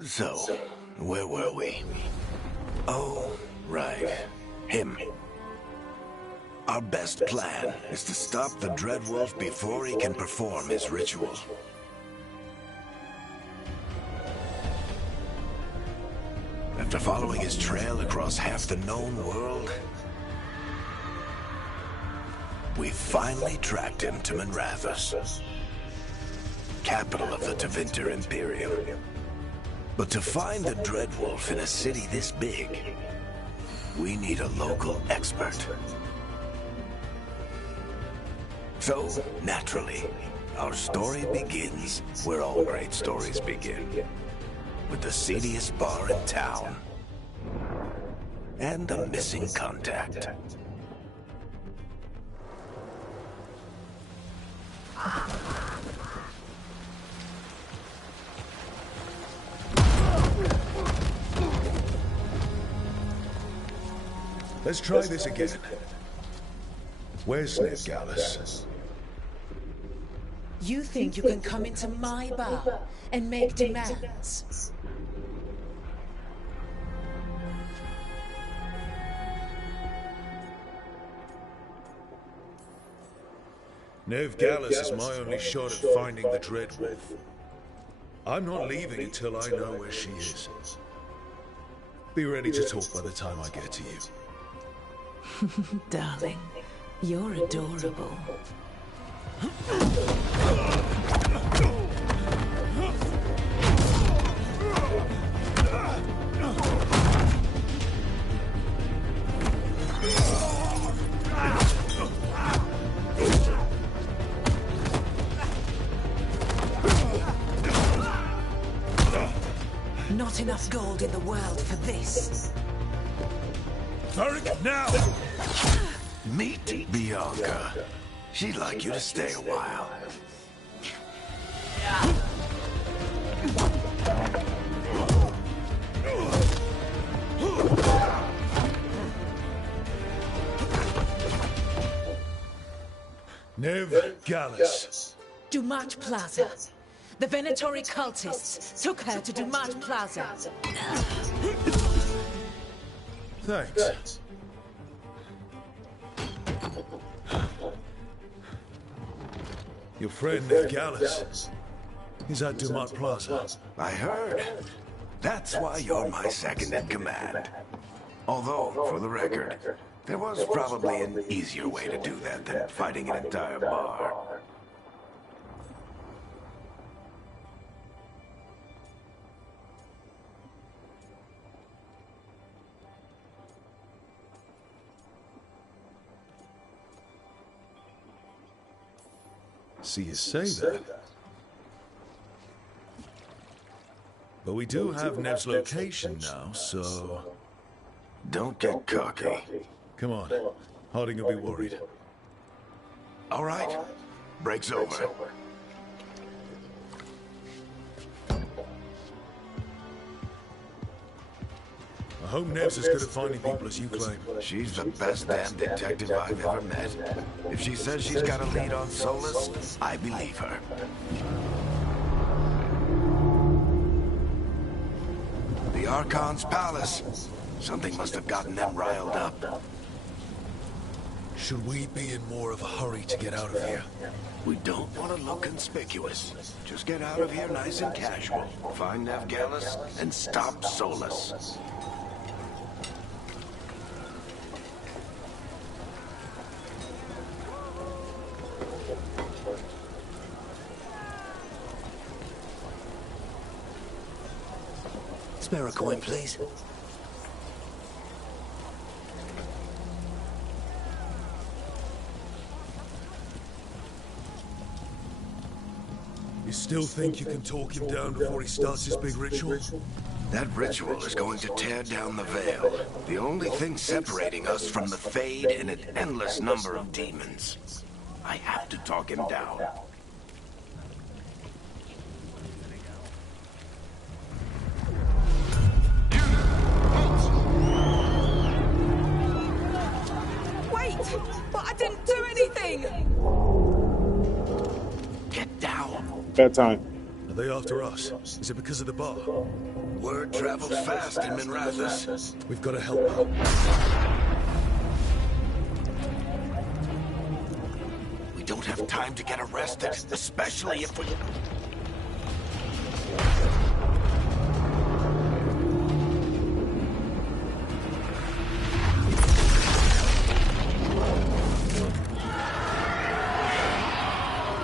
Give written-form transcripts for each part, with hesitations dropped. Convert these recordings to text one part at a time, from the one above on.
So, where were we? Oh, right. Him. Our best plan is to stop the Dreadwolf before he can perform his ritual. After following his trail across half the known world, we finally tracked him to Manrathus, capital of the Tevinter Imperium. But to find the Dreadwolf in a city this big, we need a local expert. So, naturally, our story begins where all great stories begin. With the seediest bar in town. And a missing contact. Let's try this again. Where's Ned Gallus? You think you can come into my bar and make demands? Nev Gallus is my only shot at finding the Dreadwolf. I'm not leaving until I know where she is. Be ready to talk by the time I get to you. Darling, you're adorable. Not enough gold in the world for this. Tarek, now! Meet Bianca. She'd like you to stay a while. Nev Gallus. Dumat Plaza. The Venatori cultists took her to Dumat Plaza. Thanks. Your friend Nev Gallus is at Dumat Plaza. I heard. That's why you're my second in command. Although, for the record, there was probably an easier way to do that than fighting an entire bar. See you say that. But we do have Nev's location now, so... Don't get cocky. Come on. Harding will be worried. All right. Break's over. I hope Nev's as good at finding people as you claim. She's the best damn detective I've ever met. If she says she's got a lead on Solus, I believe her. The Archon's palace. Something must have gotten them riled up. Should we be in more of a hurry to get out of here? We don't want to look conspicuous. Just get out of here nice and casual. Find Nev Gallus and stop Solus. Spare a coin, please. You still think you can talk him down before he starts his big ritual? That ritual is going to tear down the veil. The only thing separating us from the Fade and an endless number of demons. I have to talk him down. But I didn't do anything! Get down. Bedtime. they after us? Is it because of the bar? Word travels fast in Minrathous. We've got to help her. We don't have time to get arrested, especially if we...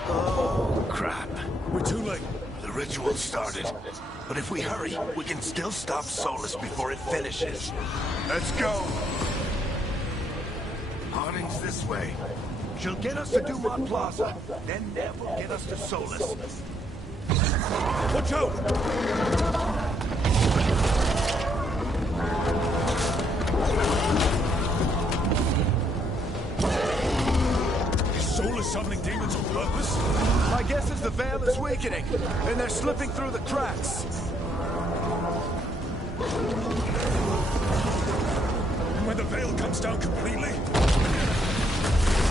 Oh, crap. We're too late. The ritual started. But if we hurry, we can still stop Solus before it finishes. Let's go! Harding's this way. She'll get us to Dumont Plaza. Then Nev will get us to Solus. Watch out! Is Solus summoning demons on purpose? My guess is the veil is weakening, and they're slipping through the cracks. When the veil comes down completely?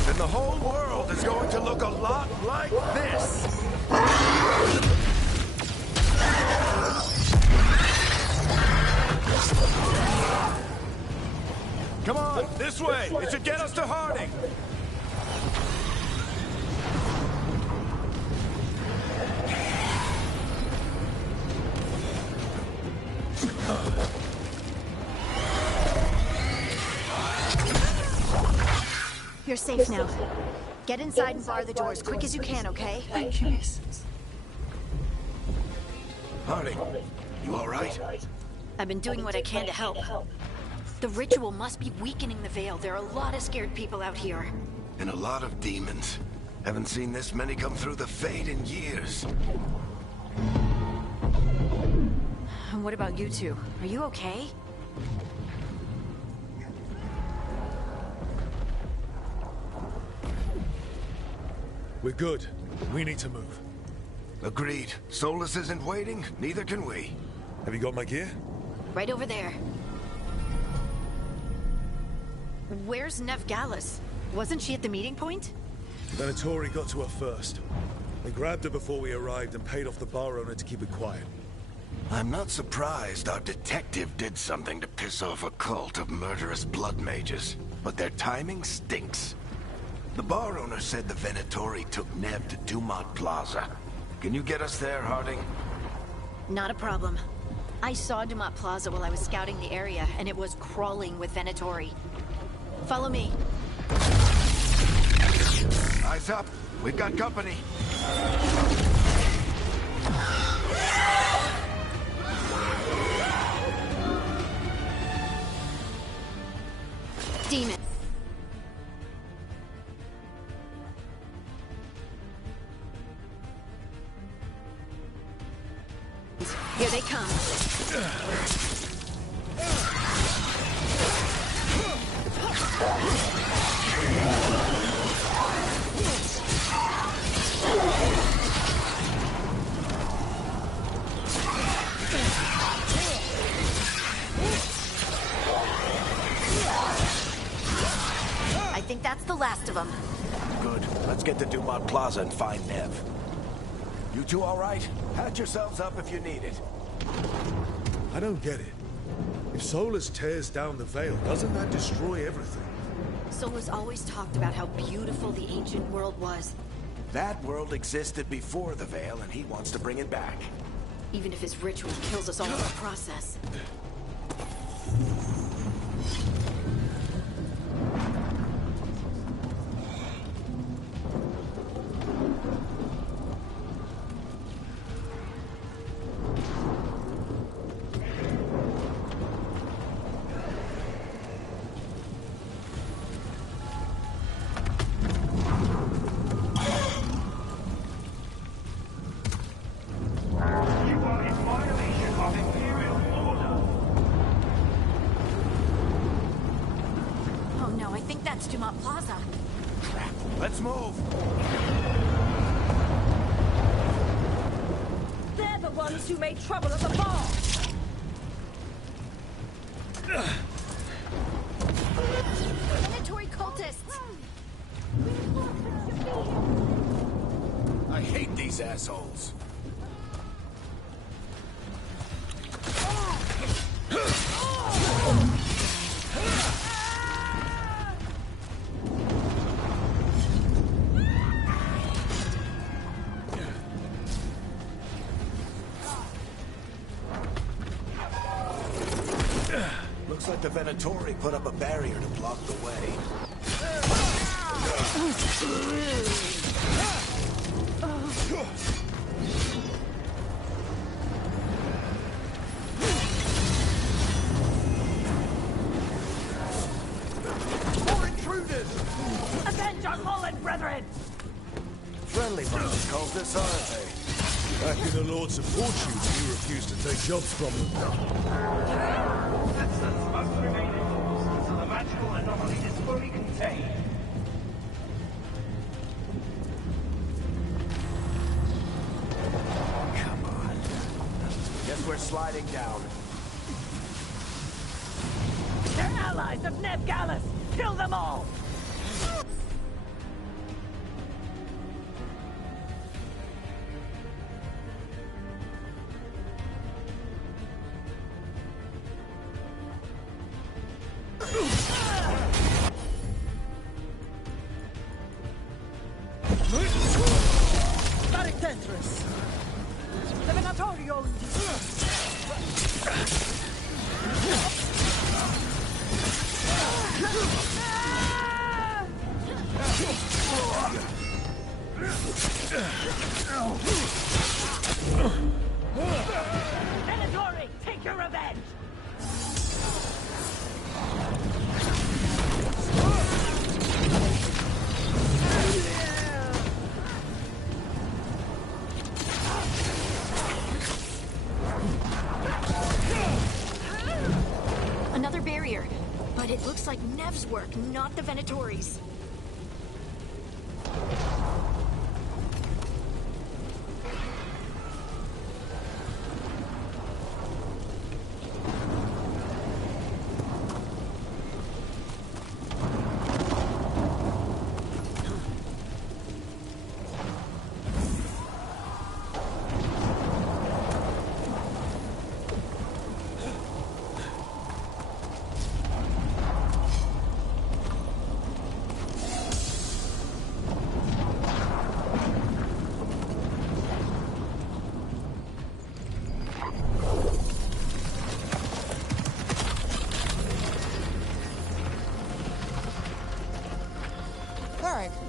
And the whole world is going to look a lot like this. Come on, this way. It should get us to Harding. You're safe now. Get inside and bar the door as quick as you can, okay? Thank you, miss. Harding, you all right? I've been doing what I can to help. The ritual must be weakening the veil. There are a lot of scared people out here. And a lot of demons. Haven't seen this many come through the Fade in years. And what about you two? Are you okay? We're good. We need to move. Agreed. Solus isn't waiting, neither can we. Have you got my gear? Right over there. Where's Nev Gallus? Wasn't she at the meeting point? Venatori got to her first. They grabbed her before we arrived and paid off the bar owner to keep it quiet. I'm not surprised our detective did something to piss off a cult of murderous blood mages, but their timing stinks. The bar owner said the Venatori took Nev to Dumont Plaza. Can you get us there, Harding? Not a problem. I saw Dumont Plaza while I was scouting the area, and it was crawling with Venatori. Follow me. Eyes up. We've got company. Demon. Here they come. I think that's the last of them. Good. Let's get to Dumont Plaza and find Nev. You two all right? Patch yourselves up if you need it. I don't get it. If Solus tears down the veil, doesn't that destroy everything? Solus always talked about how beautiful the ancient world was. That world existed before the veil, and he wants to bring it back. Even if his ritual kills us all in the process. Dumont Plaza. Let's move. They're the ones who made trouble at the bar. Mandatory cultists. I hate these assholes. Looks like the Venatori put up a barrier to block the way. More intruders! Avenge our fallen brethren! Friendly bunch calls this ours, eh? Back in the Lords of Fortune, you refused to take jobs from them. Citizens must remain indoors until the magical anomaly is fully contained. Come on. Guess we're sliding down. They're allies of Neb Gallus! Kill them all! Tetris. The Venatorio. Venatori, take your revenge! Another barrier. But it looks like Nev's work, not the Venatori's.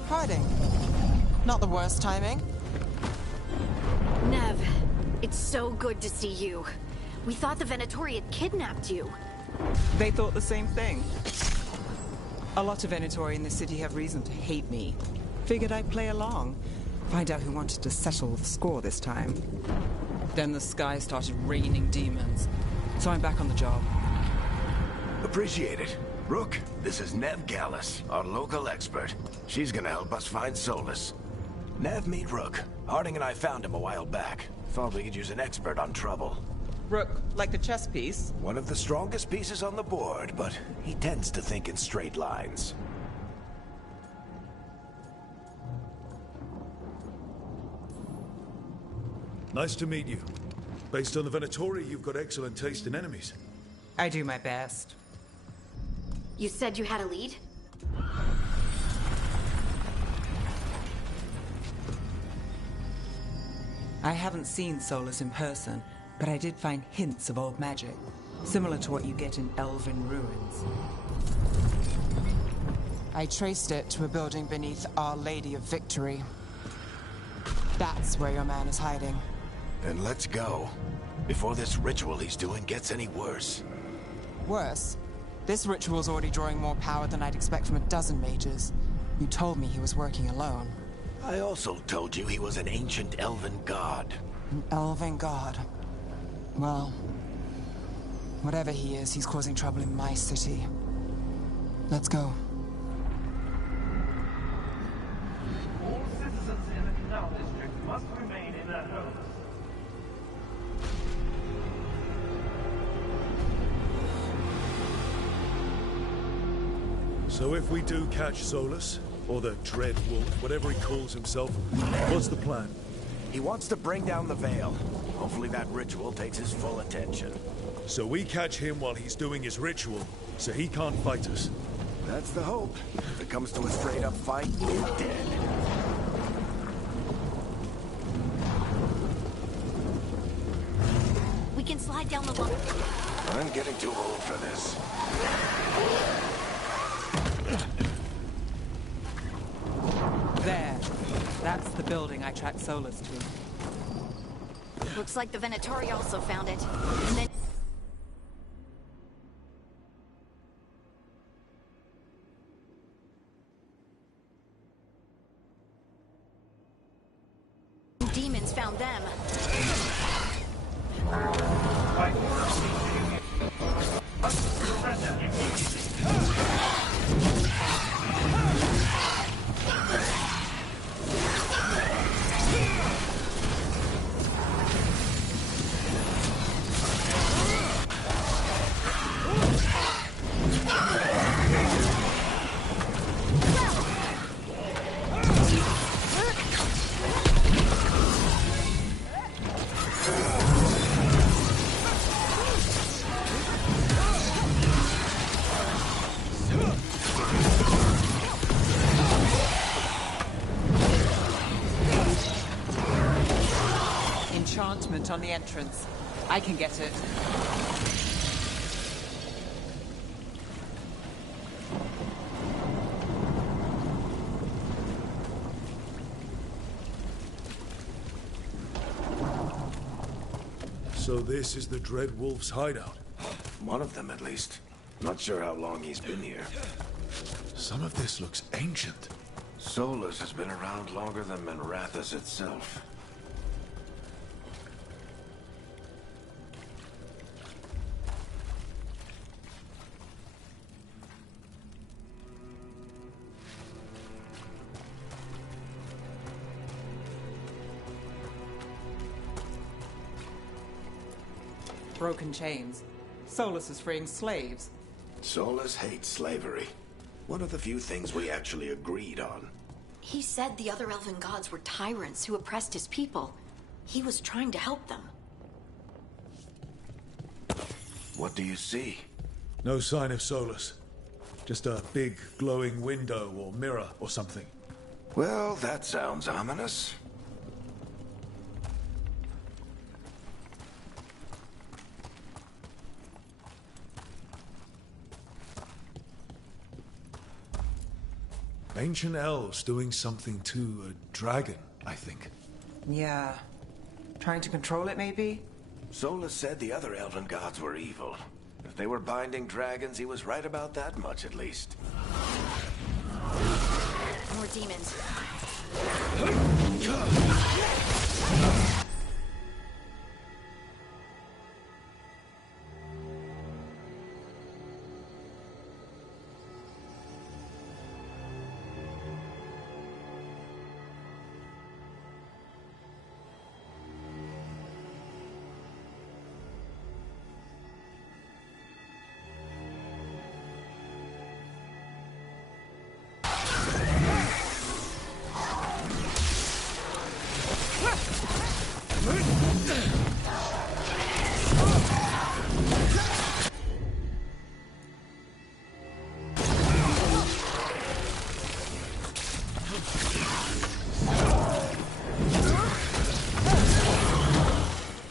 Hiding. Not the worst timing. Nev, it's so good to see you. We thought the Venatori had kidnapped you. They thought the same thing. A lot of Venatori in the city have reason to hate me. Figured I'd play along. Find out who wanted to settle the score this time. Then the sky started raining demons. So I'm back on the job. Appreciate it. Rook, this is Neb Gallus, our local expert. She's gonna help us find Solus. Nev, meet Rook. Harding and I found him a while back. Thought we could use an expert on trouble. Rook, like the chess piece? One of the strongest pieces on the board, but he tends to think in straight lines. Nice to meet you. Based on the Venatori, you've got excellent taste in enemies. I do my best. You said you had a lead? I haven't seen Solus in person, but I did find hints of old magic, similar to what you get in elven ruins. I traced it to a building beneath Our Lady of Victory. That's where your man is hiding. Then let's go. Before this ritual he's doing gets any worse. Worse? This ritual's already drawing more power than I'd expect from a dozen mages. You told me he was working alone. I also told you he was an ancient elven god. An elven god. Well, whatever he is, he's causing trouble in my city. Let's go. All citizens in the Canal District must remain in their homes. So if we do catch Solus, or the Dread Wolf, whatever he calls himself, what's the plan? He wants to bring down the veil. Hopefully that ritual takes his full attention. So we catch him while he's doing his ritual, so he can't fight us. That's the hope. If it comes to a straight-up fight, we're dead. We can slide down the line. I'm getting too old for this. There. That's the building I tracked Solus to. Looks like the Venatori also found it. And then demons found them. Enchantment on the entrance. I can get it. So this is the Dread Wolf's hideout. One of them, at least. Not sure how long he's been here. Some of this looks ancient. Solus has been around longer than Manrathus itself. Broken chains. Solus is freeing slaves. Solus hates slavery. One of the few things we actually agreed on. He said the other elven gods were tyrants who oppressed his people. He was trying to help them. What do you see? No sign of Solus. Just a big glowing window or mirror or something. Well, that sounds ominous. Ancient elves doing something to a dragon, I think. Yeah. Trying to control it, maybe? Solus said the other elven gods were evil. If they were binding dragons, he was right about that much, at least. More demons.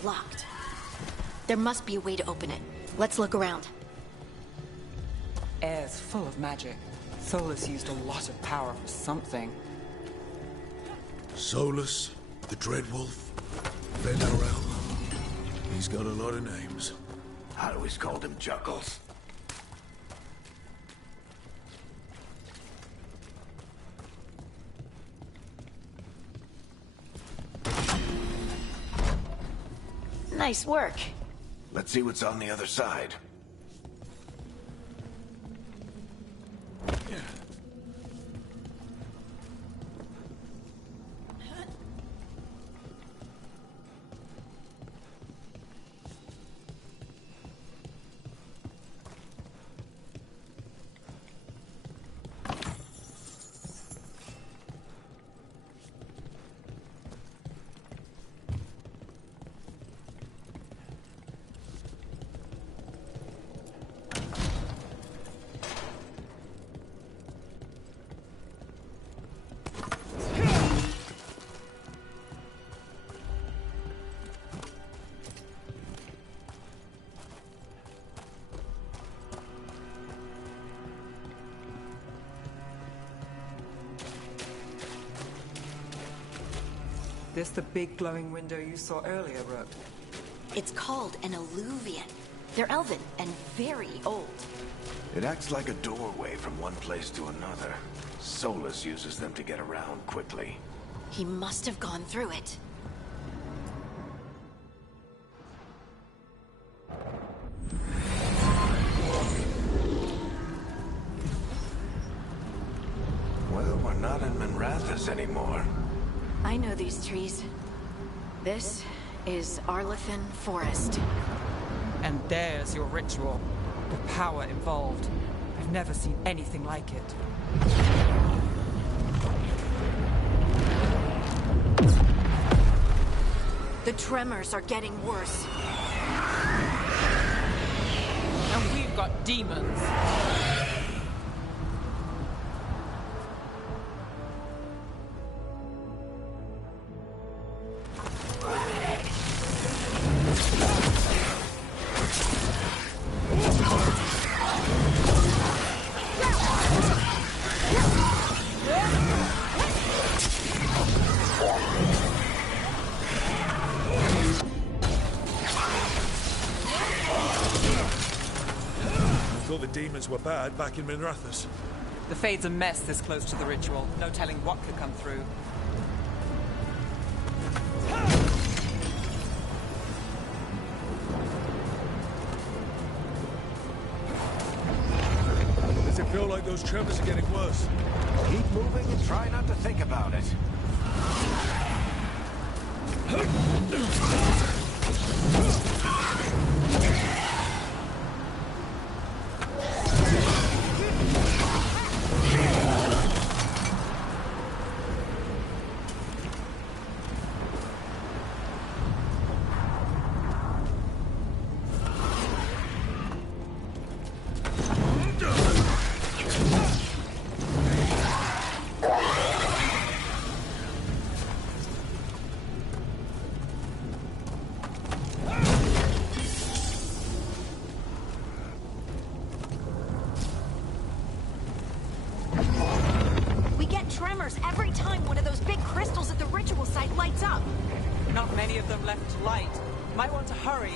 Locked. There must be a way to open it. Let's look around. Air's full of magic. Solus used a lot of power for something. Solus, the Dread Wolf, Venarel. He's got a lot of names. I always called him Chuckles. Nice work. Let's see what's on the other side. This the big glowing window you saw earlier, Rook? It's called an alluvian. They're elven and very old. It acts like a doorway from one place to another. Solus uses them to get around quickly. He must have gone through it. Well, we're not in Minrathous anymore. I know these trees. This is Arlethan Forest. And there's your ritual. The power involved. I've never seen anything like it. The tremors are getting worse. And we've got demons. Thought the demons were bad back in Minrathous. The Fade's a mess this close to the ritual. No telling what could come through. Does it feel like those tremors are getting worse? Keep moving and try not to think about it. Tremors every time one of those big crystals at the ritual site lights up. Not many of them left to light. Might want to hurry.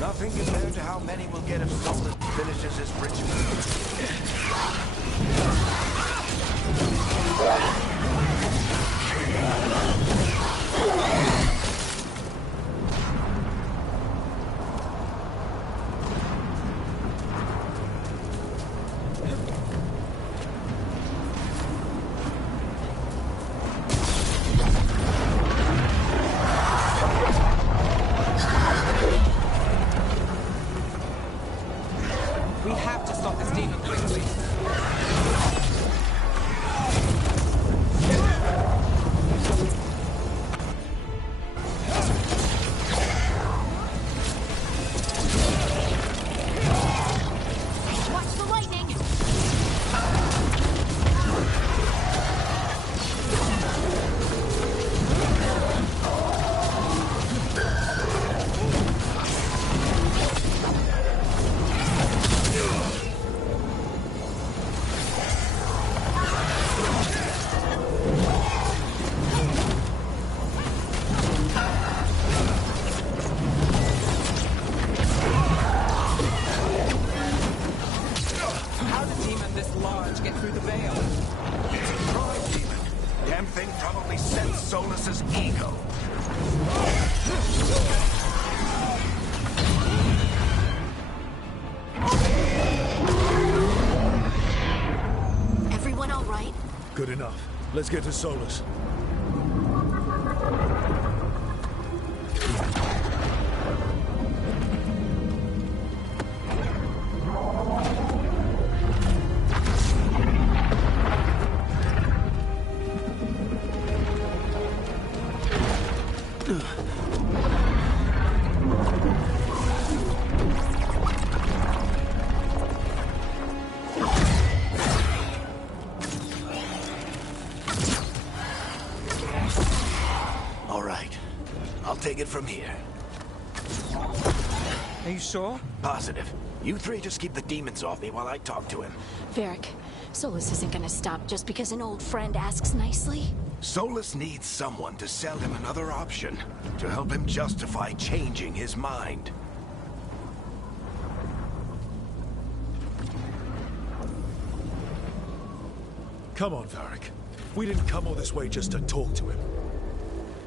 Nothing compared to how many we'll get if Solus finishes his ritual. We have to stop this demon quickly. Watch the lightning! enough. Let's get to Solus. All right. I'll take it from here. Are you sure? Positive. You three just keep the demons off me while I talk to him. Varric, Solus isn't gonna stop just because an old friend asks nicely. Solus needs someone to sell him another option, to help him justify changing his mind. Come on, Varric. We didn't come all this way just to talk to him.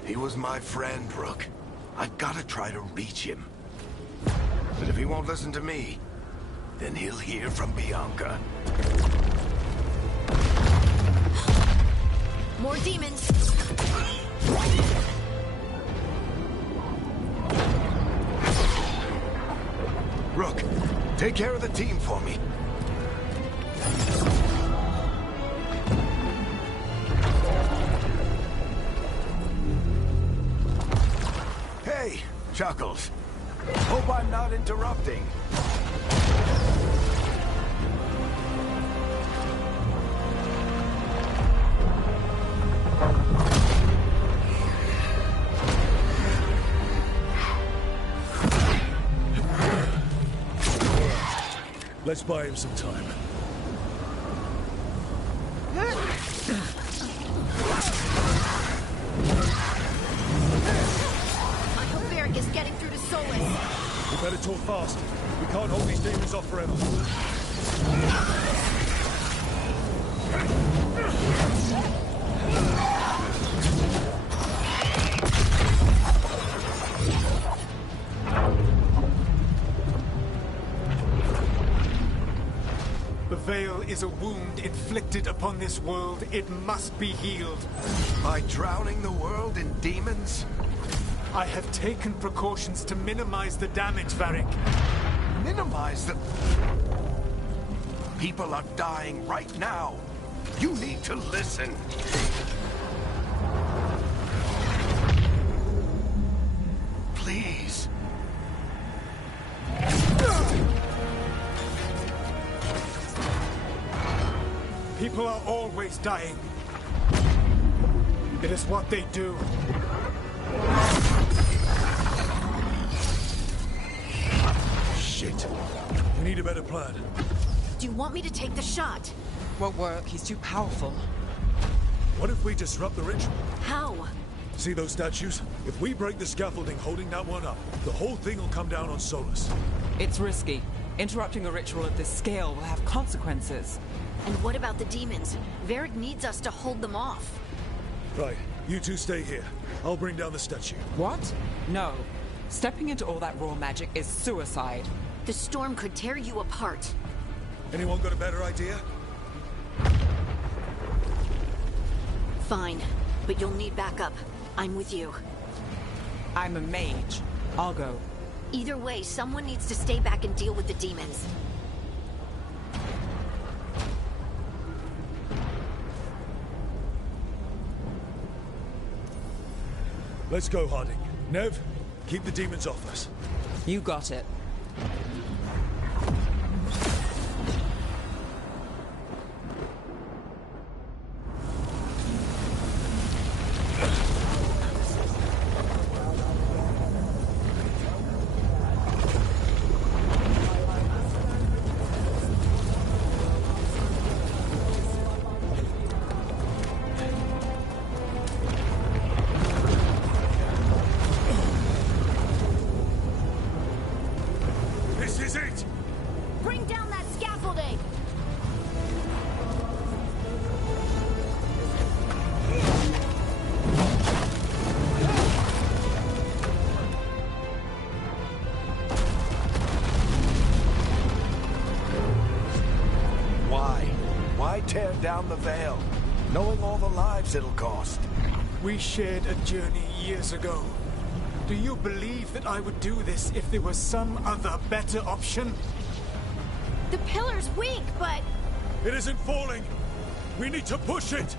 He was my friend, Rook. I've got to try to reach him. But if he won't listen to me, then he'll hear from Bianca. More demons! Rook, take care of the team for me. Hey, Chuckles. Hope I'm not interrupting. Let's buy him some time. I hope Varric is getting through to Solus. We better talk fast. We can't hold these demons off forever. The veil is a wound inflicted upon this world. It must be healed. By drowning the world in demons? I have taken precautions to minimize the damage, Varric. Minimize the... People are dying right now. You need to listen. Please. People are always dying. It is what they do. Shit. We need a better plan. Do you want me to take the shot? Won't work. He's too powerful. What if we disrupt the ritual? How? See those statues? If we break the scaffolding holding that one up, the whole thing will come down on Solus. It's risky. Interrupting a ritual of this scale will have consequences. And what about the demons? Varric needs us to hold them off. Right, you two stay here. I'll bring down the statue. What? No. Stepping into all that raw magic is suicide. The storm could tear you apart. Anyone got a better idea? Fine, but you'll need backup. I'm with you. I'm a mage. I'll go. Either way, someone needs to stay back and deal with the demons. Let's go, Harding. Nev, keep the demons off us. You got it. This is it! Bring down that scaffolding! Why? Why tear down the veil? knowing all the lives it'll cost. We shared a journey years ago. Do you believe that I would do this if there was some other better option? The pillar's weak, but It isn't falling! We need to push it!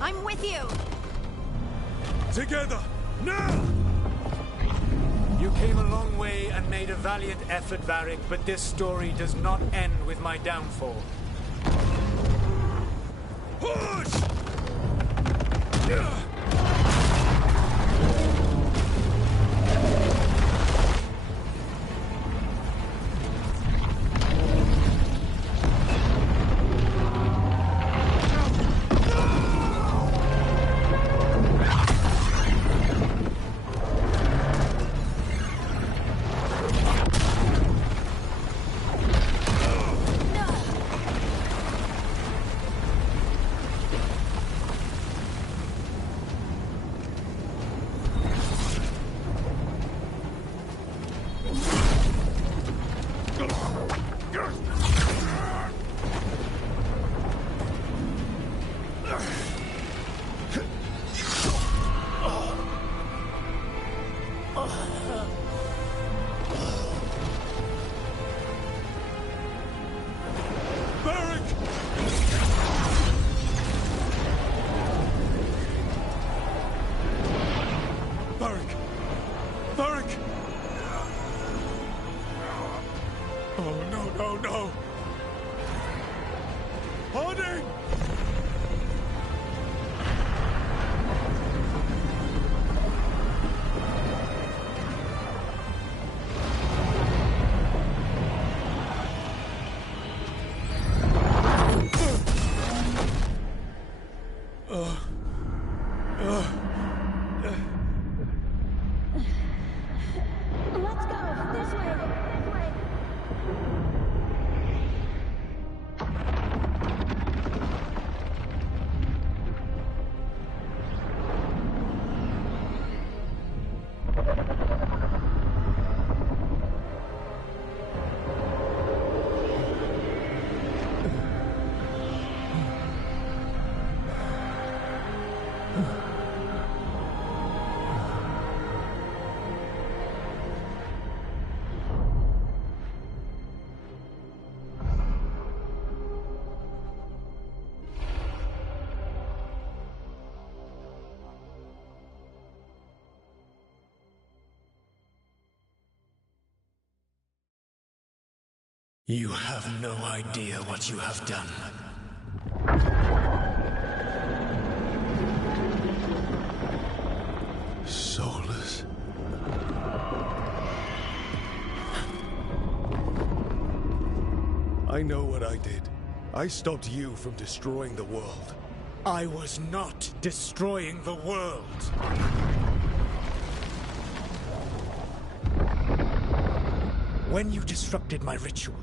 I'm with you. Together! Now! You came a long way and made a valiant effort, Varric, but this story does not end with my downfall. Push! No! Harding! Let's go! This way! This way! You have no idea what you have done. Soulless. I know what I did. I stopped you from destroying the world. I was not destroying the world. When you disrupted my ritual,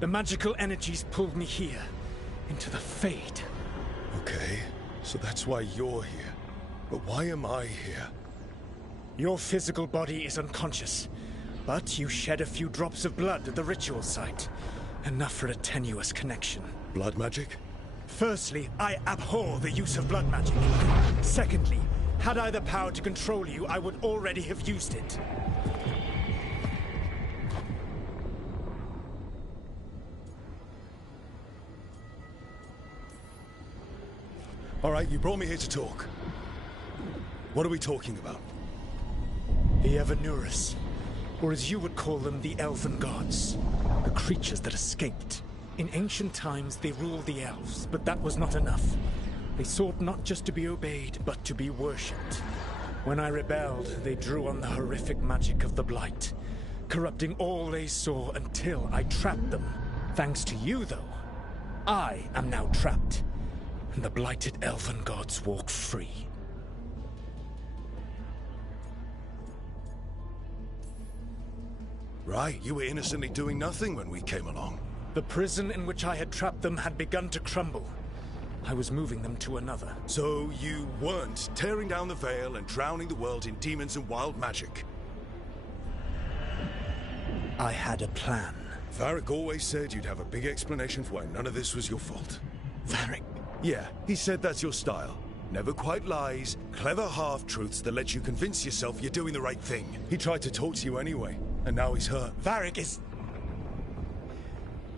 the magical energies pulled me here, into the Fade. Okay, so that's why you're here. But why am I here? Your physical body is unconscious, but you shed a few drops of blood at the ritual site. Enough for a tenuous connection. Blood magic? Firstly, I abhor the use of blood magic. Secondly, had I the power to control you, I would already have used it. All right, you brought me here to talk. What are we talking about? The Evanurus, or as you would call them, the Elven Gods. The creatures that escaped. In ancient times, they ruled the elves, but that was not enough. They sought not just to be obeyed, but to be worshipped. When I rebelled, they drew on the horrific magic of the Blight, corrupting all they saw until I trapped them. Thanks to you, though, I am now trapped, and the blighted Elven Gods walk free. Right, you were innocently doing nothing when we came along. The prison in which I had trapped them had begun to crumble. I was moving them to another. So you weren't tearing down the veil and drowning the world in demons and wild magic. I had a plan. Varric always said you'd have a big explanation for why none of this was your fault. Varric, Yeah, he said that's your style. Never quite lies, clever half-truths that let you convince yourself you're doing the right thing. He tried to talk to you anyway, and now he's hurt. Varric is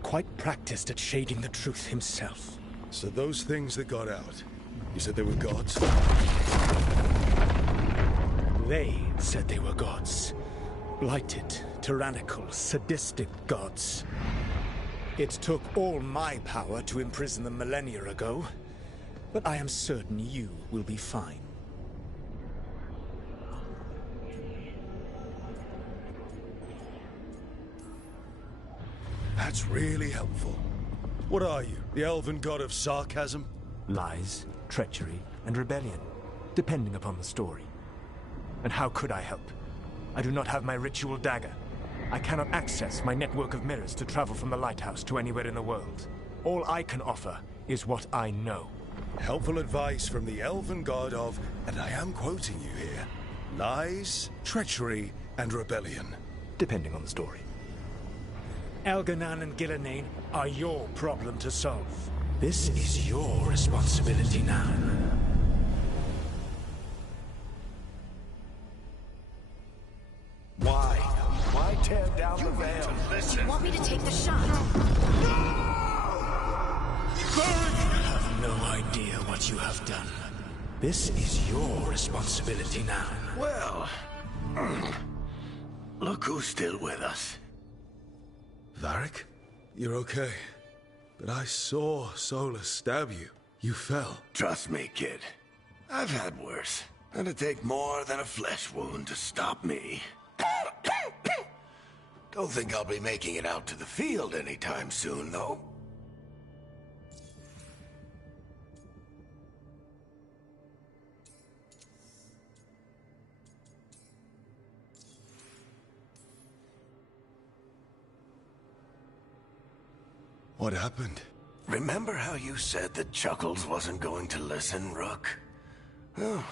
quite practiced at shading the truth himself. So those things that got out, you said they were gods? They said they were gods. Blighted, tyrannical, sadistic gods. It took all my power to imprison them millennia ago, but I am certain you will be fine. That's really helpful. What are you, the elven god of sarcasm? Lies, treachery, and rebellion, depending upon the story. And how could I help? I do not have my ritual dagger. I cannot access my network of mirrors to travel from the lighthouse to anywhere in the world. All I can offer is what I know. Helpful advice from the elven god of, and I am quoting you here, lies, treachery, and rebellion. Depending on the story. Elganan and Gillenane are your problem to solve. This is your responsibility now. Why? Why tear down the veil? You want me to take the shot? You have no idea what you have done. This is your responsibility now. Well, look who's still with us. Varric? You're okay. But I saw Solus stab you. You fell. Trust me, kid. I've had worse. It'd take more than a flesh wound to stop me. Don't think I'll be making it out to the field anytime soon, though. What happened? Remember how you said that Chuckles wasn't going to listen, Rook? Well,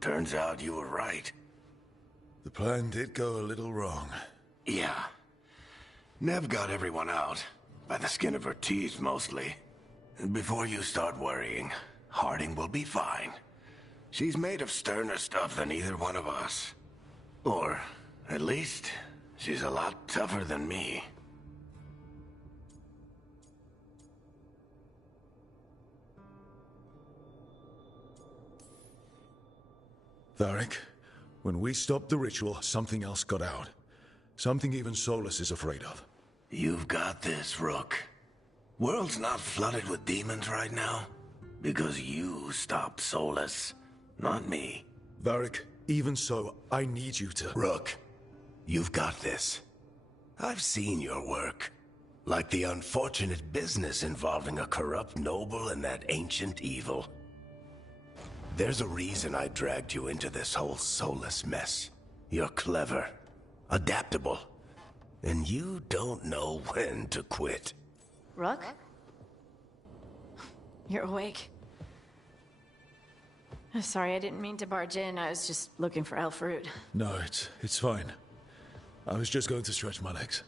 turns out you were right. The plan did go a little wrong. Yeah. Nev got everyone out. By the skin of her teeth, mostly. And before you start worrying, Harding will be fine. She's made of sterner stuff than either one of us. Or, at least, she's a lot tougher than me. Varric, when we stopped the ritual, something else got out. Something even Solus is afraid of. You've got this, Rook. World's not flooded with demons right now. Because you stopped Solus, not me. Varric, even so, I need you to... Rook, you've got this. I've seen your work. Like the unfortunate business involving a corrupt noble and that ancient evil. There's a reason I dragged you into this whole Solus mess. You're clever, adaptable, and you don't know when to quit. Rook? You're awake. Sorry, I didn't mean to barge in. I was just looking for elf fruit. No, it's fine. I was just going to stretch my legs.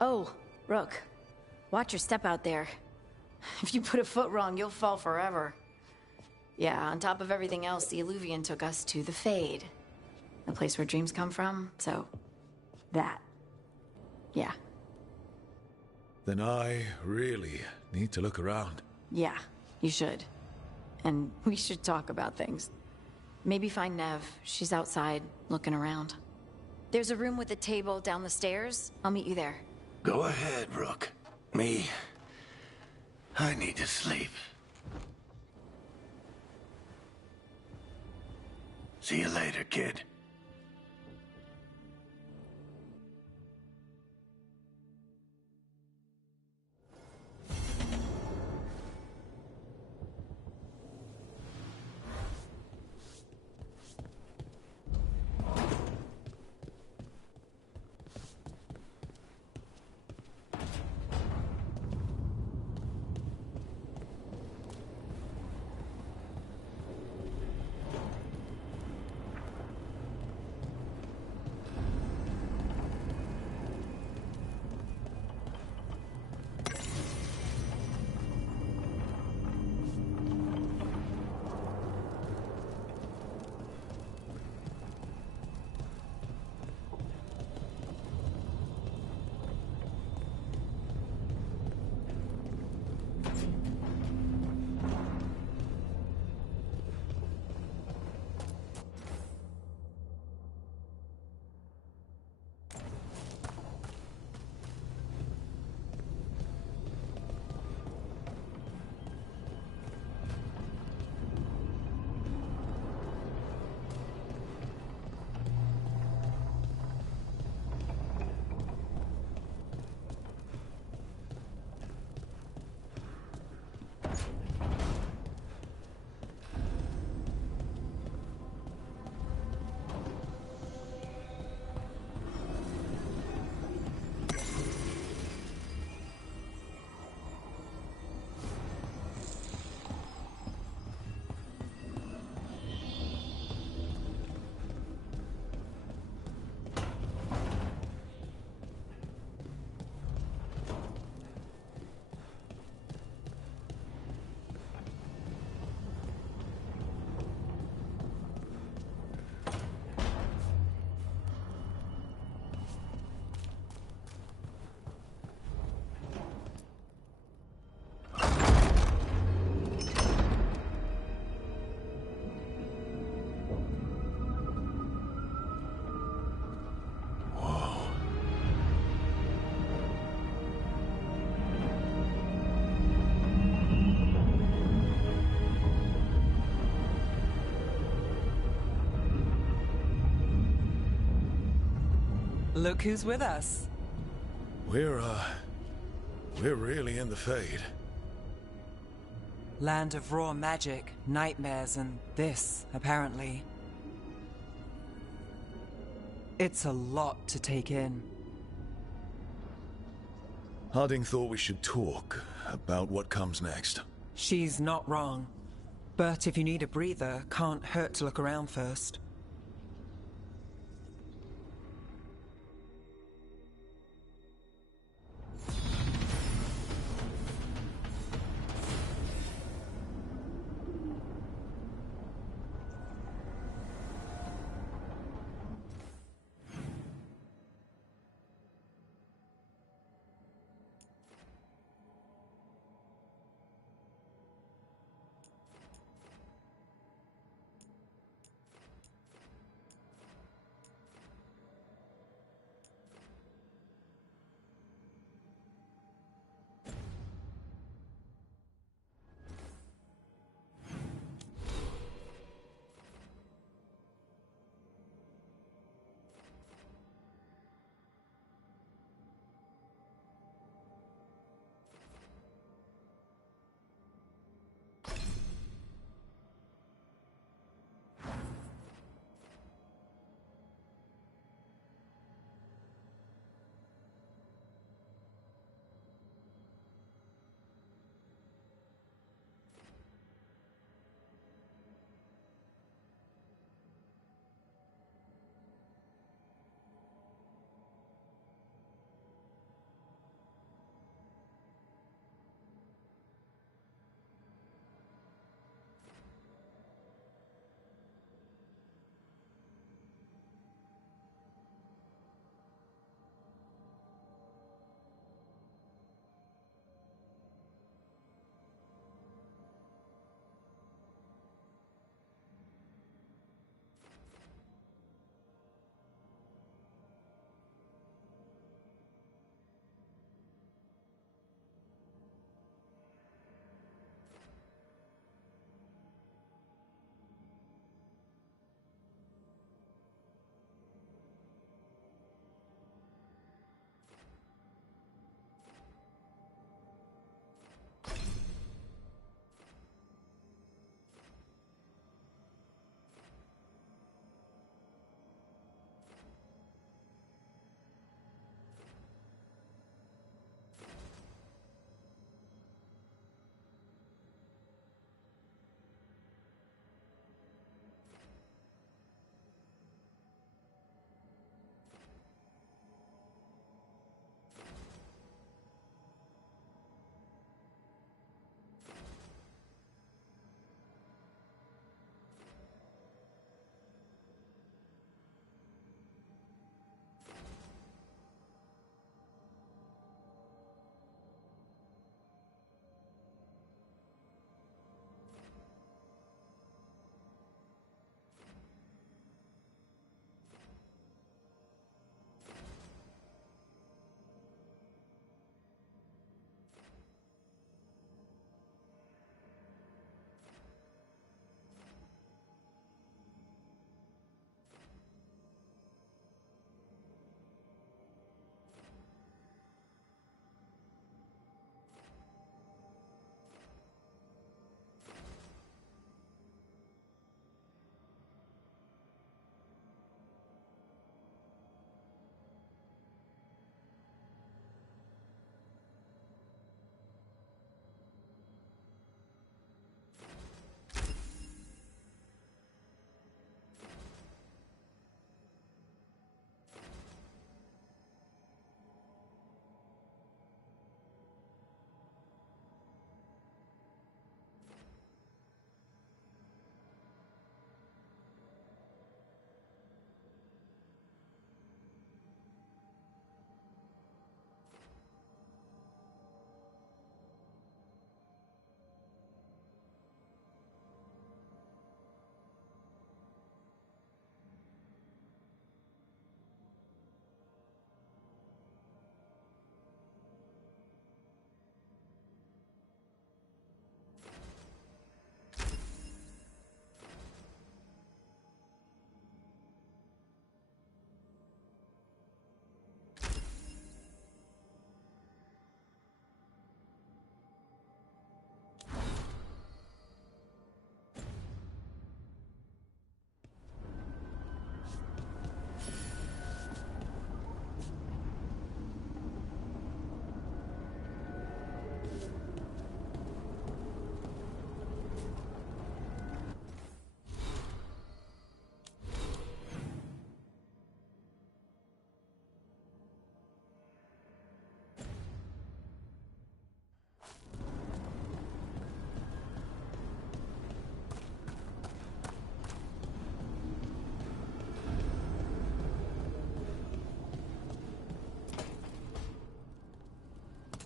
Oh, Rook. Watch your step out there. If you put a foot wrong, you'll fall forever. Yeah, on top of everything else, the Illuvian took us to the Fade. The place where dreams come from, so... that. Yeah. Then I really need to look around. Yeah, you should. And we should talk about things. Maybe find Nev. She's outside, looking around. There's a room with a table down the stairs. I'll meet you there. Go ahead, Rook. I need to sleep. See you later, kid. Look who's with us. We're really in the Fade. Land of raw magic, nightmares, and this, apparently. It's a lot to take in. Harding thought we should talk about what comes next. She's not wrong. But if you need a breather, can't hurt to look around first.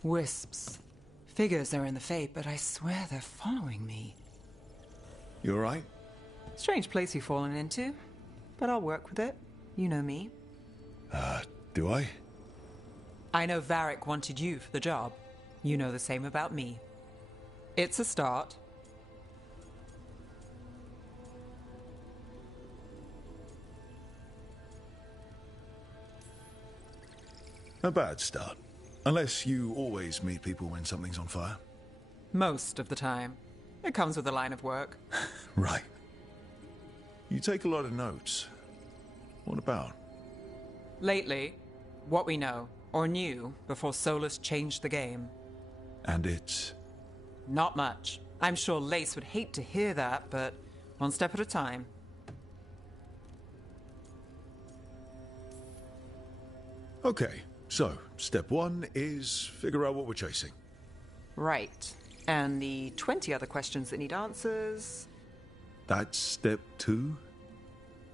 Wisps. Figures they're in the Fate, but I swear they're following me. You alright? Strange place you've fallen into, but I'll work with it. You know me. Do I? I know Varric wanted you for the job. You know the same about me. It's a start. A bad start. Unless you always meet people when something's on fire. Most of the time. It comes with a line of work. Right. You take a lot of notes. What about? Lately, what we know, or knew, before Solus changed the game. And it's... Not much. I'm sure Lace would hate to hear that, but one step at a time. Okay, so step one is figure out what we're chasing. Right. And the 20 other questions that need answers... That's step two?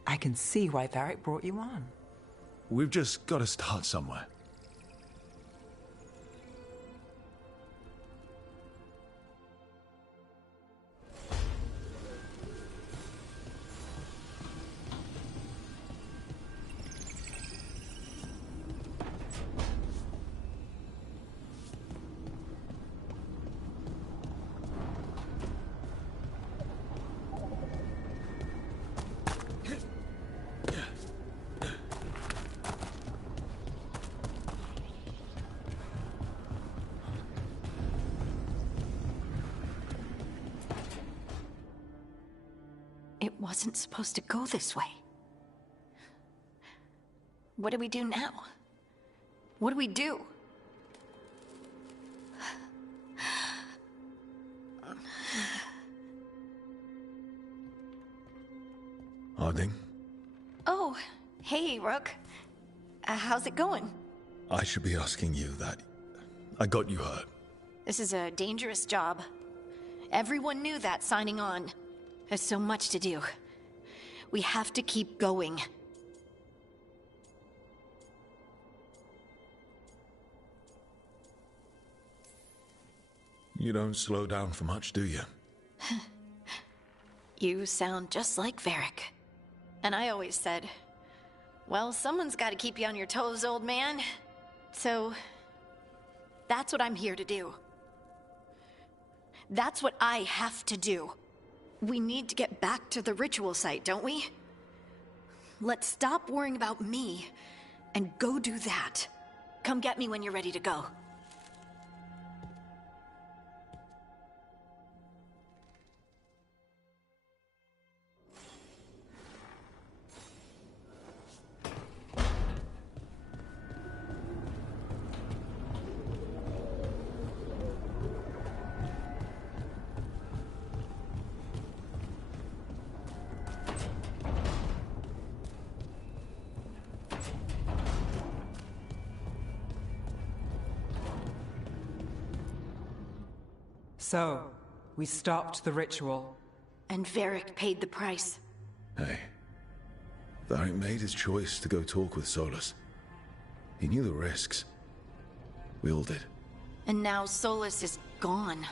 I can see why Varric brought you on. We've just got to start somewhere. It wasn't supposed to go this way. What do we do now? What do we do? Harding? Oh, hey, Rook. How's it going? I should be asking you that. I got you hurt. This is a dangerous job. Everyone knew that signing on. There's so much to do. We have to keep going. You don't slow down for much, do you? You sound just like Varric. And I always said, well, someone's got to keep you on your toes, old man. So, that's what I'm here to do. That's what I have to do. We need to get back to the ritual site, don't we? Let's stop worrying about me and go do that. Come get me when you're ready to go. So, we stopped the ritual. And Varric paid the price. Hey. Varric made his choice to go talk with Solus. He knew the risks. We all did. And now Solus is gone.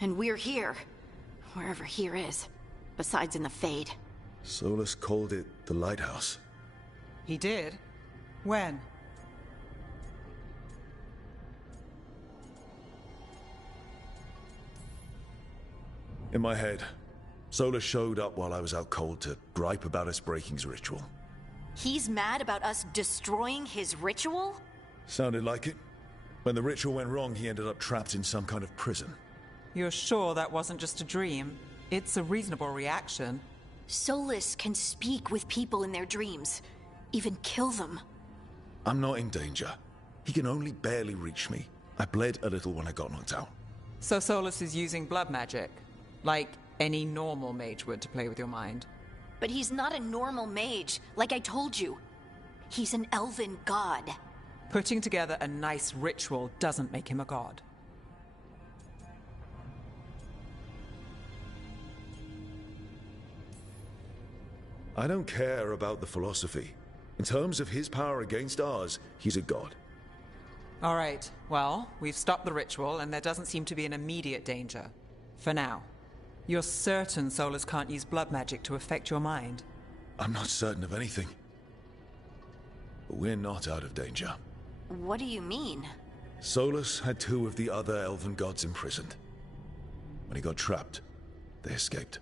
And we're here. Wherever here is. Besides in the Fade. Solus called it the Lighthouse. He did? When? In my head, Solus showed up while I was out cold to gripe about us breaking his ritual. He's mad about us destroying his ritual? Sounded like it. When the ritual went wrong, he ended up trapped in some kind of prison. You're sure that wasn't just a dream? It's a reasonable reaction. Solus can speak with people in their dreams. Even kill them. I'm not in danger. He can only barely reach me. I bled a little when I got knocked out. So Solus is using blood magic? Like any normal mage would to play with your mind? But he's not a normal mage, like I told you. He's an elven god. Putting together a nice ritual doesn't make him a god. I don't care about the philosophy. In terms of his power against ours, he's a god. All right, well, we've stopped the ritual, and there doesn't seem to be an immediate danger. For now. You're certain Solus can't use blood magic to affect your mind? I'm not certain of anything. But we're not out of danger. What do you mean? Solus had 2 of the other elven gods imprisoned. When he got trapped, they escaped.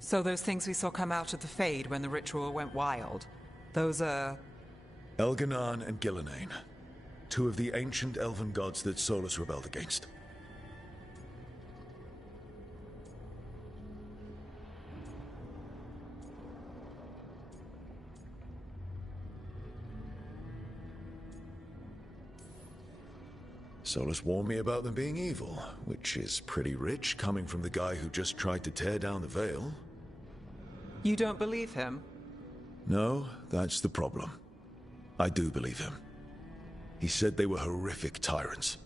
So those things we saw come out of the Fade when the ritual went wild, those are... Elganan and Gillenane. 2 of the ancient elven gods that Solus rebelled against. Solus warned me about them being evil, which is pretty rich coming from the guy who just tried to tear down the veil. You don't believe him? No, that's the problem. I do believe him. He said they were horrific tyrants.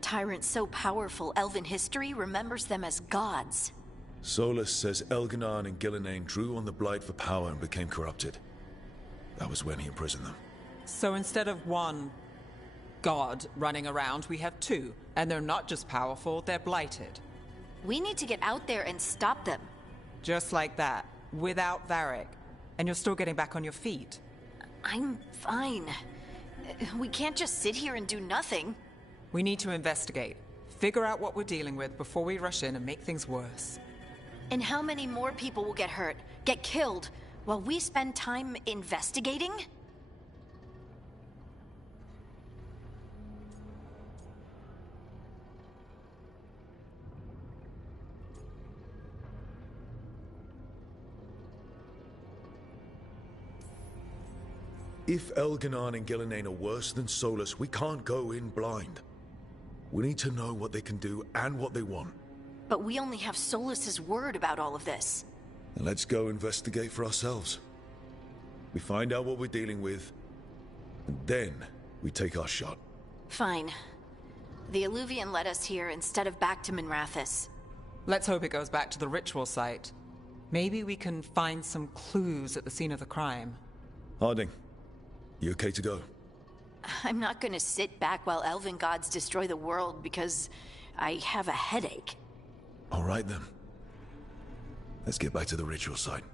Tyrants so powerful, elven history remembers them as gods. Solus says Elganan and Gillenane drew on the Blight for power and became corrupted. That was when he imprisoned them. So instead of one god running around, we have 2. And they're not just powerful, they're blighted. We need to get out there and stop them. Just like that, without Varric. And you're still getting back on your feet. I'm fine. We can't just sit here and do nothing. We need to investigate. Figure out what we're dealing with before we rush in and make things worse. And how many more people will get hurt, get killed, while we spend time investigating? If Elganan and Gillenane are worse than Solus, we can't go in blind. We need to know what they can do and what they want. But we only have Solus's word about all of this. And let's go investigate for ourselves. We find out what we're dealing with, and then we take our shot. Fine. The Illuvian led us here instead of back to Minrathous. Let's hope it goes back to the ritual site. Maybe we can find some clues at the scene of the crime. Harding, you okay to go? I'm not gonna sit back while elven gods destroy the world because I have a headache. All right then. Let's get back to the ritual site.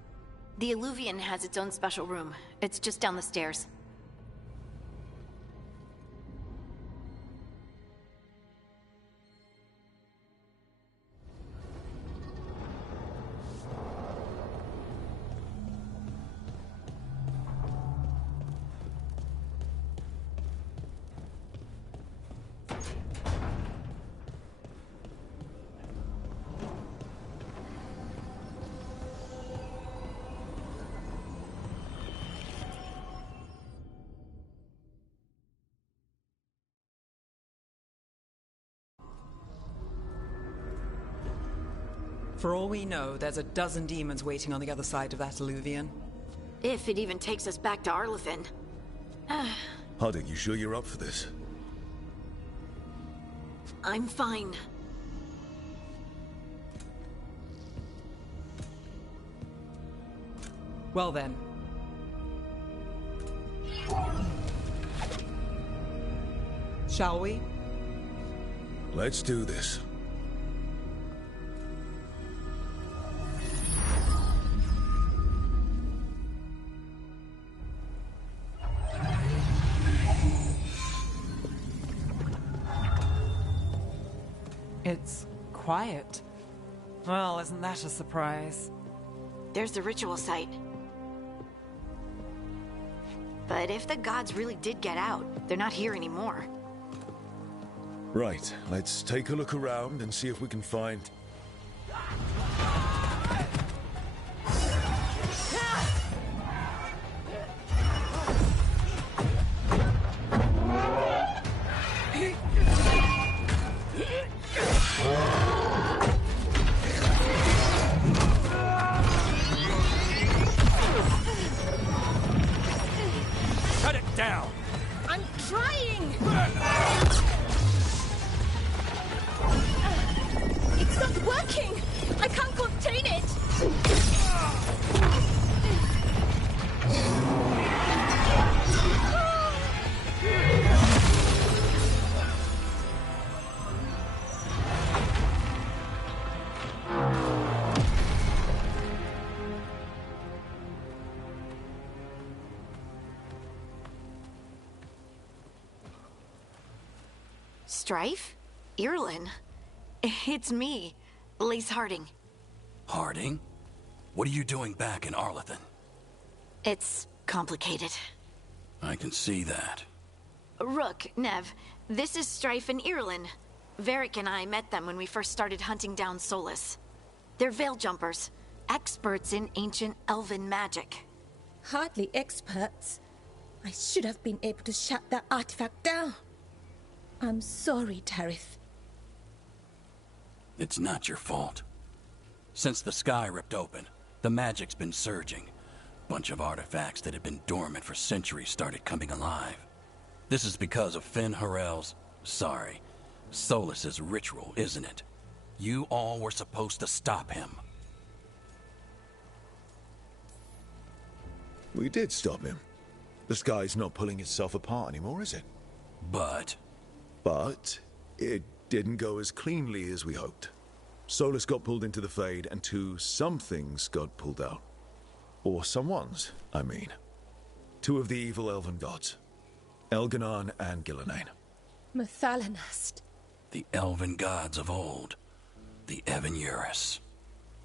The Illuvian has its own special room. It's just down the stairs. For all we know, there's a dozen demons waiting on the other side of that Illuvian. If it even takes us back to Arlithin. Harding, you sure you're up for this? I'm fine. Well then. Shall we? Let's do this. It's quiet. Well, isn't that a surprise? There's the ritual site. But if the gods really did get out, they're not here anymore. Right, let's take a look around and see if we can find... Cut it down! I'm trying! It's not working! I can't contain it! Strife? Irulan? It's me, Lace Harding. Harding? What are you doing back in Arlington? It's complicated. I can see that. Rook, Nev, this is Strife and Irulan. Varric and I met them when we first started hunting down Solus. They're veil jumpers, experts in ancient elven magic. Hardly experts. I should have been able to shut that artifact down. I'm sorry, Tarith. It's not your fault. Since the sky ripped open, the magic's been surging. Bunch of artifacts that had been dormant for centuries started coming alive. This is because of Finn Harel's... Solus's ritual, isn't it? You all were supposed to stop him. We did stop him. The sky's not pulling itself apart anymore, is it? But it didn't go as cleanly as we hoped. Solus got pulled into the Fade, and some things got pulled out. Or someones, I mean. Two of the evil elven gods. Elganon and Gillenane. Mathalanast. the elven gods of old, the Evan-Urus.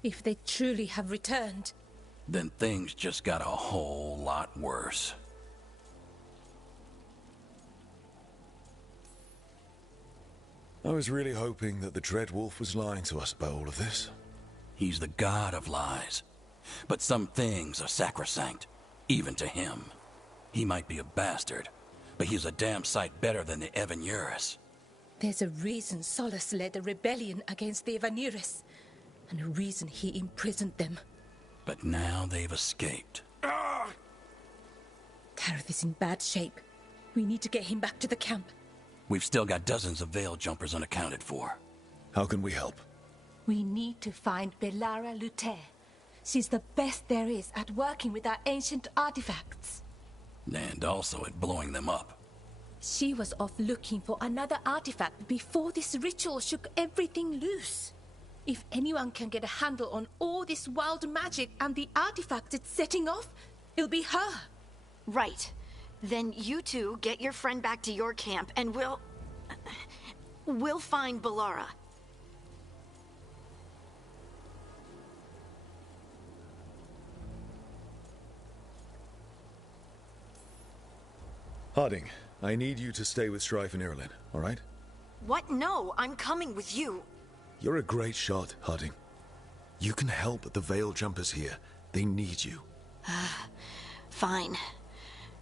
If they truly have returned, Then things just got a whole lot worse. I was really hoping that the Dreadwolf was lying to us about all of this. He's the god of lies. But some things are sacrosanct, even to him. He might be a bastard, but he's a damn sight better than the Evan-Urus. there's a reason Solus led a rebellion against the Evan-Urus, and a reason he imprisoned them. But now they've escaped. Tareth is in bad shape. We need to get him back to the camp. We've still got dozens of veil jumpers unaccounted for. How can we help? We need to find Belara Luther. She's the best there is at working with our ancient artifacts. And also at blowing them up. She was off looking for another artifact before this ritual shook everything loose. If anyone can get a handle on all this wild magic and the artifacts it's setting off, it'll be her. Right. Then you two get your friend back to your camp and we'll find Belara. Harding, I need you to stay with Strife and Irulan, all right? What? No, I'm coming with you. You're a great shot, Harding. You can help the Veil Jumpers here. They need you. Fine.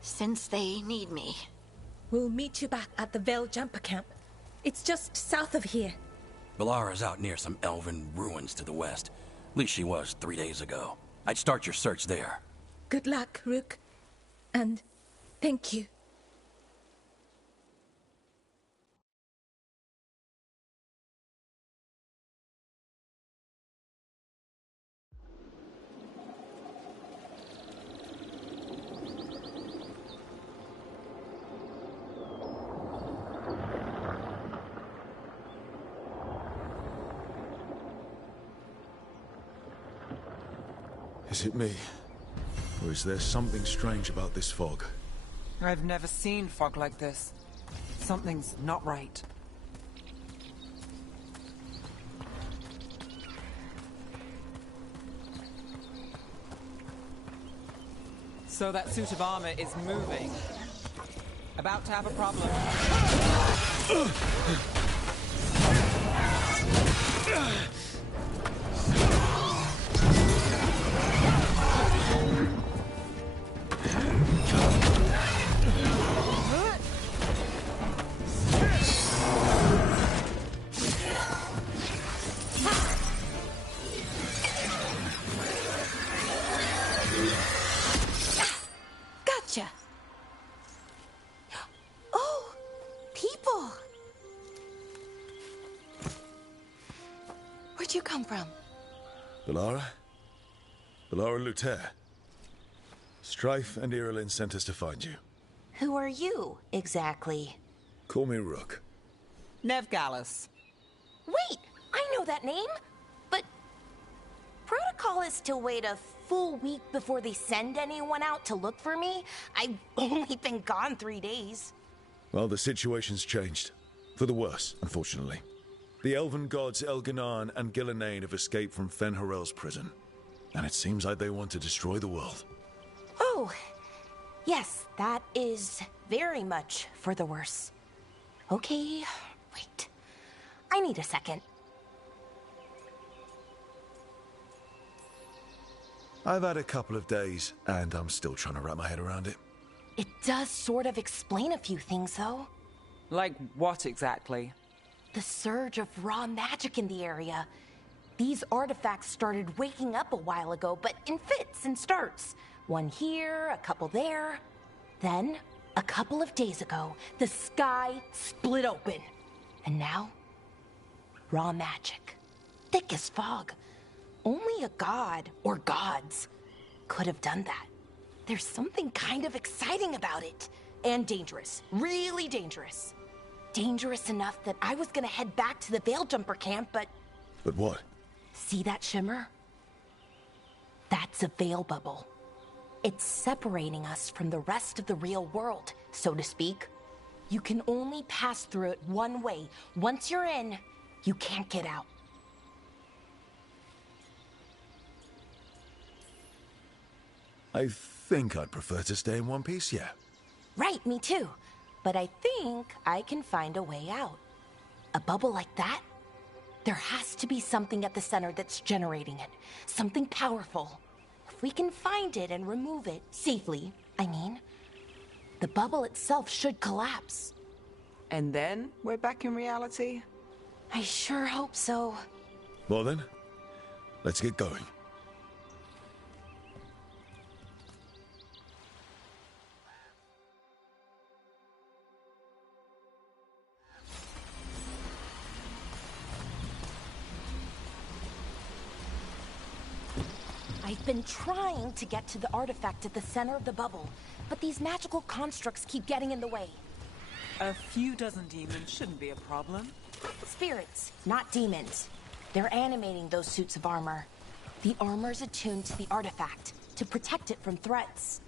Since they need me. We'll meet you back at the Veil Jumper camp. It's just south of here. Belara's out near some elven ruins to the west. At least she was 3 days ago. I'd start your search there. Good luck, Rook. And thank you. Is it me? Or is there something strange about this fog? I've never seen fog like this. Something's not right. So that suit of armor is moving. About to have a problem. Gotcha. Oh, people. Where'd you come from? Belara? Belara Luther. Strife and Irulan sent us to find you. Who are you, exactly? Call me Rook. Nev Gallus. Wait, I know that name! But protocol is to wait a full week before they send anyone out to look for me. I've only been gone 3 days. Well, the situation's changed. For the worse, unfortunately. The elven gods Elganan and Gillenane have escaped from Fen'Harel's prison. And it seems like they want to destroy the world. Oh, yes, that is very much for the worse. Okay, wait. I need a second. I've had a couple of days, and I'm still trying to wrap my head around it. It does sort of explain a few things, though. Like what exactly? The surge of raw magic in the area. These artifacts started waking up a while ago, but in fits and starts. One here, a couple there. Then, a couple of days ago, the sky split open. And now, raw magic. Thick as fog. Only a god, or gods, could have done that. There's something kind of exciting about it. And dangerous. Really dangerous. Dangerous enough that I was gonna head back to the Veil Jumper camp, but... But what? See that shimmer? That's a veil bubble. It's separating us from the rest of the real world, so to speak. You can only pass through it one way. Once you're in, you can't get out. I think I'd prefer to stay in one piece, yeah. Right, me too. But I think I can find a way out. A bubble like that? There has to be something at the center that's generating it. Something powerful. If we can find it and remove it, safely, I mean, the bubble itself should collapse. And then we're back in reality? I sure hope so. Well then, let's get going. I've been trying to get to the artifact at the center of the bubble, but these magical constructs keep getting in the way. A few dozen demons shouldn't be a problem. Spirits, not demons. They're animating those suits of armor. The armor's attuned to the artifact, to protect it from threats.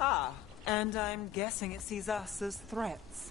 Ah, and I'm guessing it sees us as threats.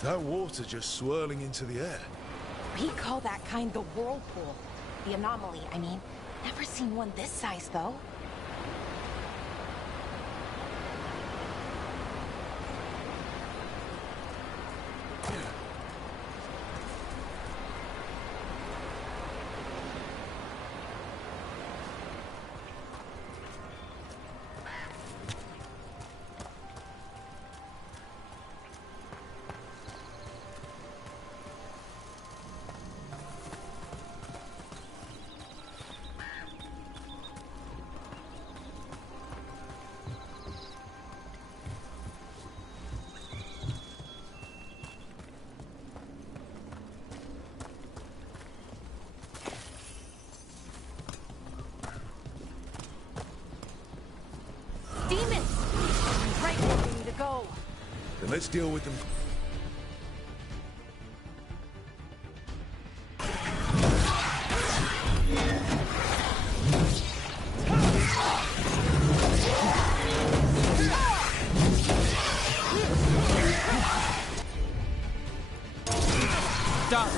Is that water just swirling into the air? We call that kind the whirlpool. The anomaly, I mean. Never seen one this size, though. Then let's deal with them. Done.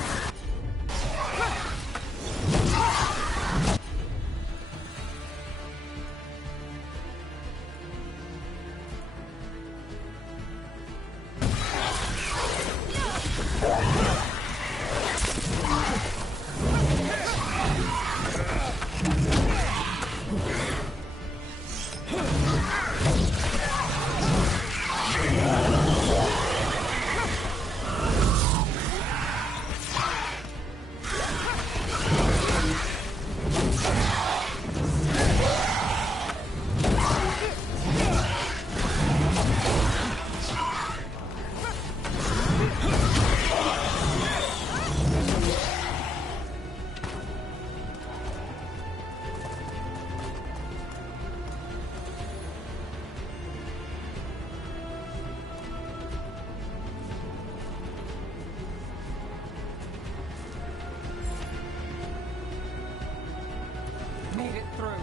Made it through.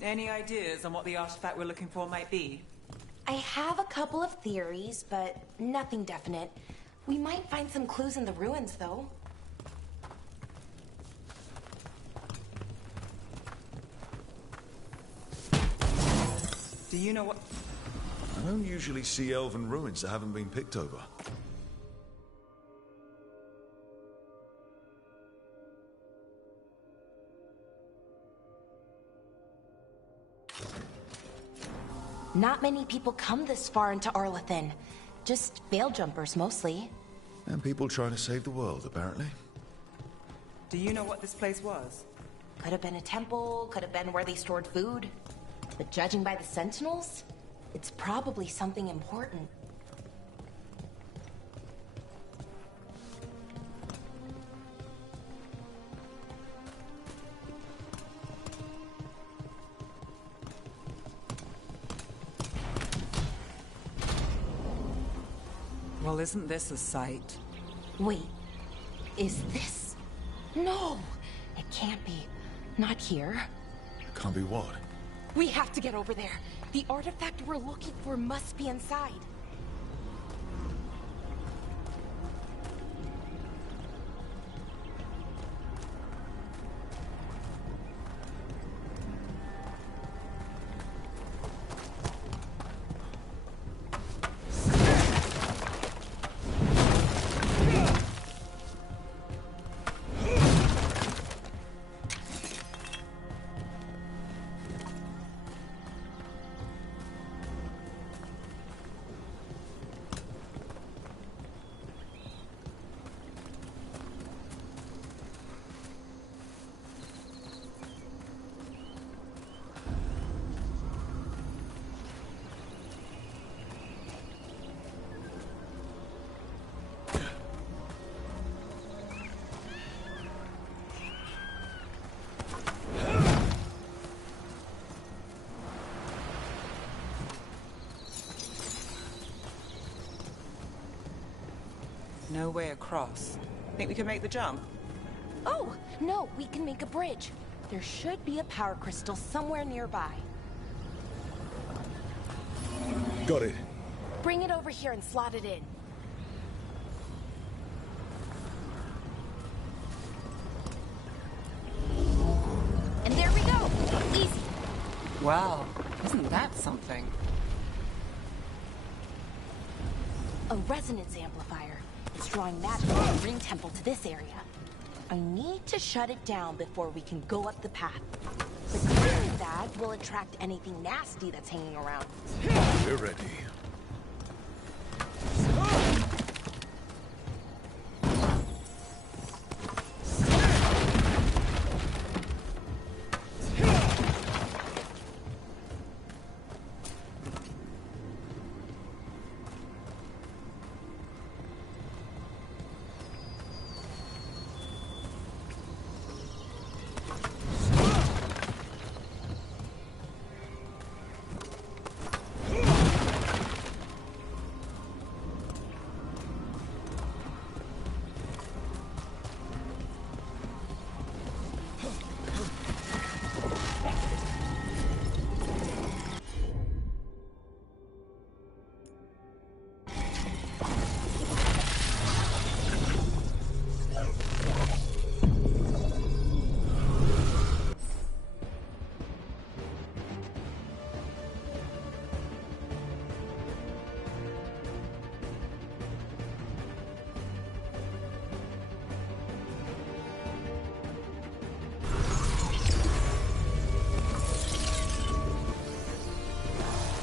Any ideas on what the artifact we're looking for might be? I have a couple of theories, but nothing definite. We might find some clues in the ruins, though. Do you know what... I don't usually see elven ruins that haven't been picked over. Not many people come this far into Arlathan. Just veil jumpers, mostly. And people trying to save the world, apparently. Do you know what this place was? Could have been a temple, could have been where they stored food. But judging by the sentinels, it's probably something important. Well, isn't this a sight? Wait, is this? No, it can't be. Not here. Can't be what? We have to get over there. The artifact we're looking for must be inside. no way across. Think we can make the jump? Oh, no, we can make a bridge. There should be a power crystal somewhere nearby. Got it. Bring it over here and slot it in. And there we go. Easy. Wow, isn't that something? A resonance amplifier. It's drawing magic from the ring temple to this area. I need to shut it down before we can go up the path. But clearing that will attract anything nasty that's hanging around. We're ready.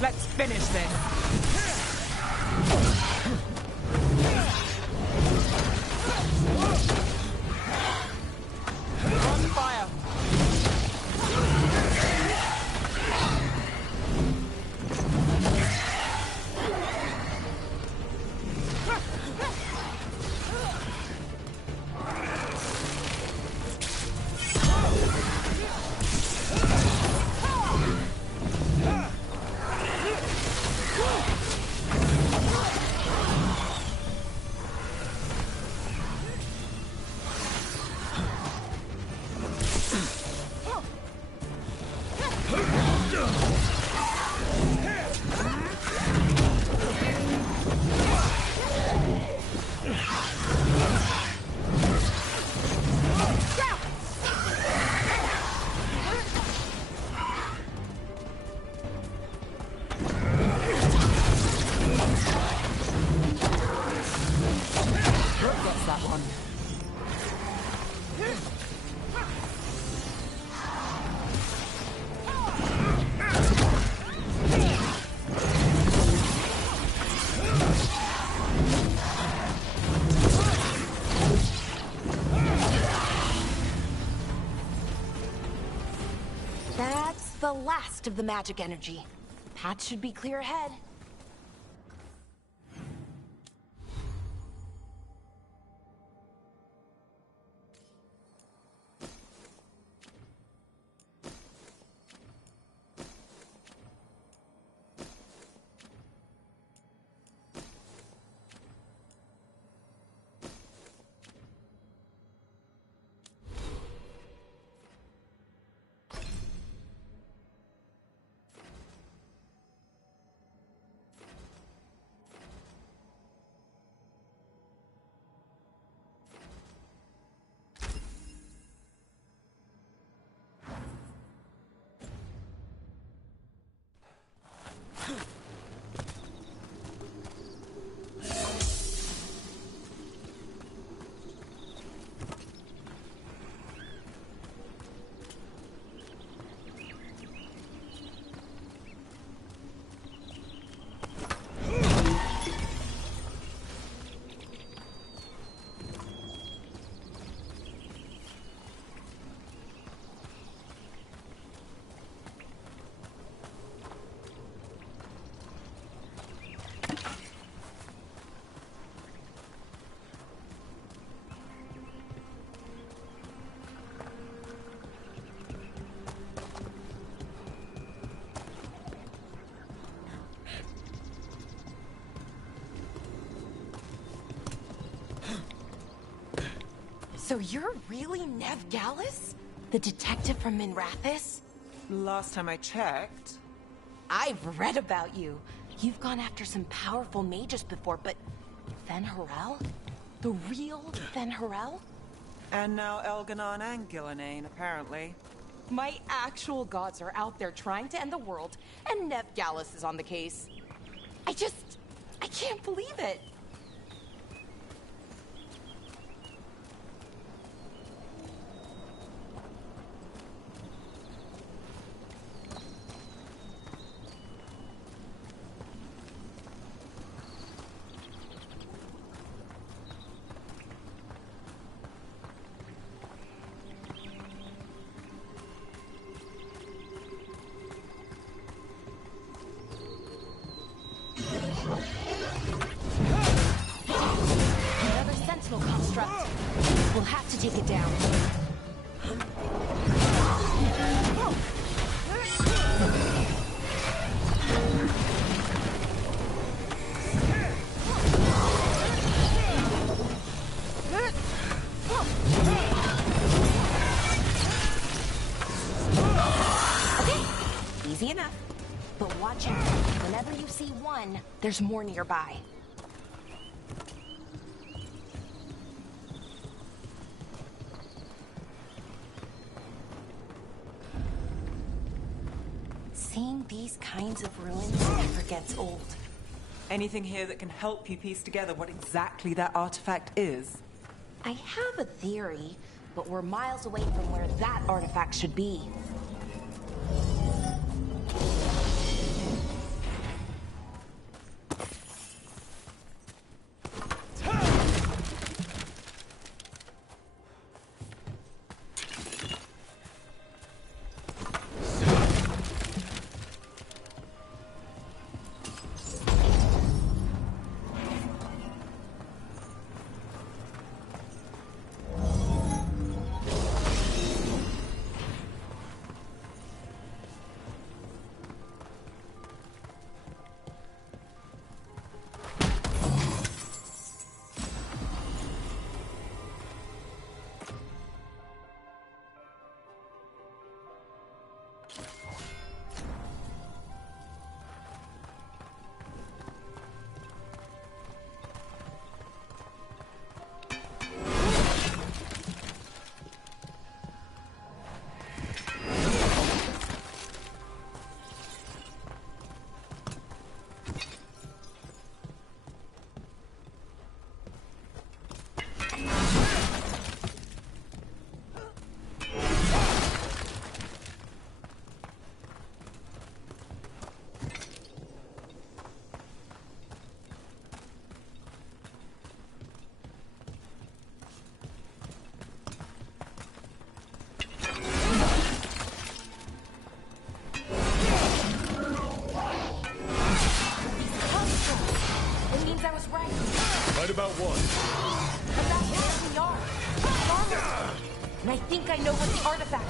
Let's finish this. On fire. That's the last of the magic energy. Path should be clear ahead. So you're really Nev Gallus? The detective from Minrathis? Last time I checked. I've read about you. You've gone after some powerful mages before, but Fen Harel? The real Fen Harel? And now Elganon and Gillenane, apparently. My actual gods are out there trying to end the world, and Nev Gallus is on the case. I can't believe it. Another sentinel construct. We'll have to take it down. Okay, easy enough. But watch out. Whenever you see one, there's more nearby. Seeing these kinds of ruins never gets old. Anything here that can help you piece together what exactly that artifact is? I have a theory, but we're miles away from where that artifact should be. Right about what? About where we are. Farmers. And I think I know what the artifact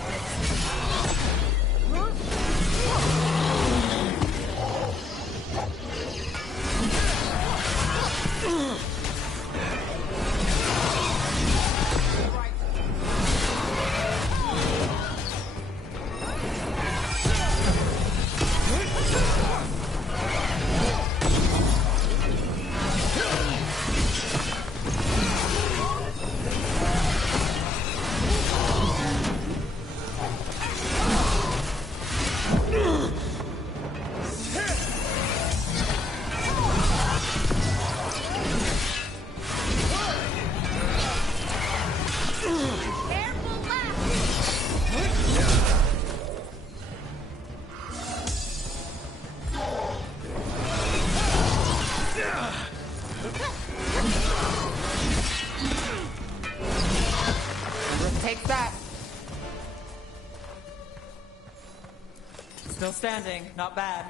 Take that. Still standing, not bad.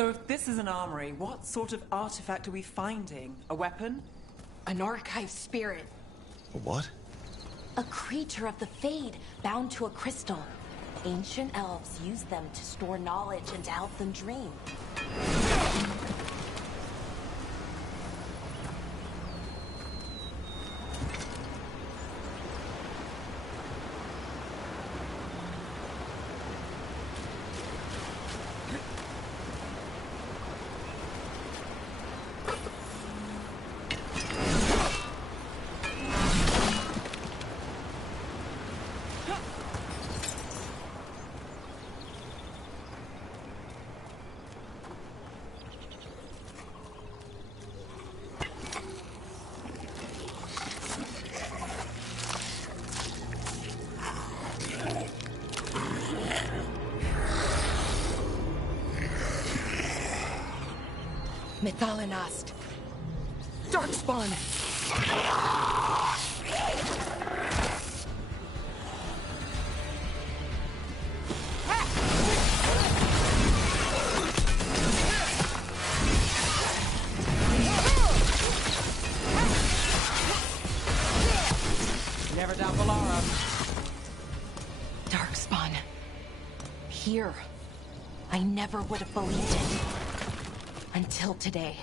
So if this is an armory, what sort of artifact are we finding? A weapon? An archive spirit. A what? A creature of the Fade, bound to a crystal. Ancient elves use them to store knowledge and to help them dream. Methalinast. Darkspawn! Never doubt Valara. Darkspawn. Here. I never would have believed it. Until today.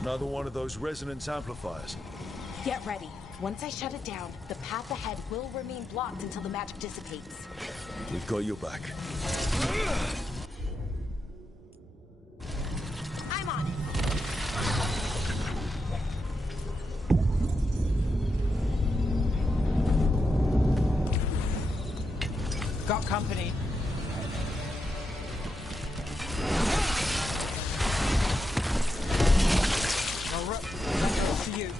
Another one of those resonance amplifiers. Get ready. Once I shut it down, the path ahead will remain blocked until the magic dissipates. We've got your back. I'm on it. Got company. Well, Rook, that's all to you.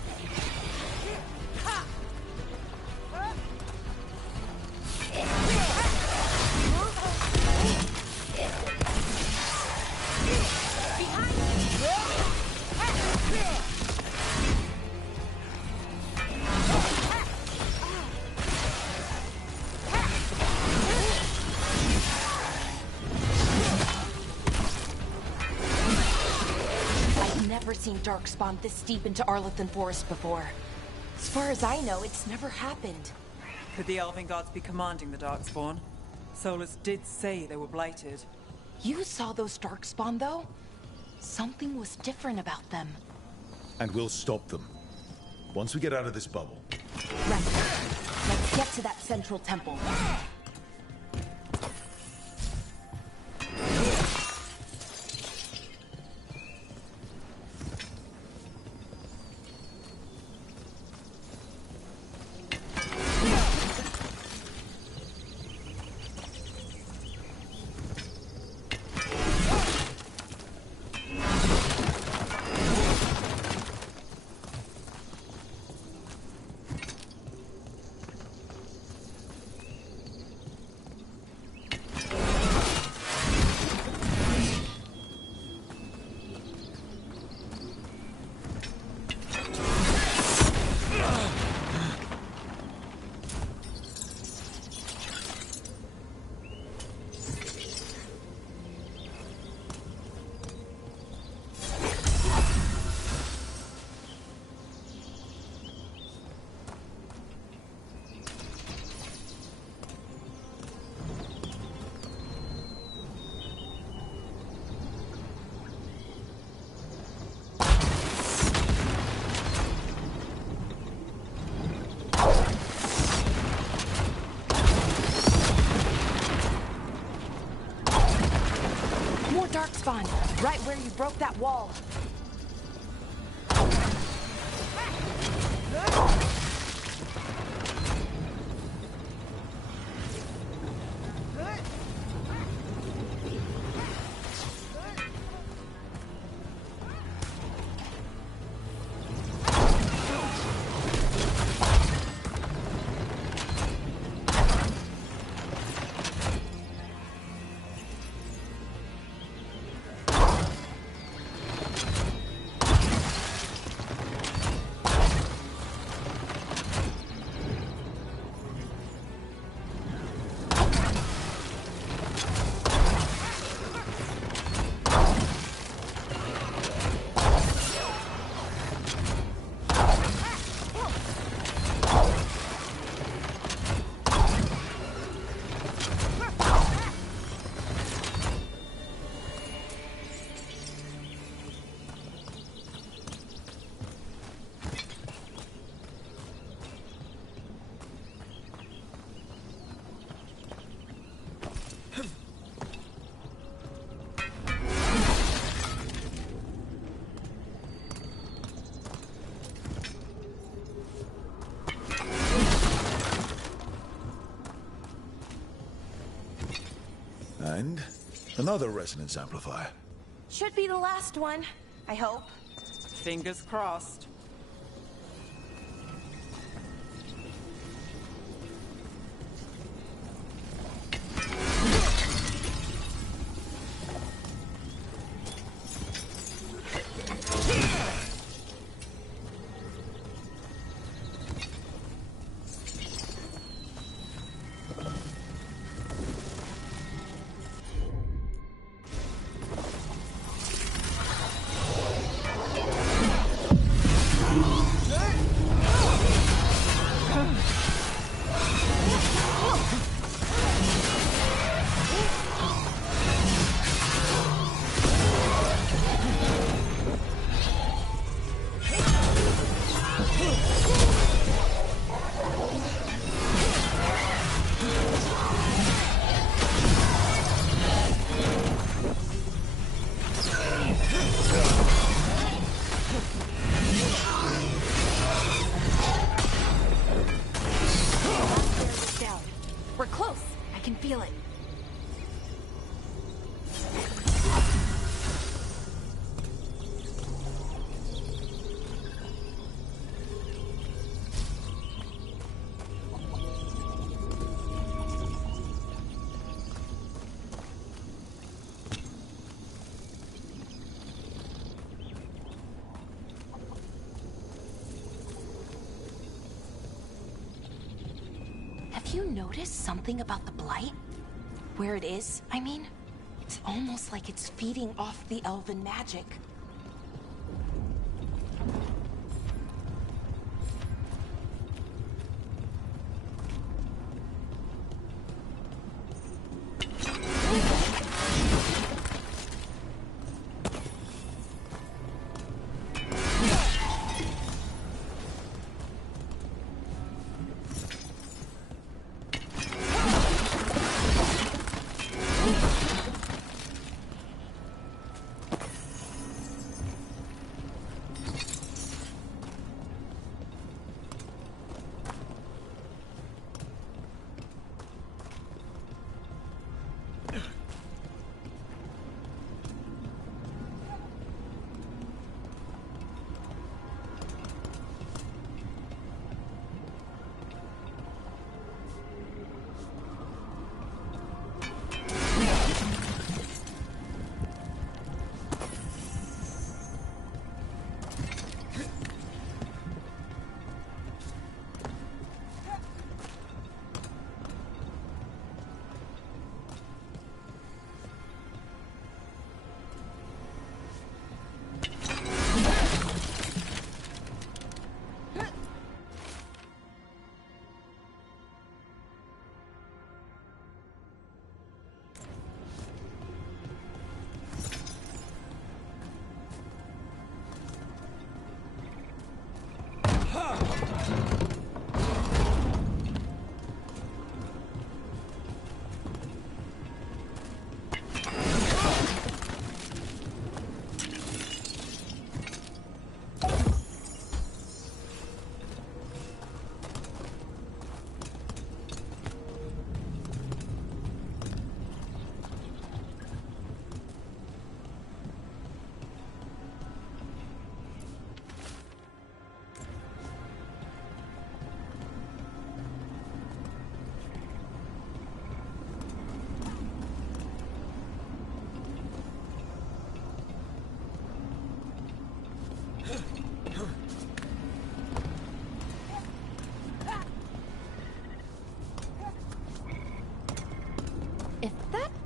Seen Darkspawn this deep into Arlathan Forest before. As far as I know, it's never happened. Could the Elven Gods be commanding the Darkspawn? Solus did say they were blighted. You saw those Darkspawn, though? Something was different about them. And we'll stop them. Once we get out of this bubble. Right. Let's get to that central temple. Darkspawn, right where you broke that wall. And another resonance amplifier. Should be the last one, I hope. Fingers crossed. We're close. I can feel it. Have you noticed something about the Blight? Where it is, I mean? It's almost like it's feeding off the elven magic.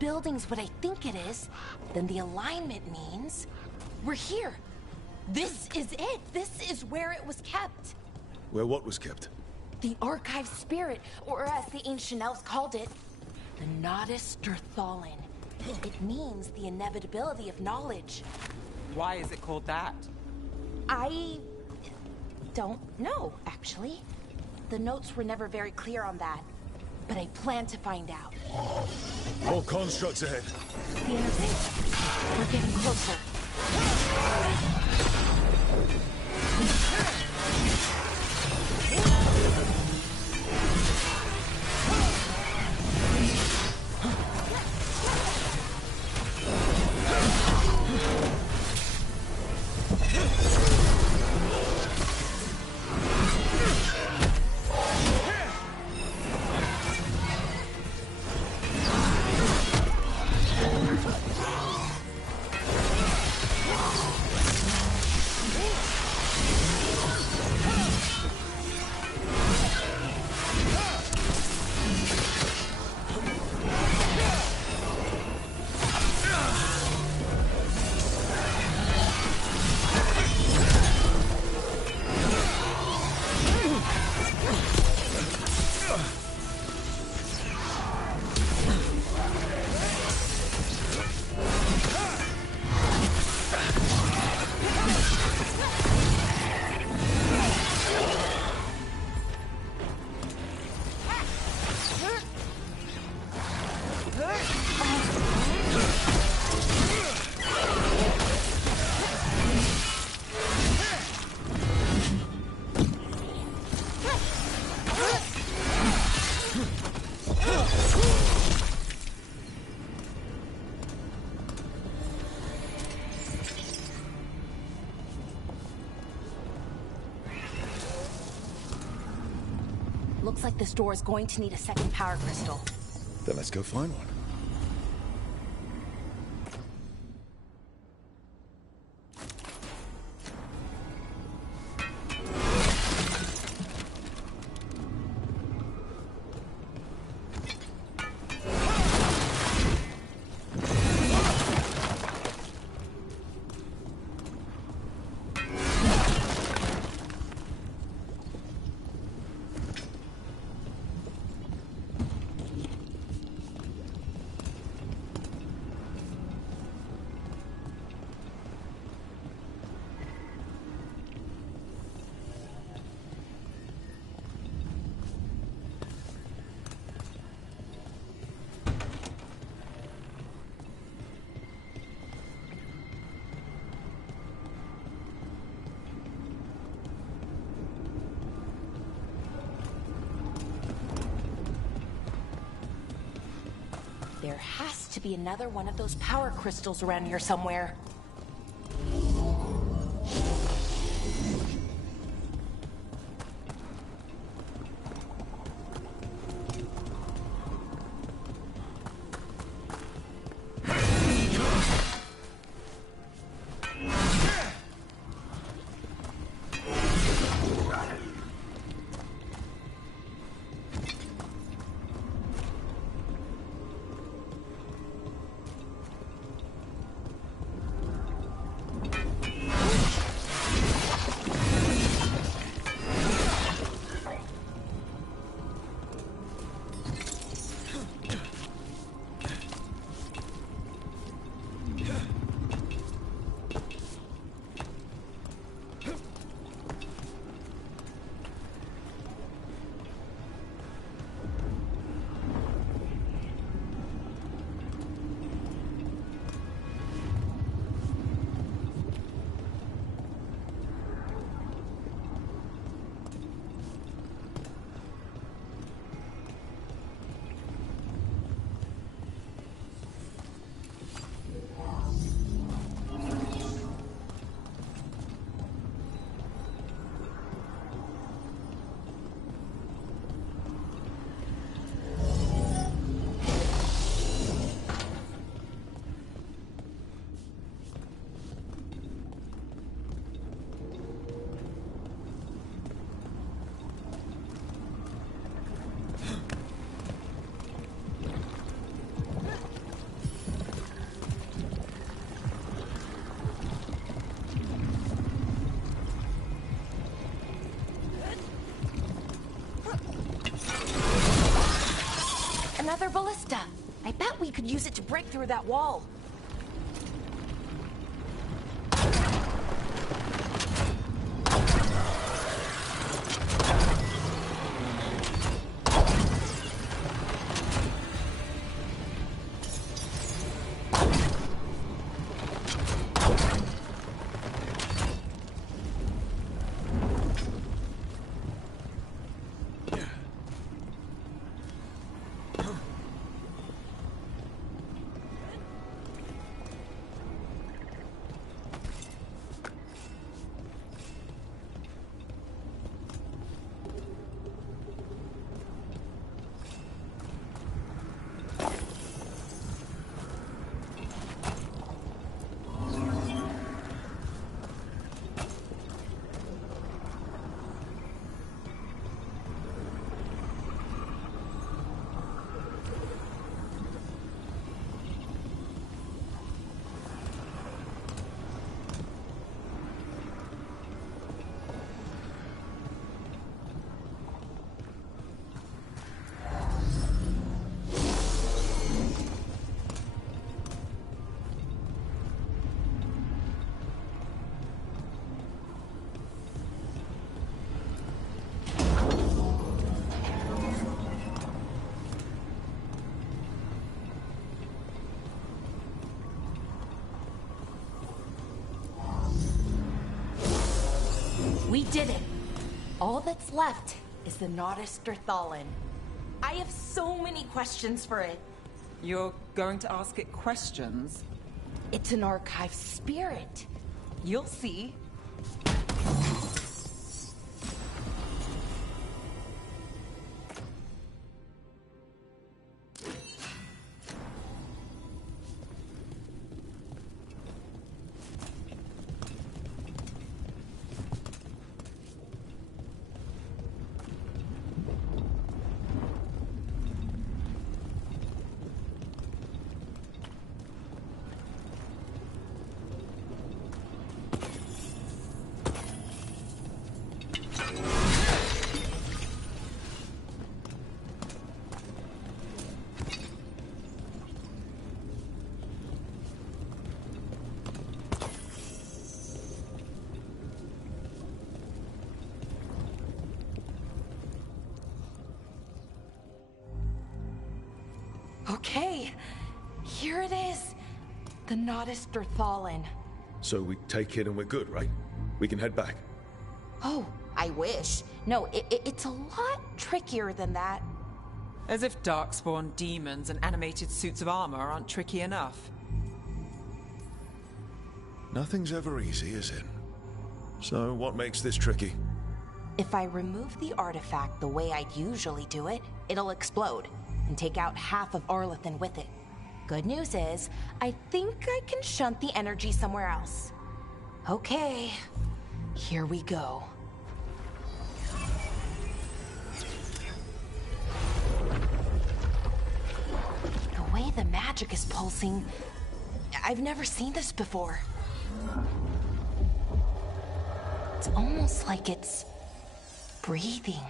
building's what I think it is, then the alignment means we're here. This is it. This is where it was kept. Where what was kept? The archive spirit, or as the ancient elves called it, the Nodus Derthalin. It means the inevitability of knowledge. Why is it called that? I don't know, actually. The notes were never very clear on that, but I plan to find out. More constructs ahead. The interface. We're getting closer. Looks like this door is going to need a second power crystal. Then let's go find one. There has to be another one of those power crystals around here somewhere. ballista. I bet we could use it to break through that wall. We did it. All that's left is the Nodus Thalin. I have so many questions for it. You're going to ask it questions? It's an archive spirit. You'll see. Okay, here it is. The Nodus Thalin. So we take it and we're good, right? We can head back. Oh, I wish. No, it's a lot trickier than that. As if darkspawn demons and animated suits of armor aren't tricky enough. Nothing's ever easy, is it? So what makes this tricky? If I remove the artifact the way I'd usually do it, it'll explode and take out half of Arlethan with it. Good news is, I think I can shunt the energy somewhere else. Okay, here we go. The way the magic is pulsing, I've never seen this before. It's almost like it's breathing.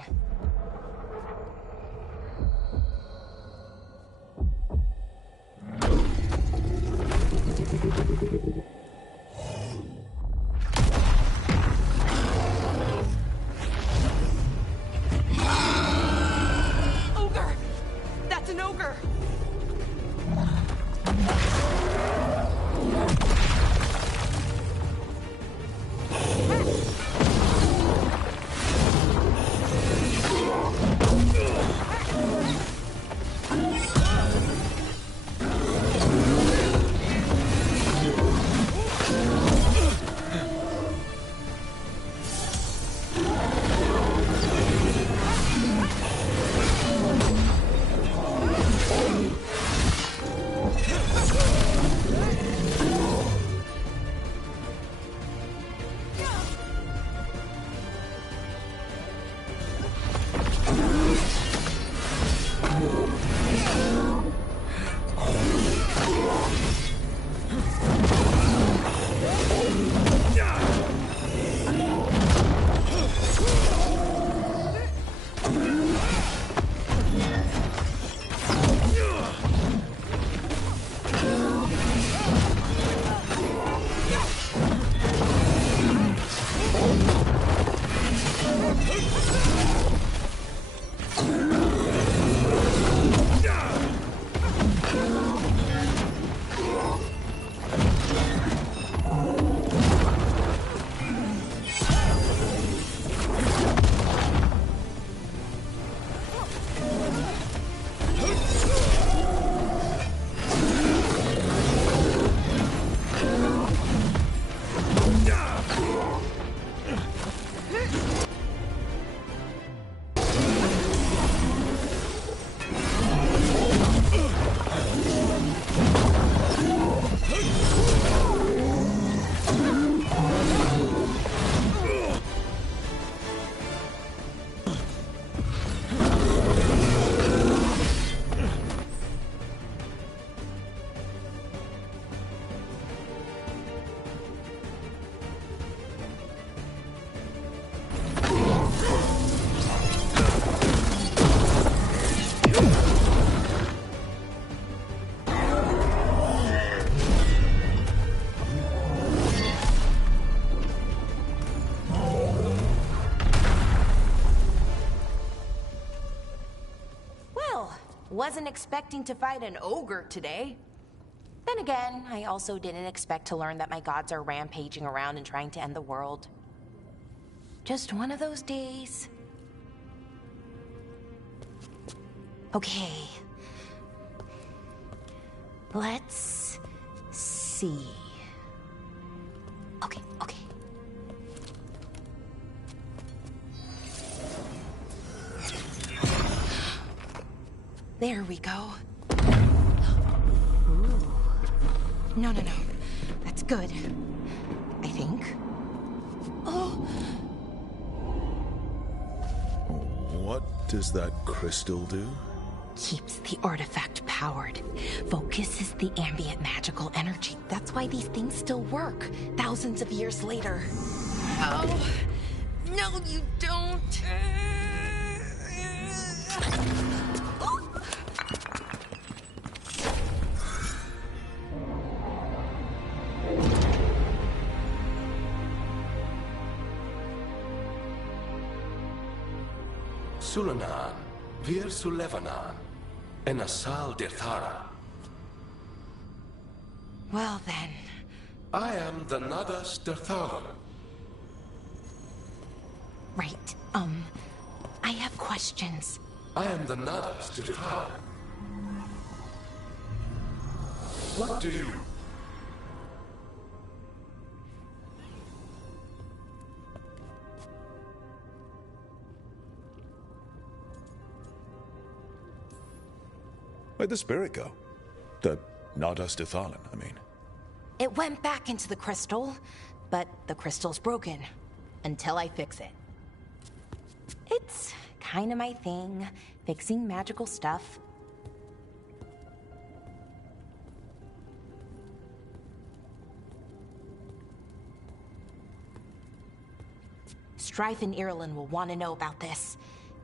Ogre! That's an ogre! Wasn't expecting to fight an ogre today. Then again, I also didn't expect to learn that my gods are rampaging around and trying to end the world. Just one of those days. Okay. Let's see. Okay. There we go. Ooh. No. That's good. I think. Oh! What does that crystal do? Keeps the artifact powered. Focuses the ambient magical energy. That's why these things still work, thousands of years later. Oh! No, you don't! Sulanan, Vir Sulevanan, and Asal Dirthara. Well then. I am the Nadas Dirthalan. Right, I have questions. I am the Nadas Dirthalan. What do you... Where'd the spirit go? The Nadas Dithalan, I mean. It went back into the crystal, but the crystal's broken. Until I fix it. It's kind of my thing, fixing magical stuff. Strife and Irulan will want to know about this.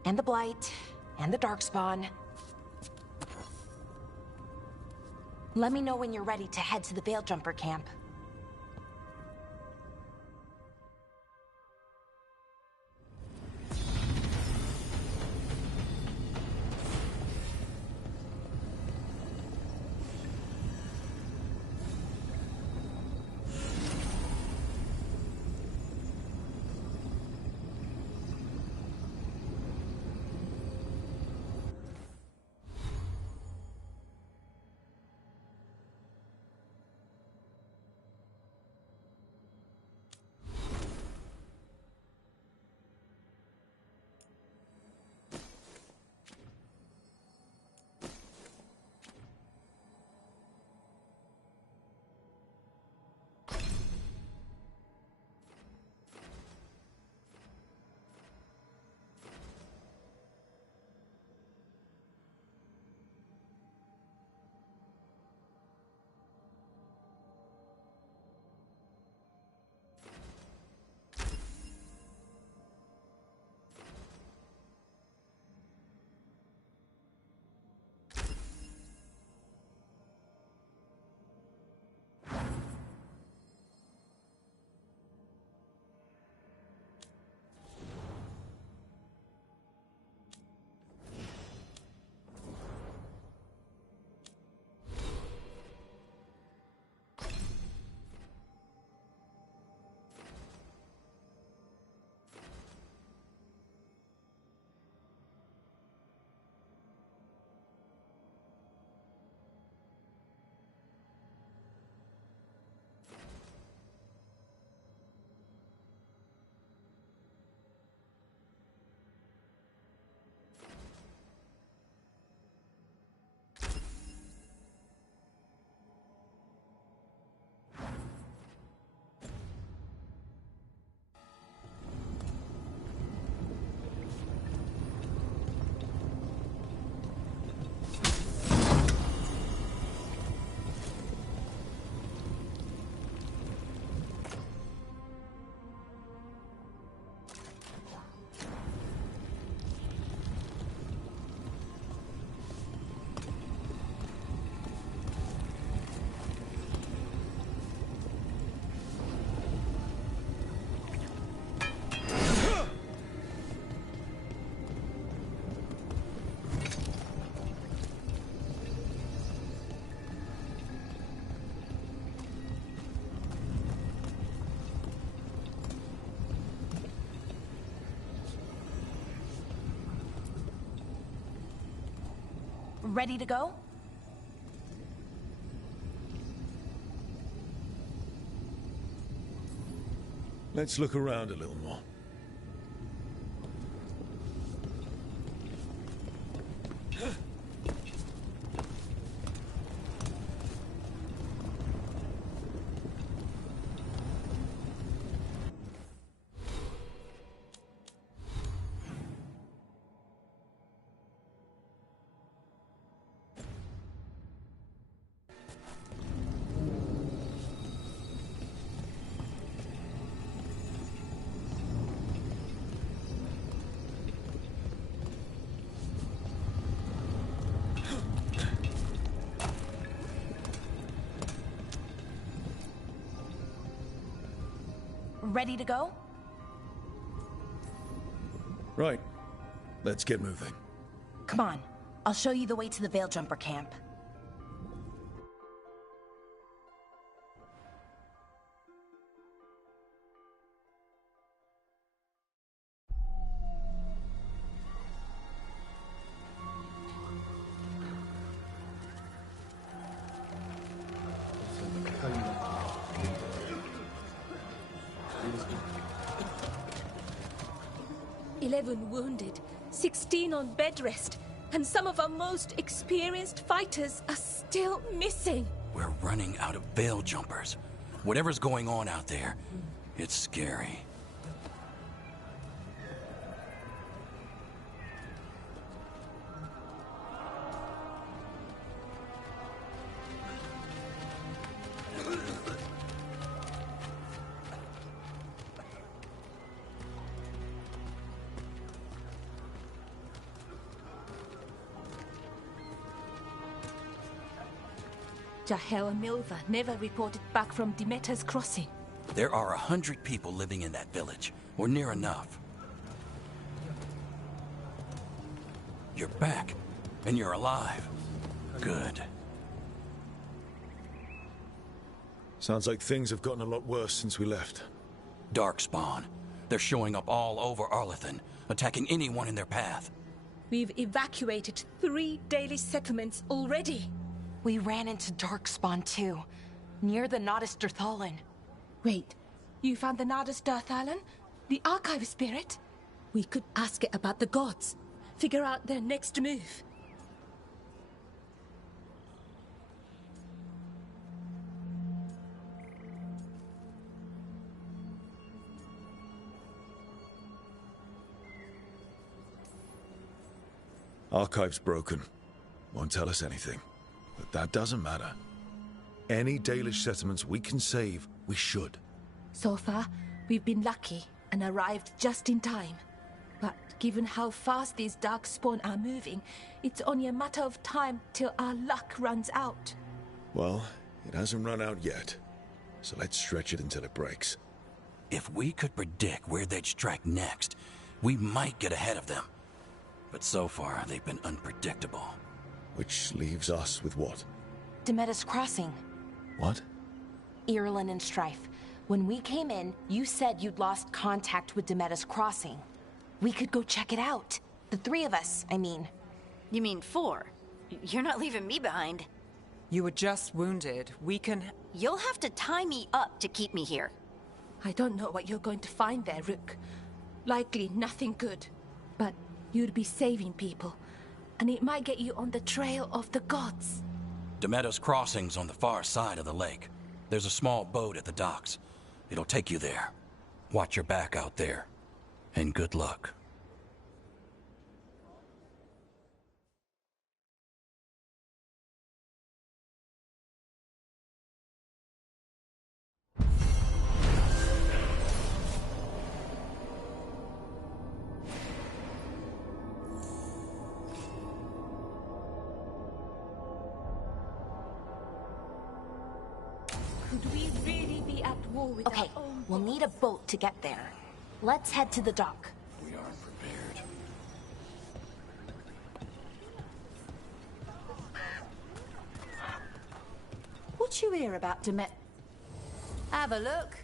And the Blight, and the Darkspawn. Let me know when you're ready to head to the Veil Jumper camp. Ready to go? Let's look around a little more. Ready to go? Right. Let's get moving. Come on. I'll show you the way to the Veil Jumper camp. Wounded, 16 on bed rest, and some of our most experienced fighters are still missing. We're running out of Veil Jumpers. Whatever's going on out there, it's scary. Jahel and Milva never reported back from Demeter's crossing. There are 100 people living in that village, or near enough. You're back, and you're alive. Good. Sounds like things have gotten a lot worse since we left. Darkspawn. They're showing up all over Arlethan, attacking anyone in their path. We've evacuated 3 daily settlements already. We ran into Darkspawn too, near the Nodus Dirthalan. Wait, you found the Nodus Dirthalan? The Archive Spirit? We could ask it about the gods. Figure out their next move. Archive's broken. Won't tell us anything. But that doesn't matter. Any Dalish settlements we can save, we should. So far, we've been lucky and arrived just in time. But given how fast these Darkspawn are moving, it's only a matter of time till our luck runs out. Well, it hasn't run out yet. So let's stretch it until it breaks. If we could predict where they'd strike next, we might get ahead of them. But so far, they've been unpredictable. Which leaves us with what? Demeter's crossing. What? Irulan and Strife. When we came in, you said you'd lost contact with Demeter's crossing. We could go check it out. The 3 of us, I mean. You mean 4? You're not leaving me behind. You were just wounded. We can... You'll have to tie me up to keep me here. I don't know what you're going to find there, Rook. Likely nothing good. But you'd be saving people. And it might get you on the trail of the gods. Demeter's crossing's on the far side of the lake. There's a small boat at the docks. It'll take you there. Watch your back out there. And good luck. Could we really be at war with Okay, our own we'll need a boat to get there. Let's head to the dock. We aren't prepared. What you hear about Demet? Have a look.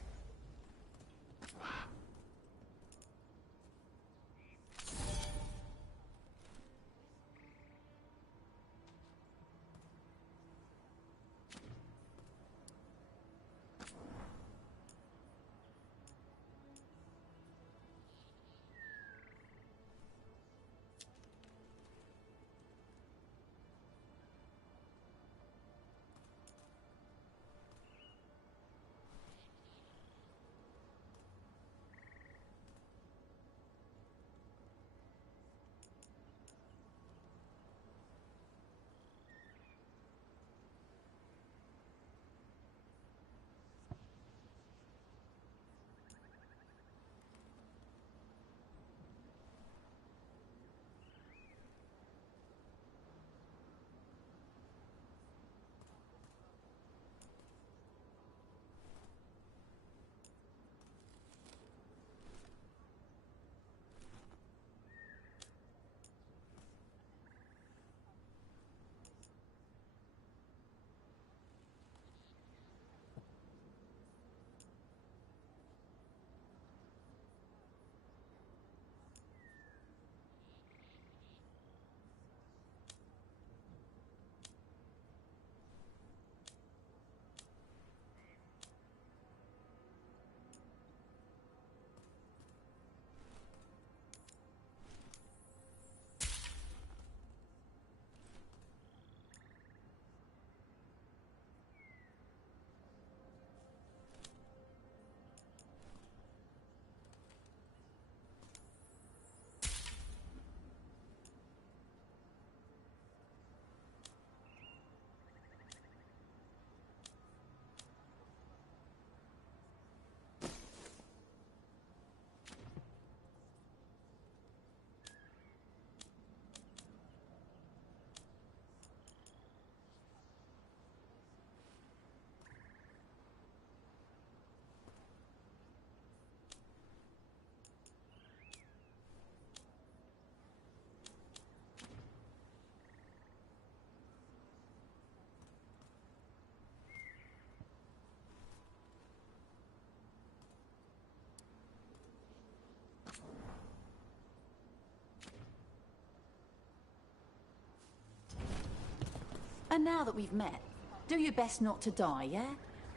now that we've met, do your best not to die, yeah?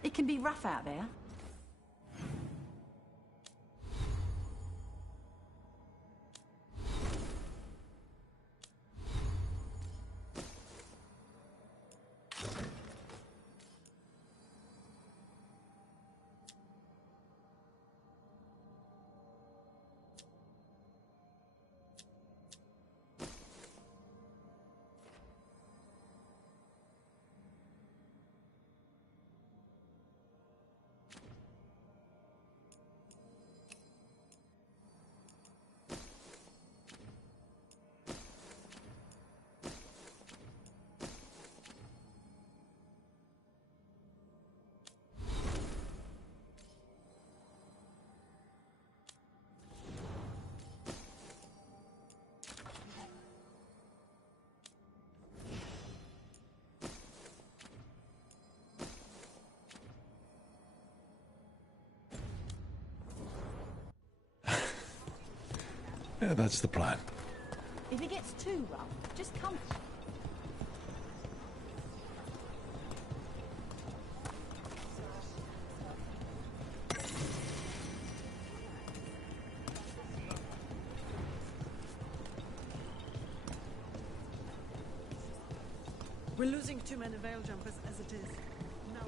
It can be rough out there. Yeah, that's the plan. If it gets too rough, just come. We're losing too many veil jumpers as it is. Now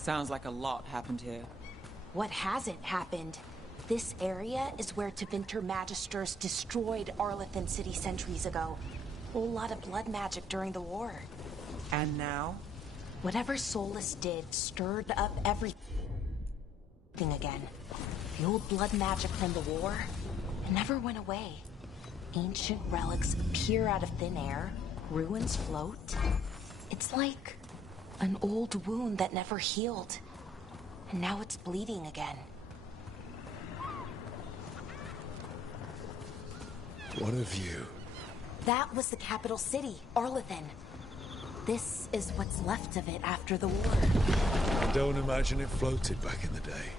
Sounds like a lot happened here. What hasn't happened? This area is where Tevinter Magisters destroyed Arlethan City centuries ago. Whole lot of blood magic during the war. And now? Whatever Solus did stirred up everything again. The old blood magic from the war, it never went away. Ancient relics appear out of thin air, ruins float. It's like an old wound that never healed. And now it's bleeding again. What a view. That was the capital city, Arlethan. This is what's left of it after the war. I don't imagine it floated back in the day.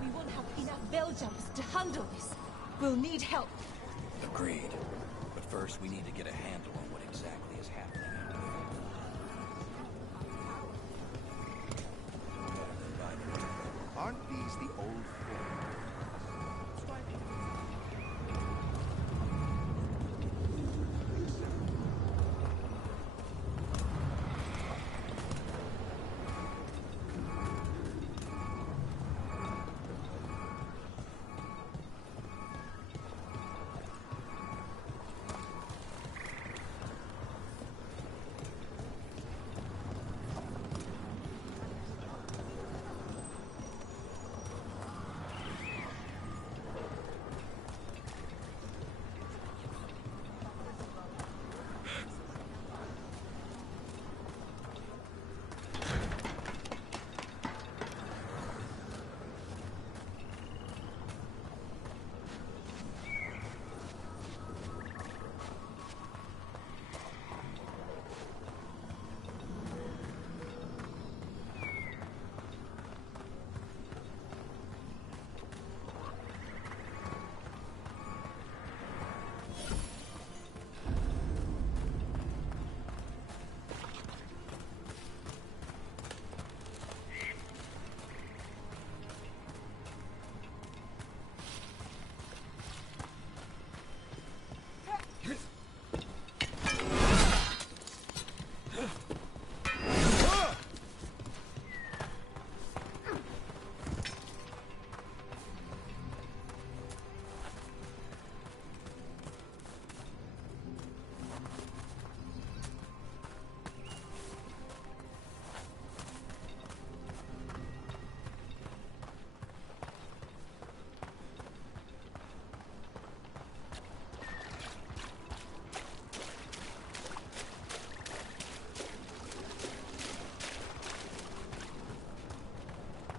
We won't have enough bell jumpers to handle this. We'll need help. Agreed. But first, we need to get a handle on what exactly is happening.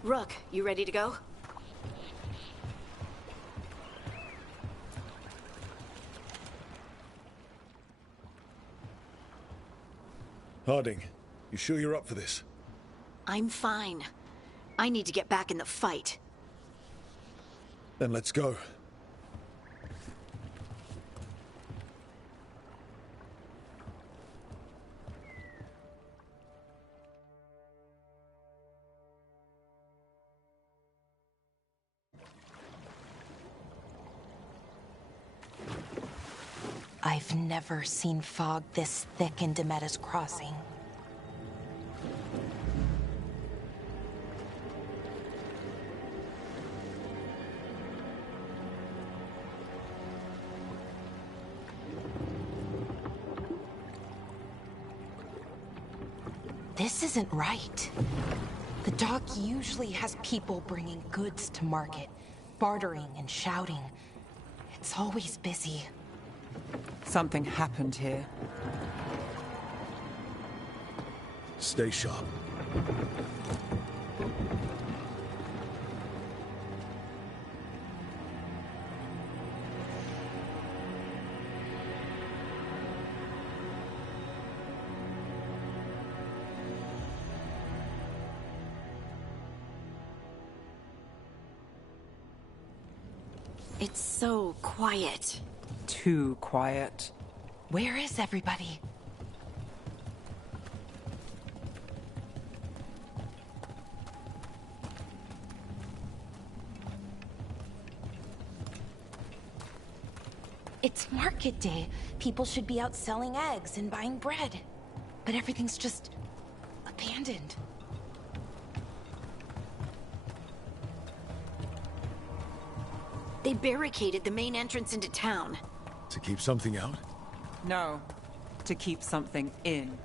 Rook, you ready to go? Harding, you sure you're up for this? I'm fine. I need to get back in the fight. Then let's go. I've never seen fog this thick in Demetta's Crossing. This isn't right. The dock usually has people bringing goods to market, bartering and shouting. It's always busy. Something happened here. Stay sharp. It's so quiet. Too quiet. Where is everybody? It's market day. People should be out selling eggs and buying bread. But everything's just abandoned. They barricaded the main entrance into town. To keep something out? No, to keep something in.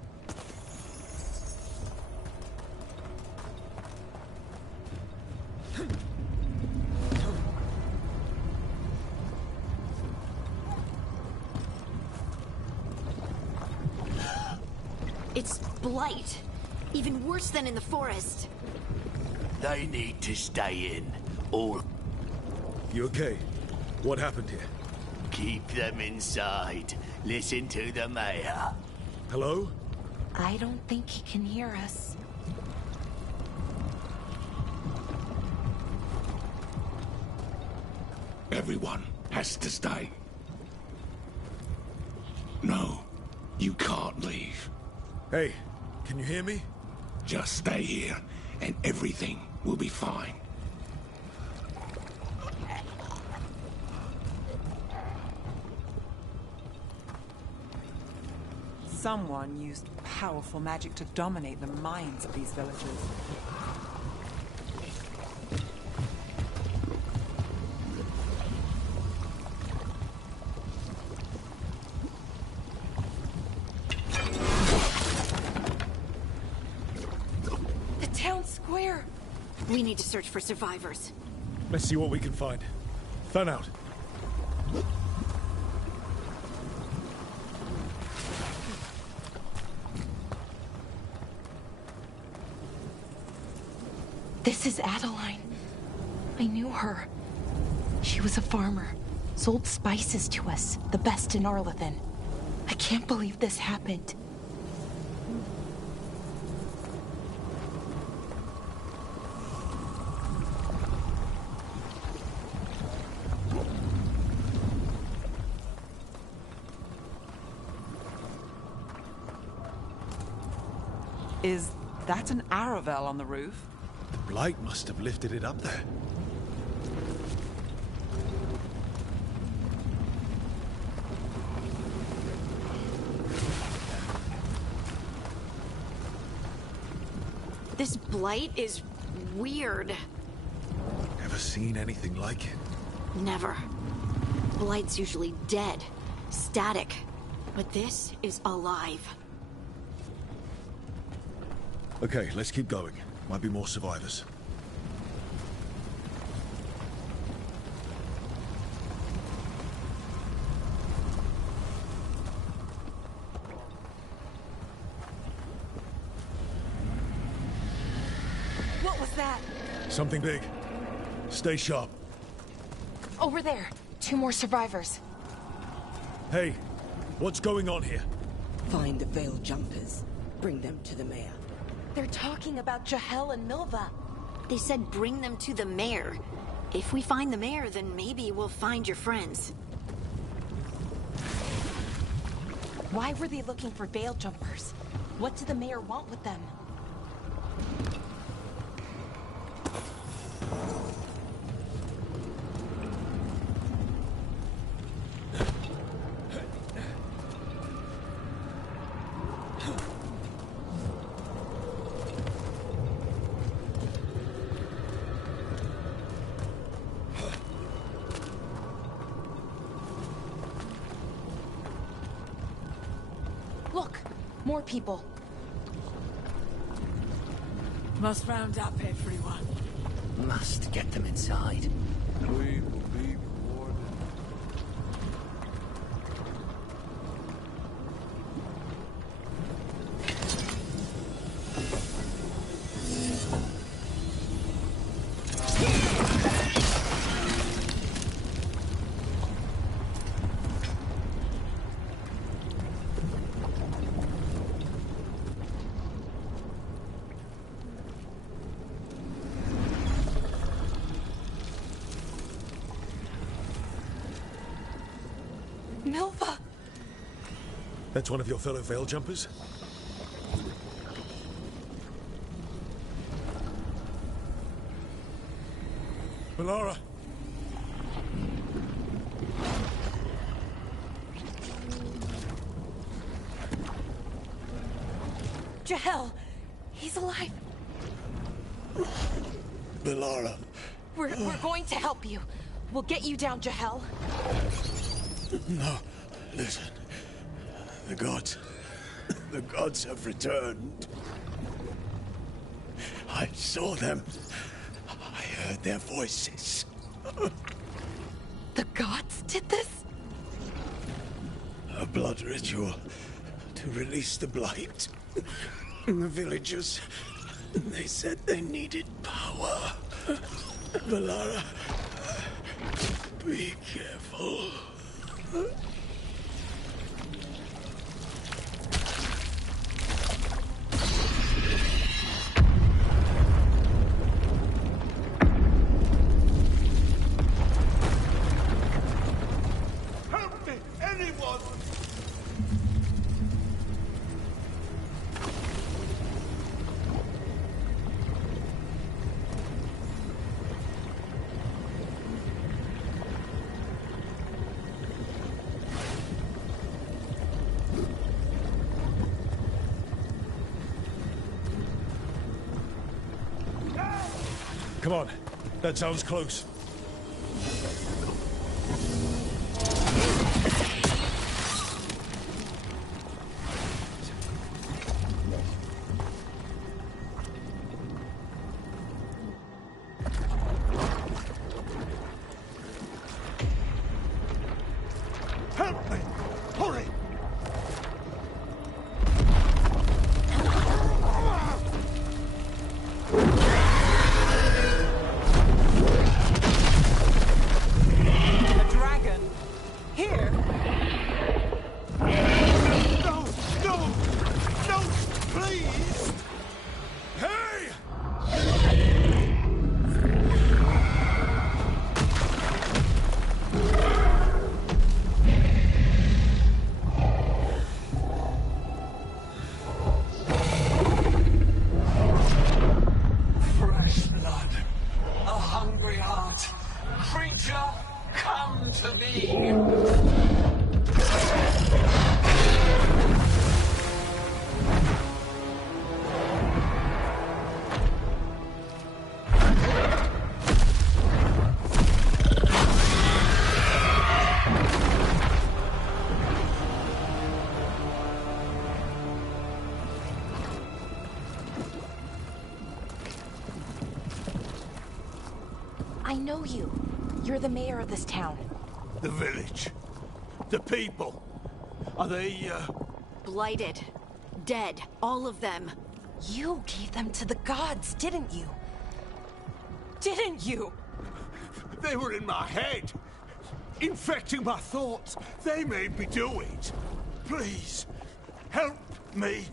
It's blight. Even worse than in the forest. They need to stay in, or... You okay? What happened here? Keep them inside. Listen to the mayor. Hello? I don't think he can hear us. Everyone has to stay. No, you can't leave. Hey, can you hear me? Just stay here, and everything will be fine. Someone used powerful magic to dominate the minds of these villagers. The town square! We need to search for survivors. Let's see what we can find. Fan out. This is Adeline. I knew her. She was a farmer, sold spices to us, the best in Arlathan. I can't believe this happened. Is that an Aravel on the roof? The blight must have lifted it up there. This blight is weird. Ever seen anything like it? Never. Blight's usually dead, static. But this is alive. Okay, let's keep going. Might be more survivors. What was that? Something big. Stay sharp. Over there. 2 more survivors. Hey, what's going on here? Find the veiled jumpers. Bring them to the mayor. They're talking about Jahel and Milva. They said bring them to the mayor. If we find the mayor, then maybe we'll find your friends. Why were they looking for veil jumpers? What did the mayor want with them? Look, more people. Must round up everyone. Must get them inside. We will be rewarded. Milva! That's one of your fellow veil jumpers? Melara! Jahel! He's alive! Melara. We're going to help you. We'll get you down, Jahel. No, listen. The gods have returned. I saw them. I heard their voices. The gods did this? A blood ritual to release the blight. The villagers, they said they needed power. Melara, be careful. Help me, anyone! Come on. That sounds close. Help me! Hurry! A dragon? Here? No! No! No! Please! Hey! Fresh blood. A hungry heart. Creature, come to me. I know you. You're the mayor of this town. The village. The people. Are they, Blighted. Dead. All of them. You gave them to the gods, didn't you? didn't you? They were in my head, infecting my thoughts. They made me do it. Please, help me.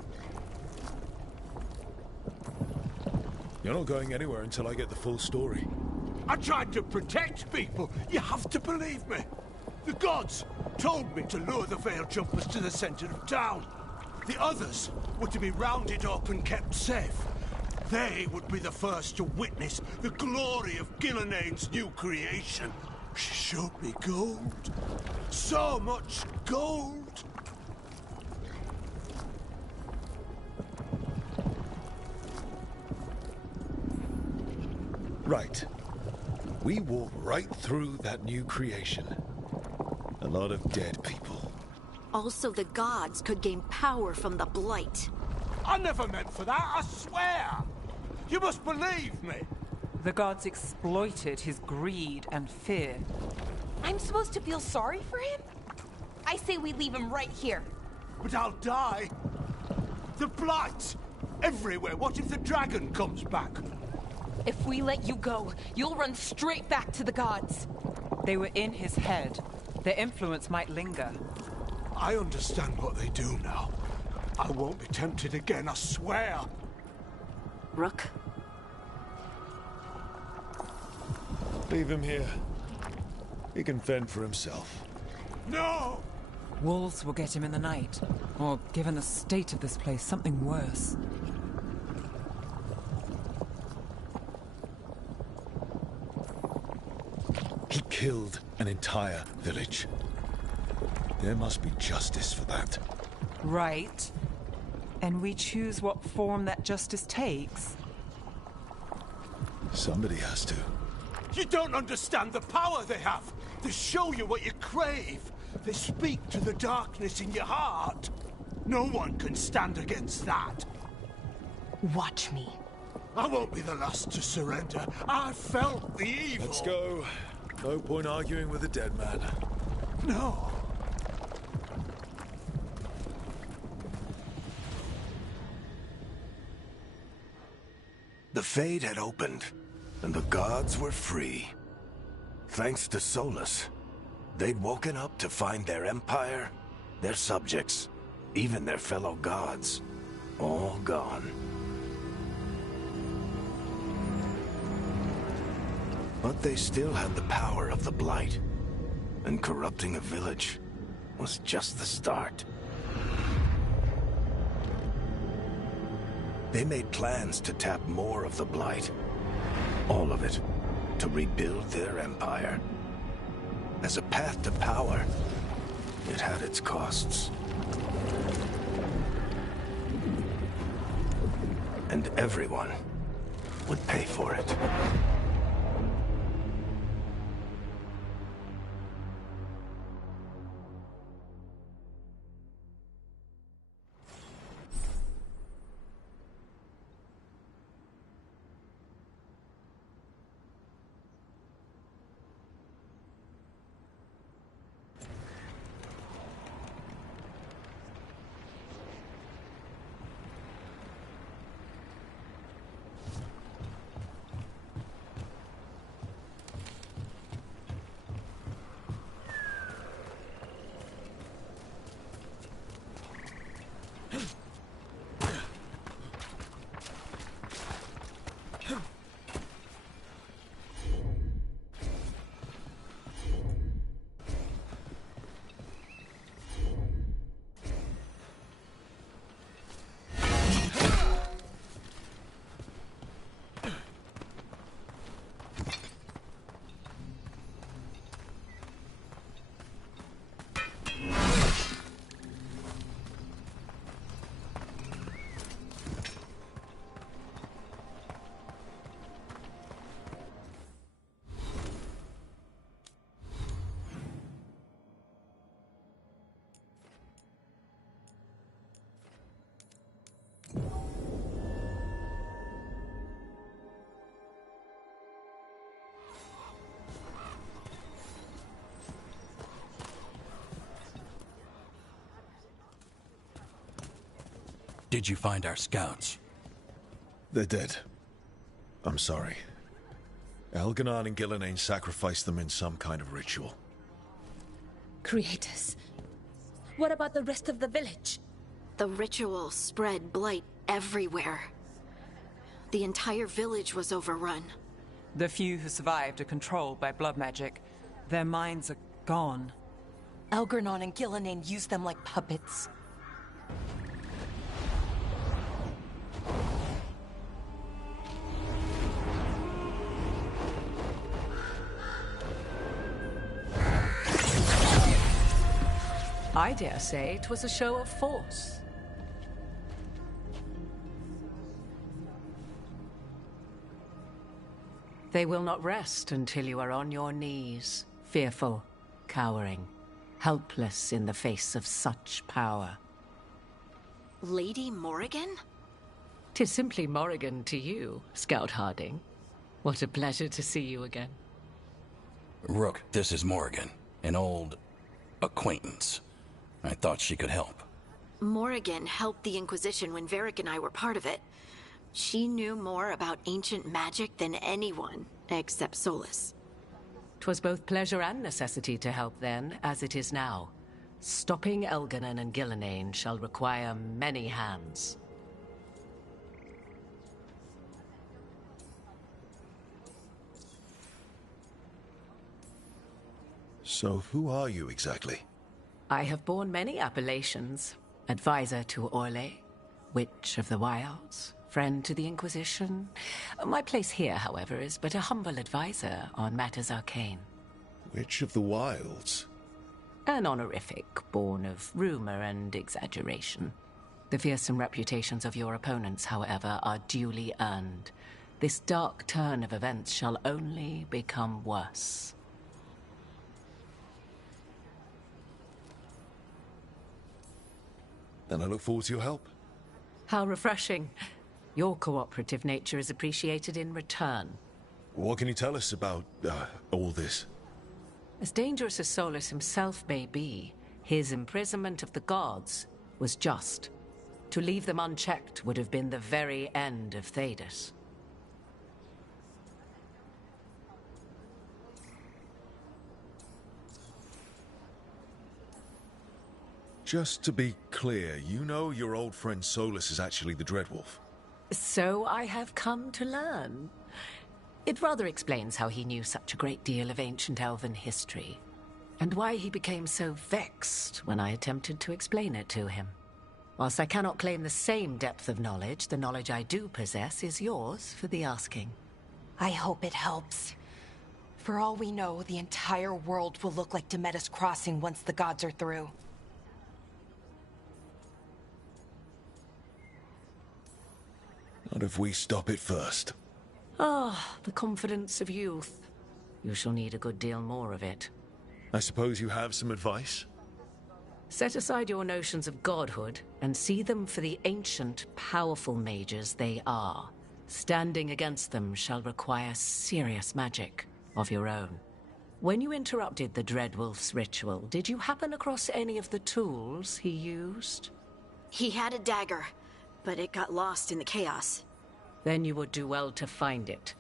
You're not going anywhere until I get the full story. I tried to protect people. You have to believe me. The gods told me to lure the Veil Jumpers to the center of town. The others were to be rounded up and kept safe. They would be the first to witness the glory of Gillenane's new creation. She showed me gold. So much gold. Right. We walk right through that new creation. A lot of dead people. Also, the gods could gain power from the Blight. I never meant for that, I swear! You must believe me! The gods exploited his greed and fear. I'm supposed to feel sorry for him? I say we leave him right here. But I'll die. The Blight! Everywhere. What if the dragon comes back? If we let you go, you'll run straight back to the gods. They were in his head. Their influence might linger. I understand what they do now. I won't be tempted again, I swear. Rook? Leave him here. He can fend for himself. No! Wolves will get him in the night. Or, given the state of this place, something worse. He killed an entire village. There must be justice for that. Right. And we choose what form that justice takes. Somebody has to. You don't understand the power they have. They show you what you crave. They speak to the darkness in your heart. No one can stand against that. Watch me. I won't be the last to surrender. I felt the evil. Let's go. No point arguing with a dead man. No. The Fade had opened, and the gods were free. Thanks to Solus, they'd woken up to find their empire, their subjects, even their fellow gods, all gone. But they still had the power of the Blight, and corrupting a village was just the start. They made plans to tap more of the Blight. All of it, to rebuild their empire. As a path to power, it had its costs. And everyone would pay for it. Did you find our scouts? They're dead. I'm sorry. Elganon and Gillenane sacrificed them in some kind of ritual. Creators. What about the rest of the village? The ritual spread blight everywhere. The entire village was overrun. The few who survived are controlled by blood magic. Their minds are gone. Elganon and Gillenane used them like puppets. I dare say it was a show of force. They will not rest until you are on your knees, fearful, cowering, helpless in the face of such power. Lady Morrigan? 'Tis simply Morrigan to you, Scout Harding. What a pleasure to see you again. Rook, this is Morrigan, an old acquaintance. I thought she could help. Morrigan helped the Inquisition when Varric and I were part of it. She knew more about ancient magic than anyone, except Solus. 'Twas both pleasure and necessity to help then, as it is now. Stopping Elganon and Gillenane shall require many hands. So who are you exactly? I have borne many appellations. Advisor to Orle, Witch of the Wilds, friend to the Inquisition. My place here, however, is but a humble advisor on matters arcane. Witch of the Wilds? An honorific born of rumor and exaggeration. The fearsome reputations of your opponents, however, are duly earned. This dark turn of events shall only become worse. Then I look forward to your help. How refreshing. Your cooperative nature is appreciated in return. What can you tell us about all this? As dangerous as Solus himself may be, his imprisonment of the gods was just. To leave them unchecked would have been the very end of Thedas. Just to be clear, you know your old friend Solus is actually the Dreadwolf. So I have come to learn. It rather explains how he knew such a great deal of ancient elven history, and why he became so vexed when I attempted to explain it to him. Whilst I cannot claim the same depth of knowledge, the knowledge I do possess is yours for the asking. I hope it helps. For all we know, the entire world will look like Demetus Crossing once the gods are through. Not if we stop it first. Ah, the confidence of youth. You shall need a good deal more of it. I suppose you have some advice? Set aside your notions of godhood and see them for the ancient, powerful mages they are. Standing against them shall require serious magic of your own. When you interrupted the Dreadwolf's ritual, did you happen across any of the tools he used? He had a dagger, but it got lost in the chaos. Then you would do well to find it.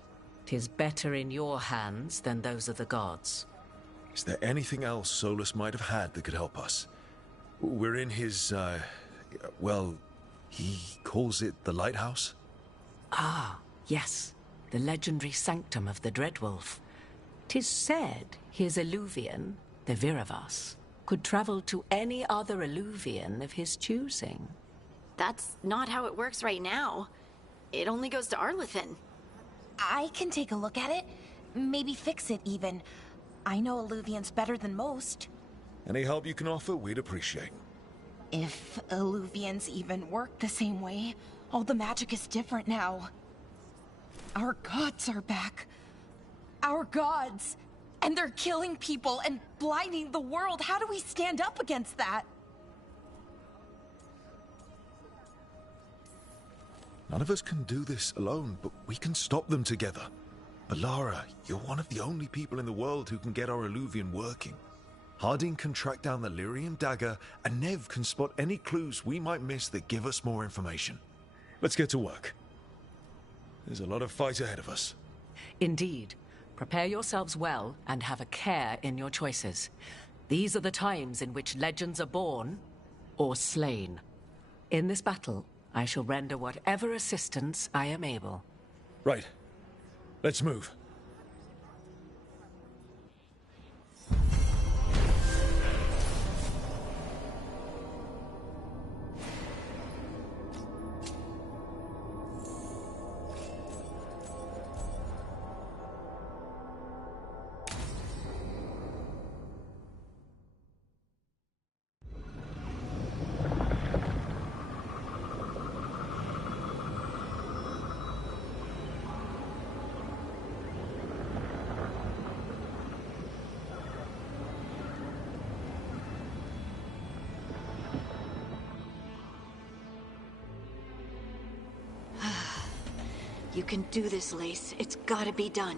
'Tis better in your hands than those of the gods. Is there anything else Solus might have had that could help us? We're in his, well, he calls it the lighthouse? Ah, yes. The legendary sanctum of the Dreadwolf. 'Tis said his Illuvian, the Viravas, could travel to any other Illuvian of his choosing. That's not how it works right now. It only goes to Arlethan. I can take a look at it. Maybe fix it, even. I know Illuvians better than most. Any help you can offer, we'd appreciate. If Illuvians even work the same way, all the magic is different now. Our gods are back. Our gods! And they're killing people and blinding the world. How do we stand up against that? None of us can do this alone, but we can stop them together. Alara, you're one of the only people in the world who can get our Illuvian working. Harding can track down the Lyrium dagger, and Nev can spot any clues we might miss that give us more information. Let's get to work. There's a lot of fight ahead of us. Indeed. Prepare yourselves well and have a care in your choices. These are the times in which legends are born or slain. In this battle, I shall render whatever assistance I am able. Right. Let's move. You can do this, Lace. It's gotta be done.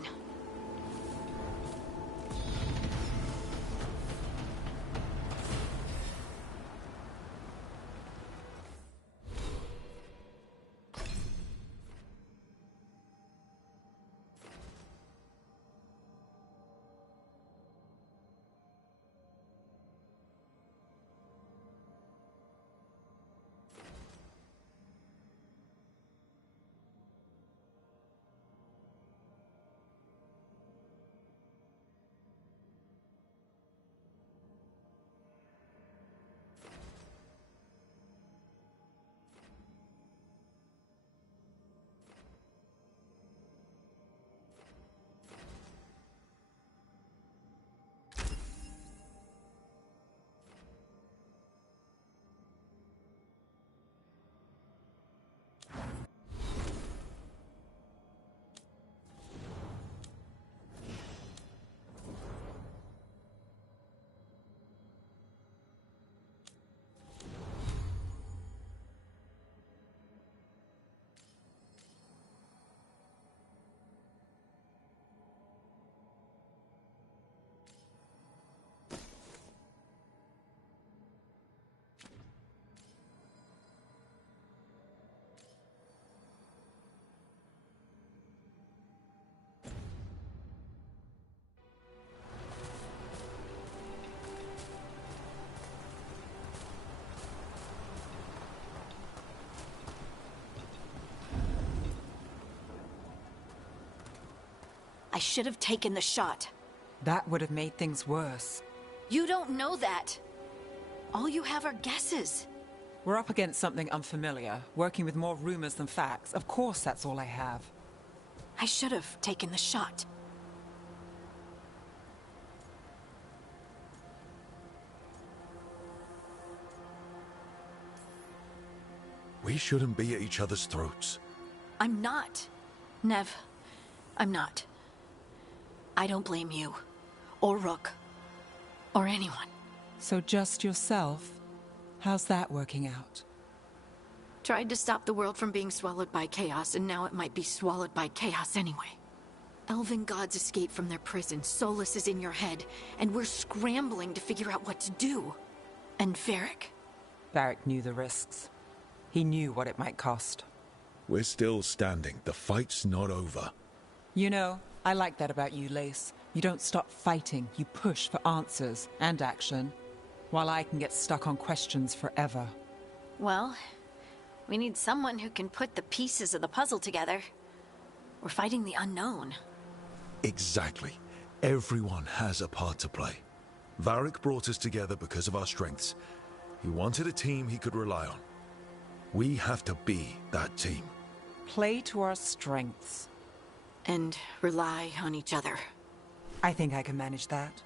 I should have taken the shot. That would have made things worse. You don't know that. All you have are guesses. We're up against something unfamiliar, working with more rumors than facts. Of course that's all I have. I should have taken the shot. We shouldn't be at each other's throats. I'm not. Nev, I'm not. I don't blame you, or Rook, or anyone. So just yourself? How's that working out? Tried to stop the world from being swallowed by chaos, and now it might be swallowed by chaos anyway. Elven gods escaped from their prison, Solus is in your head, and we're scrambling to figure out what to do. And Varric? Varric knew the risks. He knew what it might cost. We're still standing. The fight's not over. You know, I like that about you, Lace. You don't stop fighting. You push for answers and action, while I can get stuck on questions forever. Well, we need someone who can put the pieces of the puzzle together. We're fighting the unknown. Exactly. Everyone has a part to play. Varric brought us together because of our strengths. He wanted a team he could rely on. We have to be that team. Play to our strengths. And rely on each other. I think I can manage that.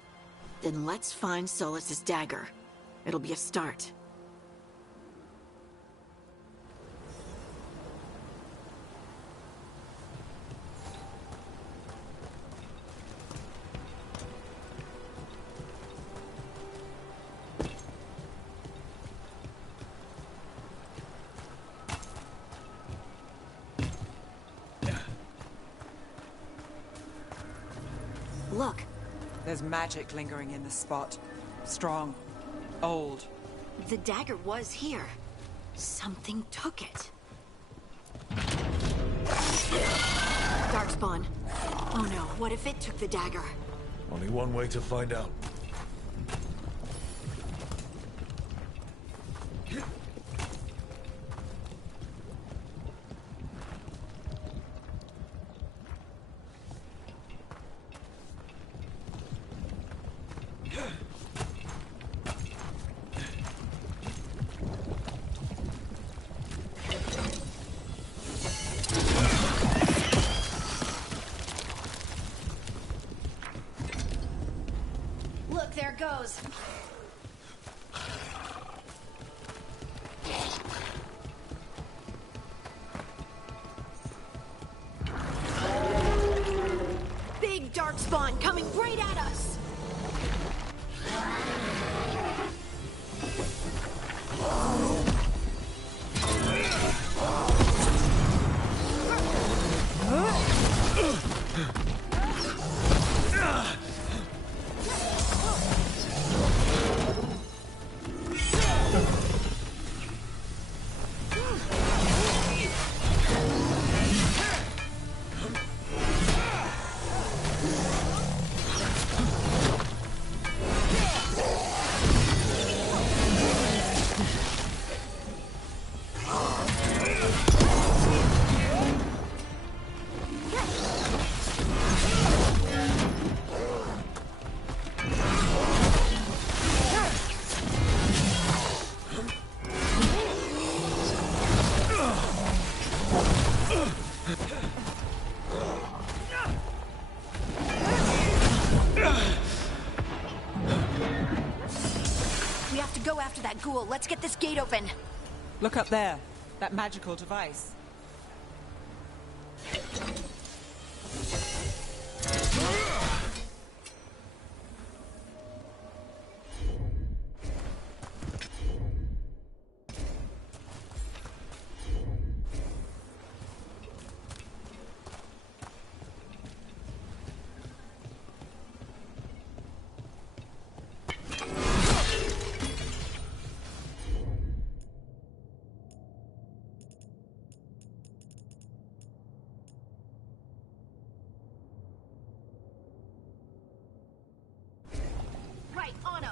Then let's find Solus's dagger. It'll be a start. Look. There's magic lingering in this spot. Strong. Old. The dagger was here. Something took it. Darkspawn. Oh no, what if it took the dagger? Only one way to find out. Look, there it goes. Big darkspawn coming right at us. We have to go after that ghoul. Let's get this gate open. Look up there. That magical device. Right, on him.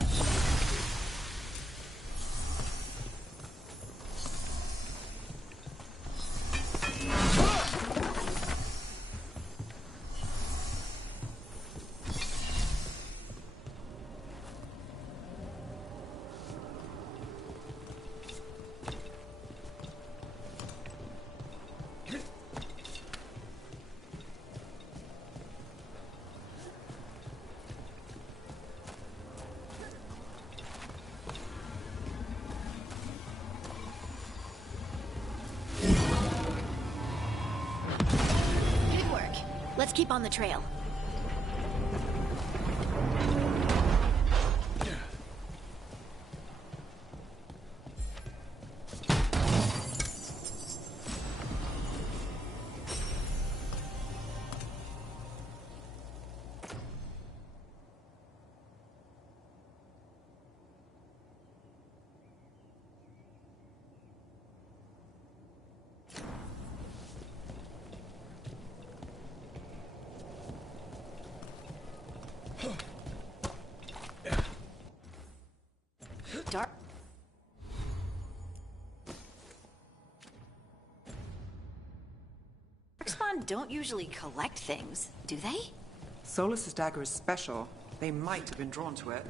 Good work. Let's keep on the trail. Dark. Darkspawn don't usually collect things, do they? Solus's dagger is special. They might have been drawn to it.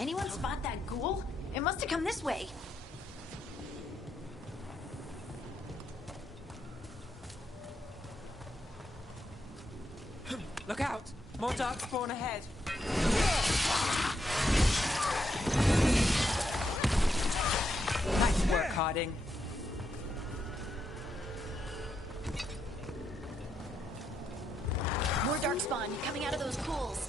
Anyone spot that ghoul? It must have come this way. Look out! More darkspawn ahead. Nice work, Harding. More darkspawn coming out of those pools.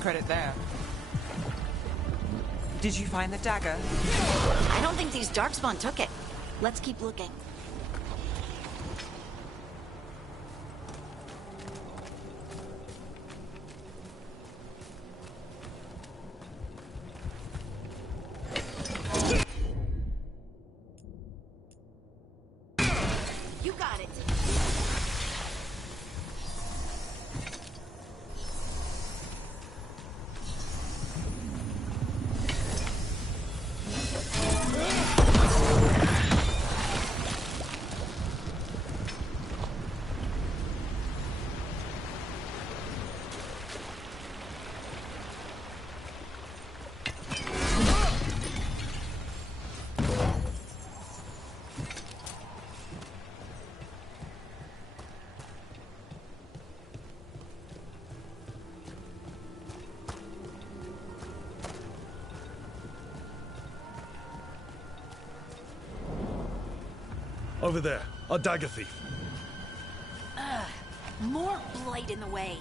Credit there. Did you find the dagger? I don't think these Darkspawn took it. Let's keep looking. You got it. Over there, a dagger thief. More blight in the way.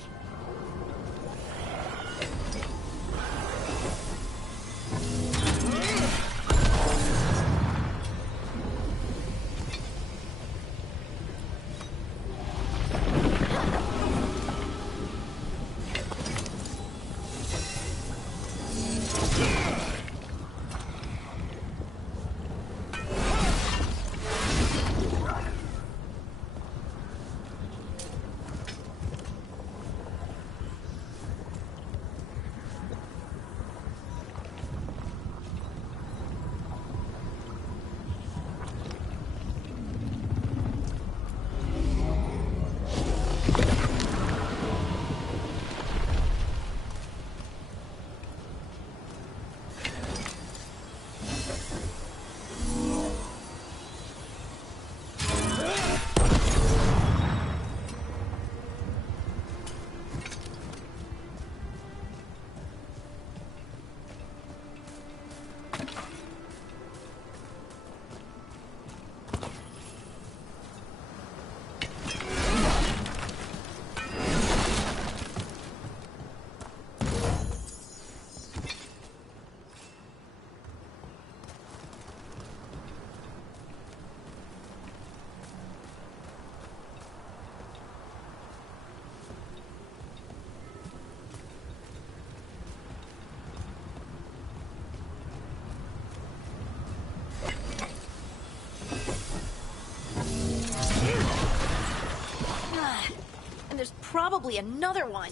And there's probably another one.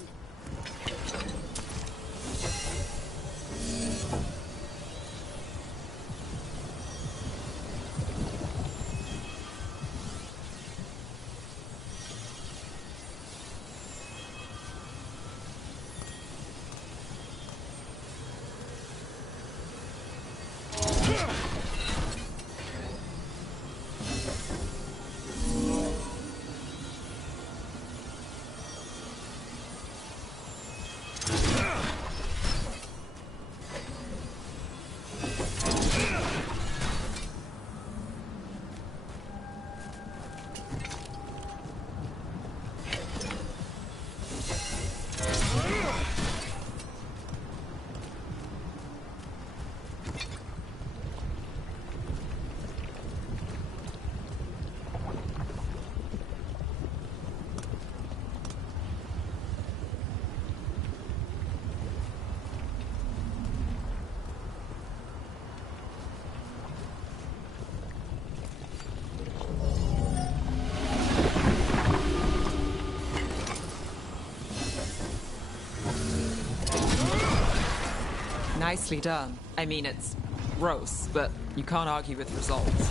Nicely done. I mean, it's gross, but you can't argue with results.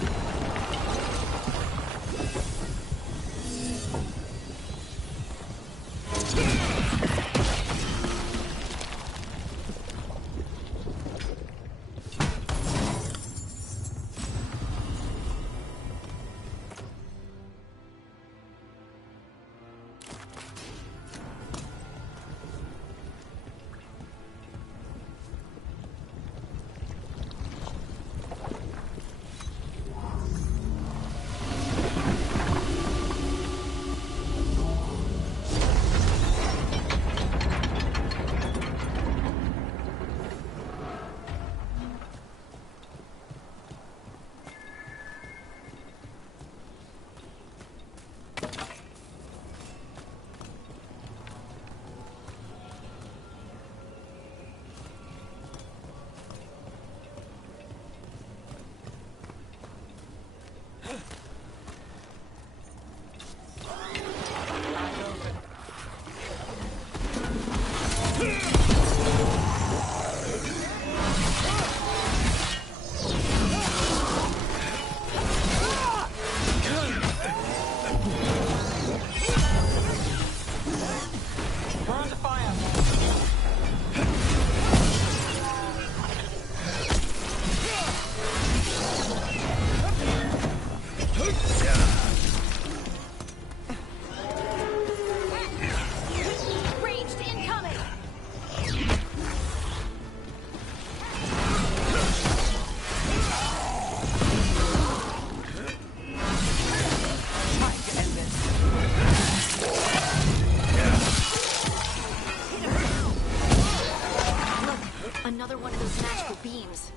Another one of those magical beams.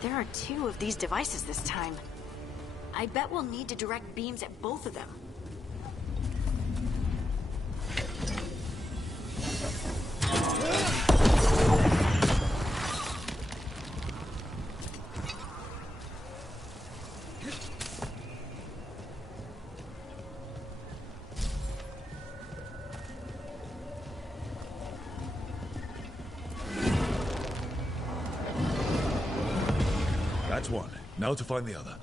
There are 2 of these devices this time. I bet we'll need to direct beams at both of them. That's one. Now to find the other.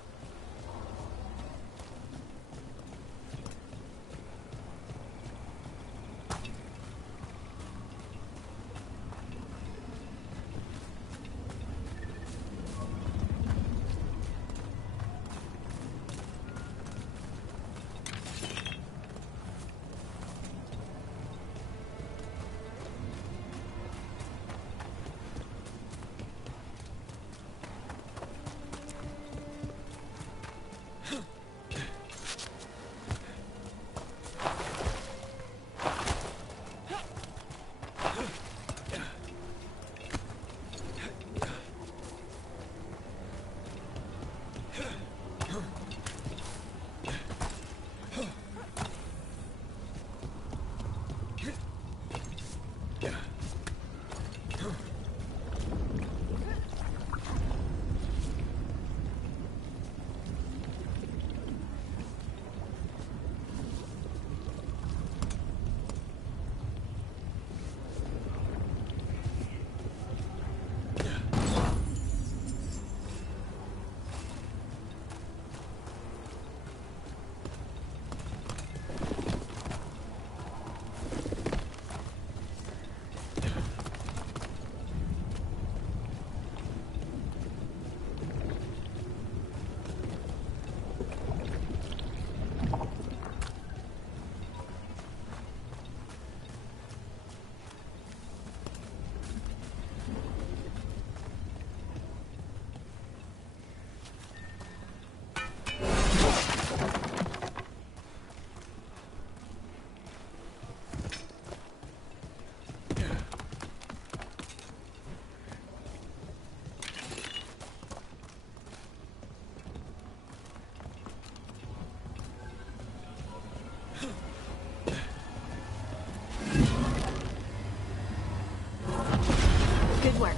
Good work.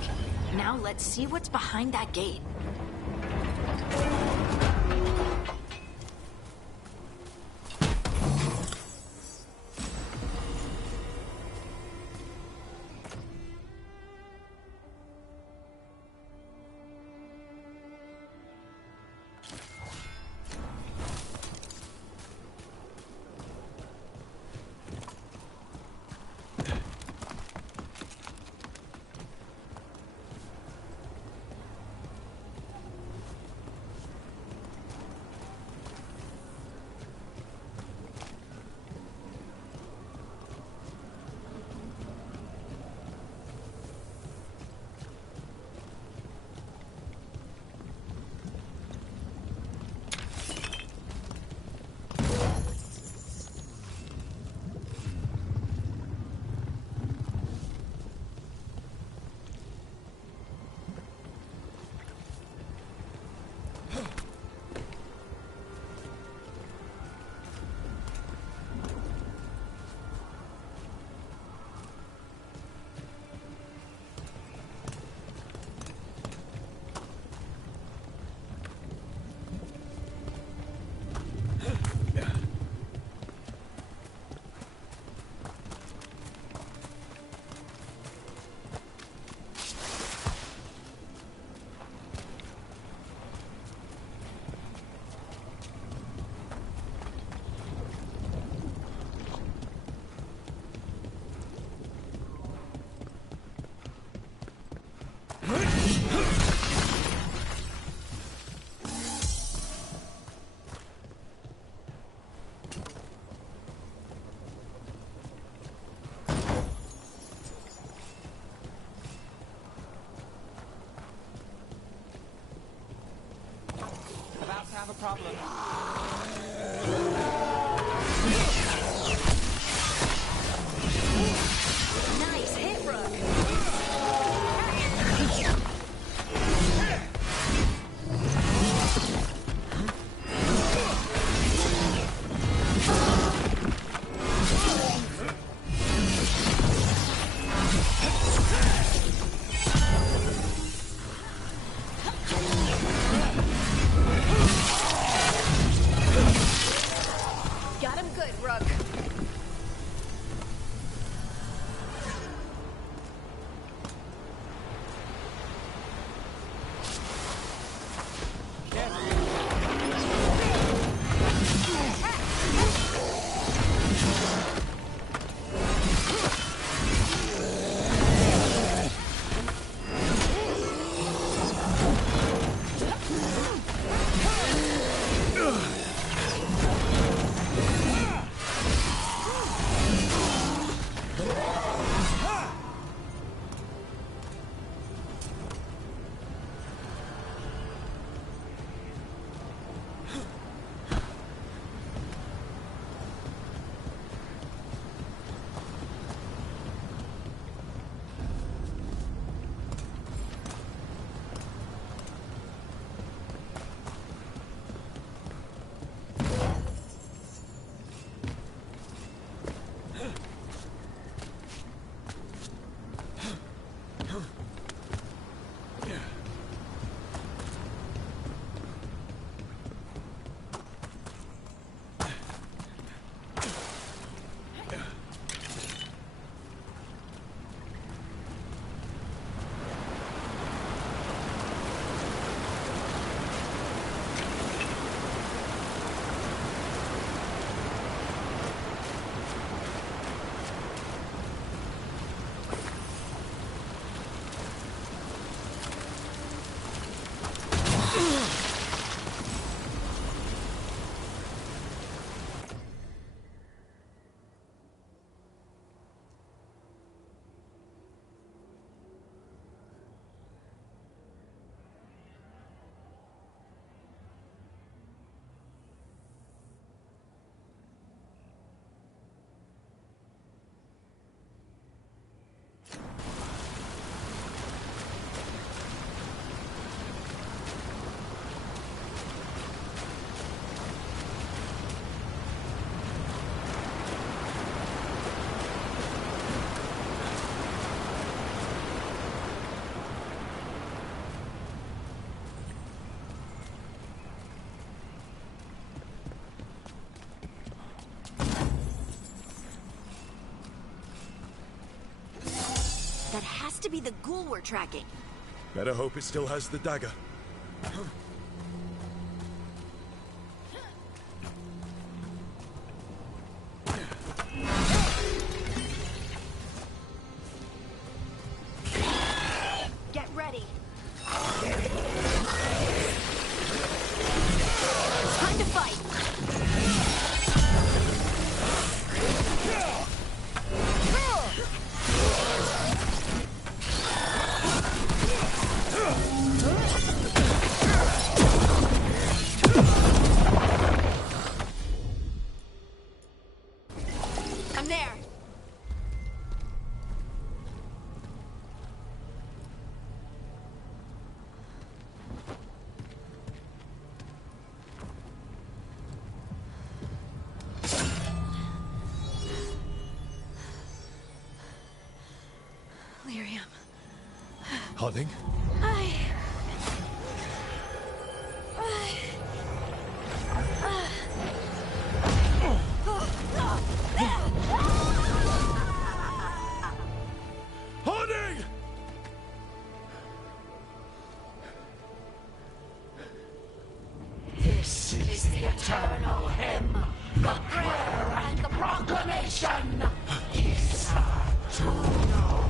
Now let's see what's behind that gate. problem. Nice hit, Rook. Got him good, Rook. That has to be the ghoul we're tracking. Better hope it still has the dagger. Get ready. Time to fight. I'm there. Lyrium. Harding? Harding! This is the eternal hymn, the prayer and the proclamation. Isa to know.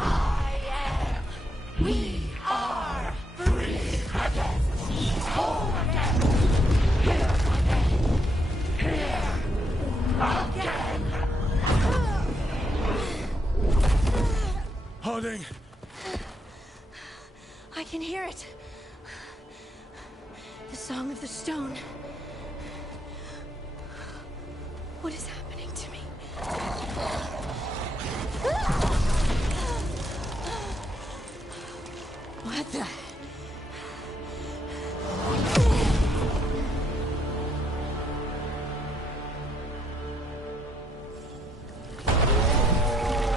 I am. We are free again. Whole again. Here again. Here again. Harding! I can hear it. The Song of the Stone. What is happening to me? What the?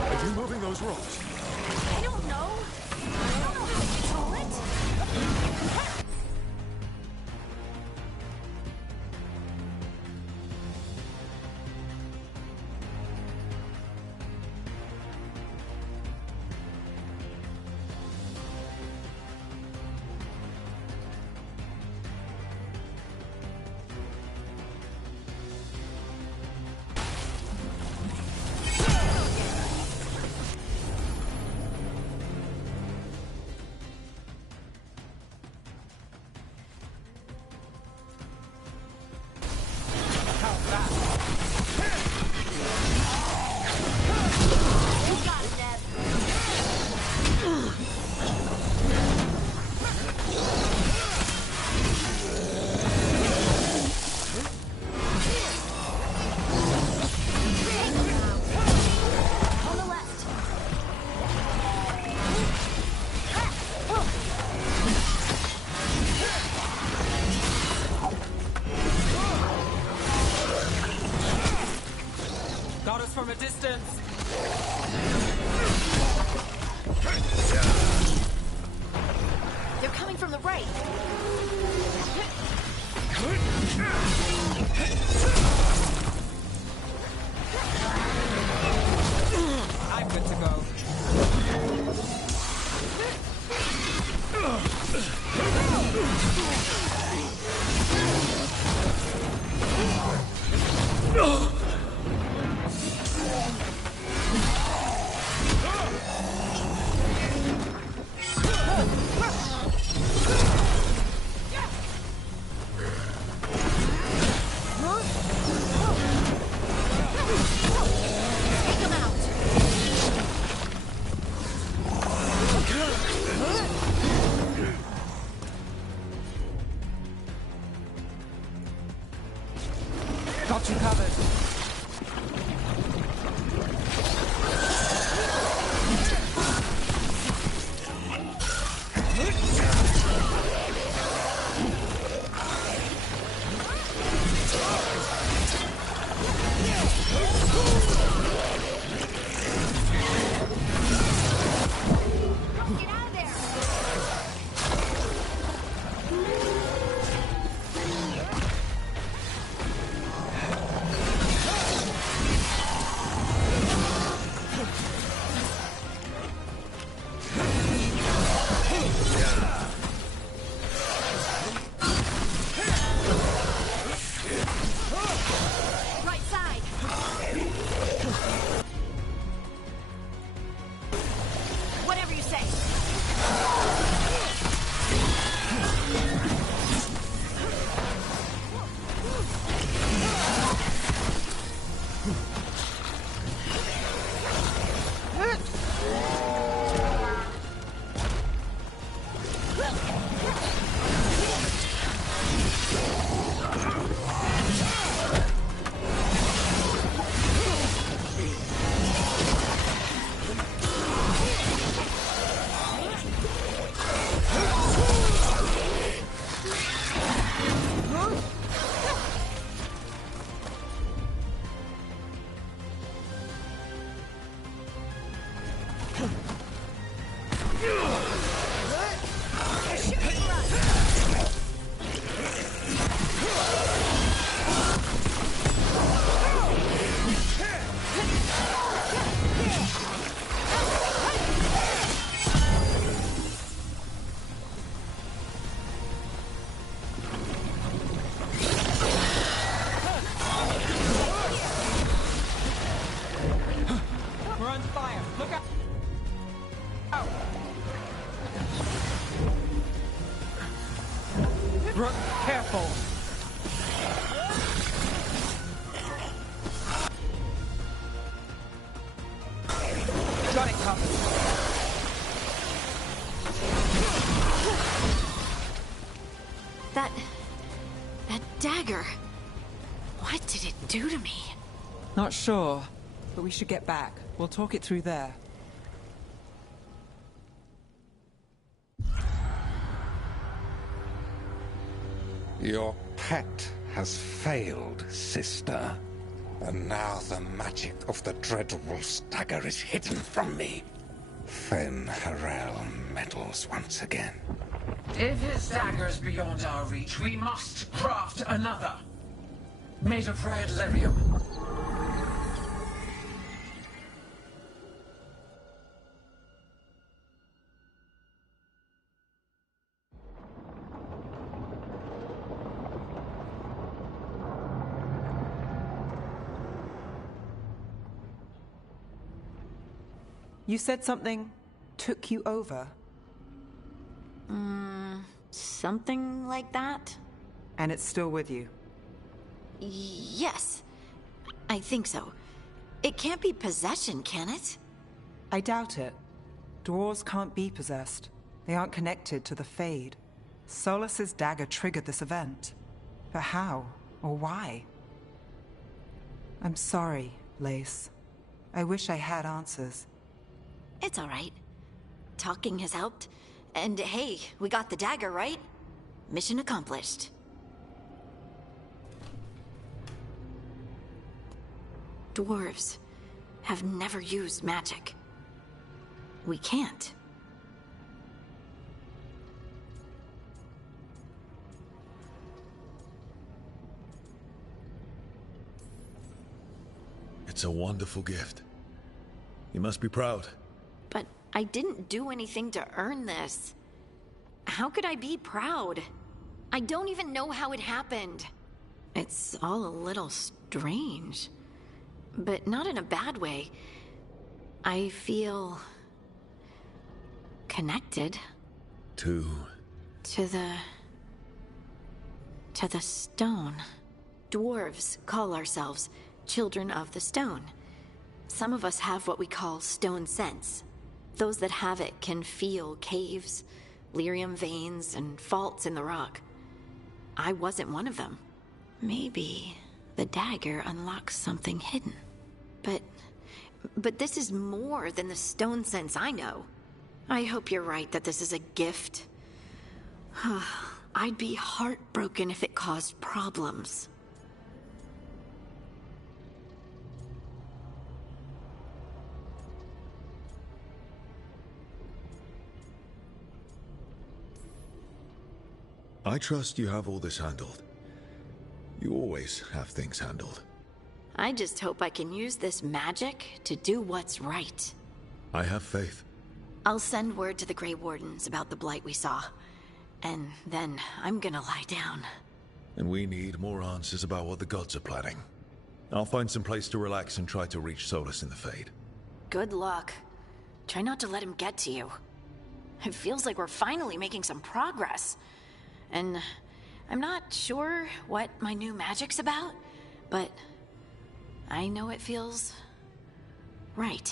Are you moving those rocks? I don't know. I don't know how to control it. Got us from a distance. They're coming from the right. I'm good to go. Not sure, but we should get back. We'll talk it through there. Your pet has failed, sister. And now the magic of the Dreadwolf's dagger is hidden from me. Fen Harel meddles once again. If his dagger's beyond our reach, we must craft another. Made of red lyrium. You said something took you over? Something like that? And it's still with you? Yes. I think so. It can't be possession, can it? I doubt it. Dwarves can't be possessed. They aren't connected to the Fade. Solus's dagger triggered this event. But how? Or why? I'm sorry, Lace. I wish I had answers. It's all right. Talking has helped. And hey, we got the dagger, right? Mission accomplished. Dwarves have never used magic. We can't. It's a wonderful gift. You must be proud. But I didn't do anything to earn this. How could I be proud? I don't even know how it happened. It's all a little strange. But not in a bad way. I feel... connected. To the stone. Dwarves call ourselves Children of the Stone. Some of us have what we call stone sense. Those that have it can feel caves, lyrium veins, and faults in the rock. I wasn't one of them. Maybe the dagger unlocks something hidden. But this is more than the stone sense I know. I hope you're right that this is a gift. I'd be heartbroken if it caused problems. I trust you have all this handled. You always have things handled. I just hope I can use this magic to do what's right. I have faith. I'll send word to the Grey Wardens about the blight we saw. And then I'm gonna lie down. And we need more answers about what the gods are planning. I'll find some place to relax and try to reach Solus in the Fade. Good luck. Try not to let him get to you. It feels like we're finally making some progress. And I'm not sure what my new magic's about, but I know it feels right.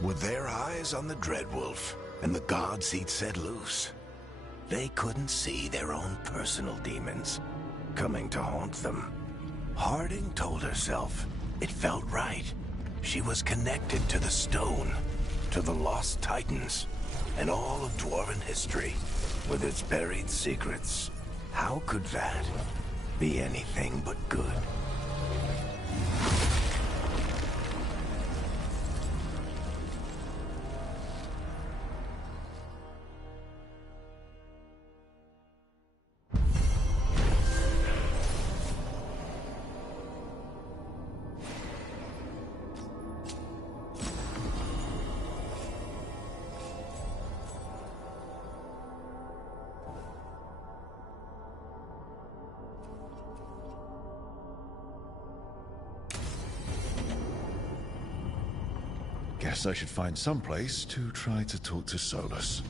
With their eyes on the Dreadwolf and the gods he'd set loose, they couldn't see their own personal demons coming to haunt them. Harding told herself it felt right. She was connected to the stone, to the lost titans, and all of Dwarven history, with its buried secrets. How could that be anything but good? Guess I should find some place to try to talk to Solus.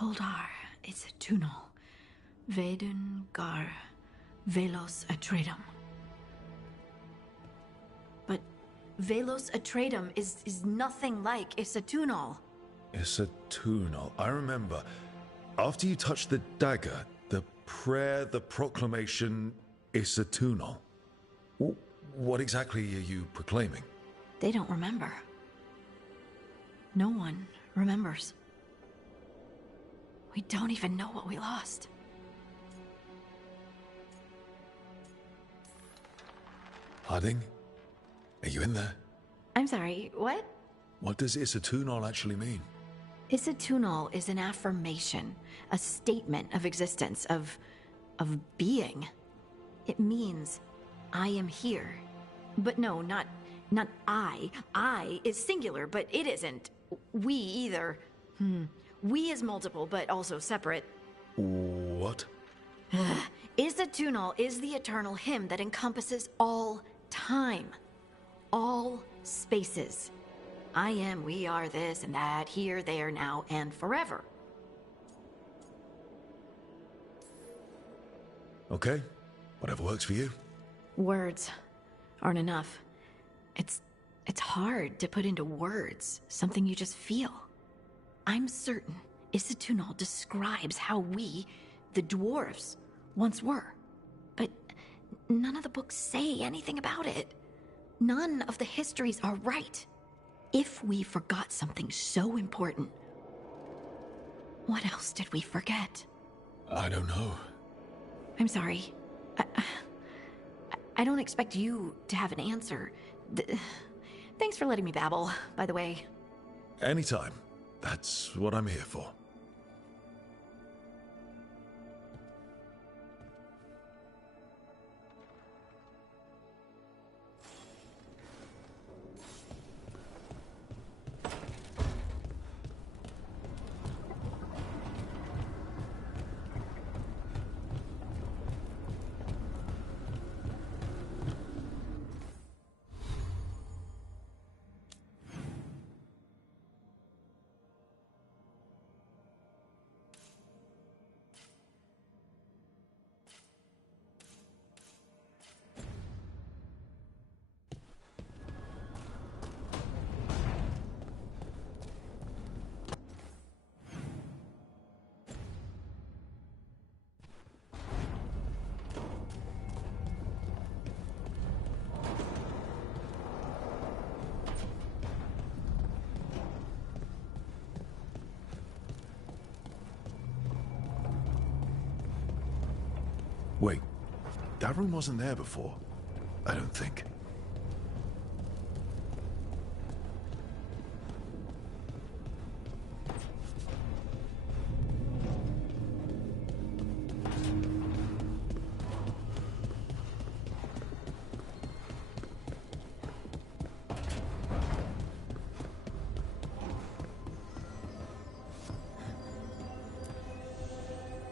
Toldar, it's a Tunal. Veden gar velos atredum. But velos atredum is nothing like Isatunal. Isatunal. I remember. After you touched the dagger, the prayer, the proclamation, Isatunal. What exactly are you proclaiming? They don't remember. No one remembers. We don't even know what we lost. Harding? Are you in there? I'm sorry, what? What does Isatunal actually mean? Isatunal is an affirmation, a statement of existence, of being. It means, I am here. But no, not I. I is singular, but it isn't. We either. We is multiple, but also separate. What? Isatunal is the eternal hymn that encompasses all time. All spaces. I am, we are, this and that, here, there, now, and forever. Okay. Whatever works for you. Words aren't enough. It's hard to put into words something you just feel. I'm certain Isatunal describes how we, the dwarves, once were. But none of the books say anything about it. None of the histories are right. If we forgot something so important, what else did we forget? I don't know. I'm sorry. I don't expect you to have an answer. Thanks for letting me babble, by the way. Anytime. That's what I'm here for. Wait, that room wasn't there before, I don't think.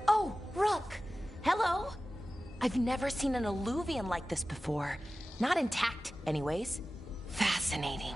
Oh, Rook! Hello? I've never seen an alluvium like this before. Not intact, anyways. Fascinating.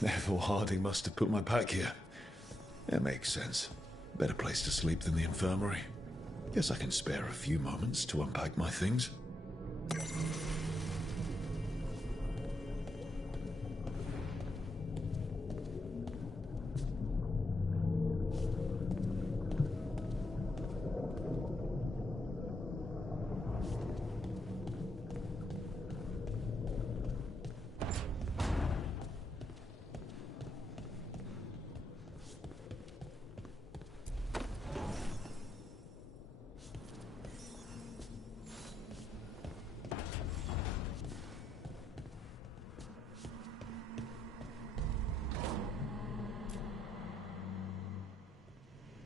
Therefore, Harding must have put my pack here. It makes sense. Better place to sleep than the infirmary. Guess I can spare a few moments to unpack my things.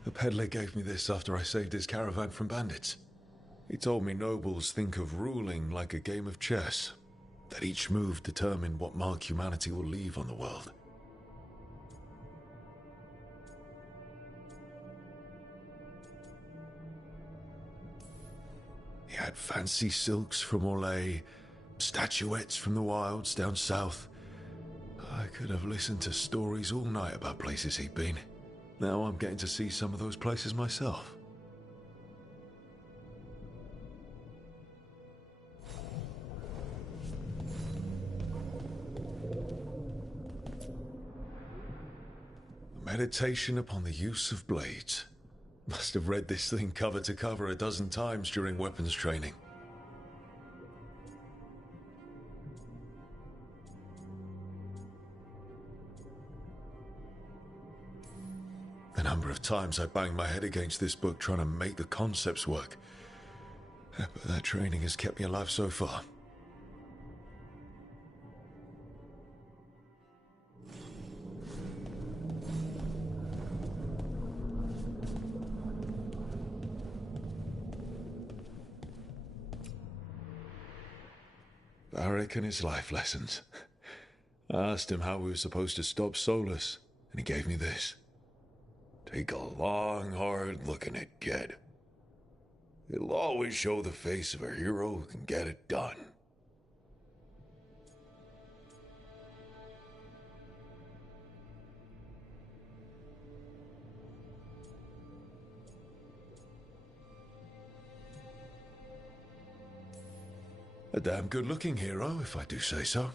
The peddler gave me this after I saved his caravan from bandits. He told me nobles think of ruling like a game of chess, that each move determined what mark humanity will leave on the world. He had fancy silks from Orlais, statuettes from the wilds down south. I could have listened to stories all night about places he'd been. Now I'm getting to see some of those places myself. Meditation upon the use of blades. Must have read this thing cover to cover a dozen times during weapons training. The number of times I banged my head against this book trying to make the concepts work. But that training has kept me alive so far. Varric and his life lessons. I asked him how we were supposed to stop Solus, and he gave me this. Take a long, hard look in it, kid. It'll always show the face of a hero who can get it done. A damn good-looking hero, if I do say so.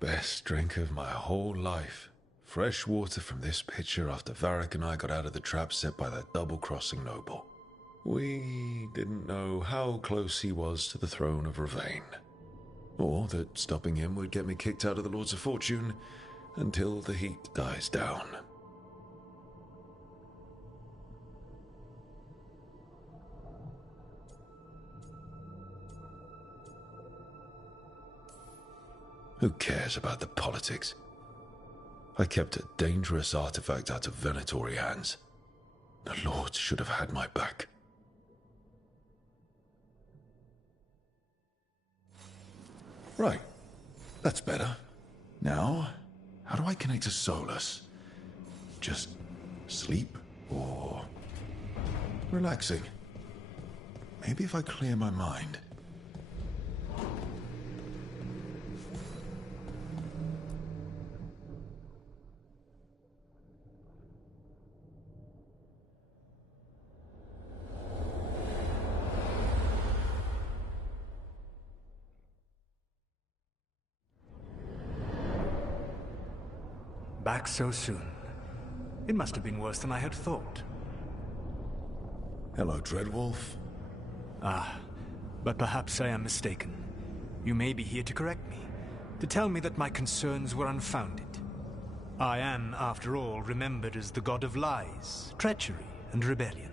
Best drink of my whole life. Fresh water from this pitcher after Varric and I got out of the trap set by that double-crossing noble. We didn't know how close he was to the throne of Ravane. Or that stopping him would get me kicked out of the Lords of Fortune until the heat dies down. Who cares about the politics? I kept a dangerous artifact out of Venatori hands. The Lords should have had my back. Right. That's better. Now, how do I connect to Solus? Just sleep or relaxing? Maybe if I clear my mind. Back so soon. It must have been worse than I had thought. Hello, Dreadwolf. Ah, but perhaps I am mistaken. You may be here to correct me, to tell me that my concerns were unfounded. I am, after all, remembered as the god of lies, treachery, and rebellion.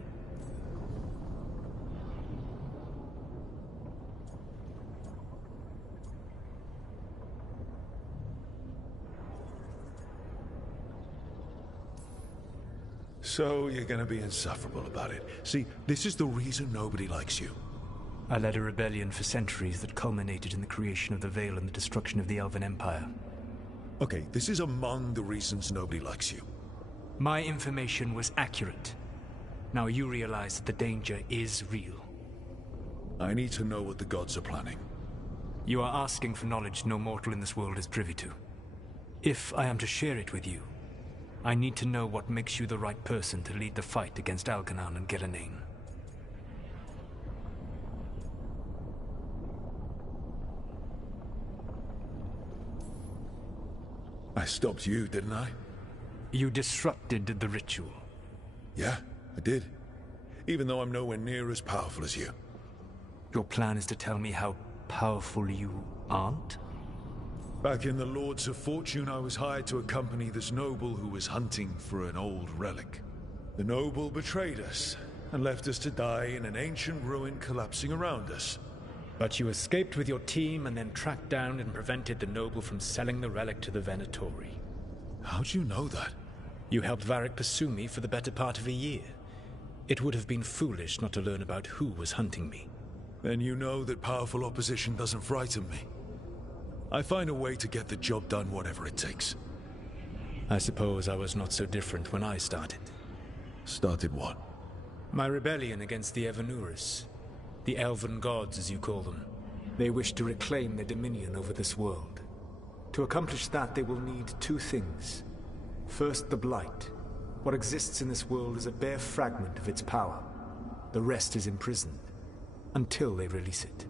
So you're gonna be insufferable about it. See, this is the reason nobody likes you. I led a rebellion for centuries that culminated in the creation of the Veil and the destruction of the Elven Empire. Okay, this is among the reasons nobody likes you. My information was accurate. Now you realize that the danger is real. I need to know what the gods are planning. You are asking for knowledge no mortal in this world is privy to. If I am to share it with you, I need to know what makes you the right person to lead the fight against Algernon and Gillenane. I stopped you, didn't I? You disrupted the ritual. Yeah, I did. Even though I'm nowhere near as powerful as you. Your plan is to tell me how powerful you aren't? Back in the Lords of Fortune, I was hired to accompany this noble who was hunting for an old relic. The noble betrayed us, and left us to die in an ancient ruin collapsing around us. But you escaped with your team and then tracked down and prevented the noble from selling the relic to the Venatori. How'd you know that? You helped Varric pursue me for the better part of a year. It would have been foolish not to learn about who was hunting me. Then you know that powerful opposition doesn't frighten me. I find a way to get the job done whatever it takes. I suppose I was not so different when I started. Started what? My rebellion against the Evanuris. The Elven Gods, as you call them. They wish to reclaim their dominion over this world. To accomplish that, they will need two things. First, the Blight. What exists in this world is a bare fragment of its power. The rest is imprisoned, until they release it.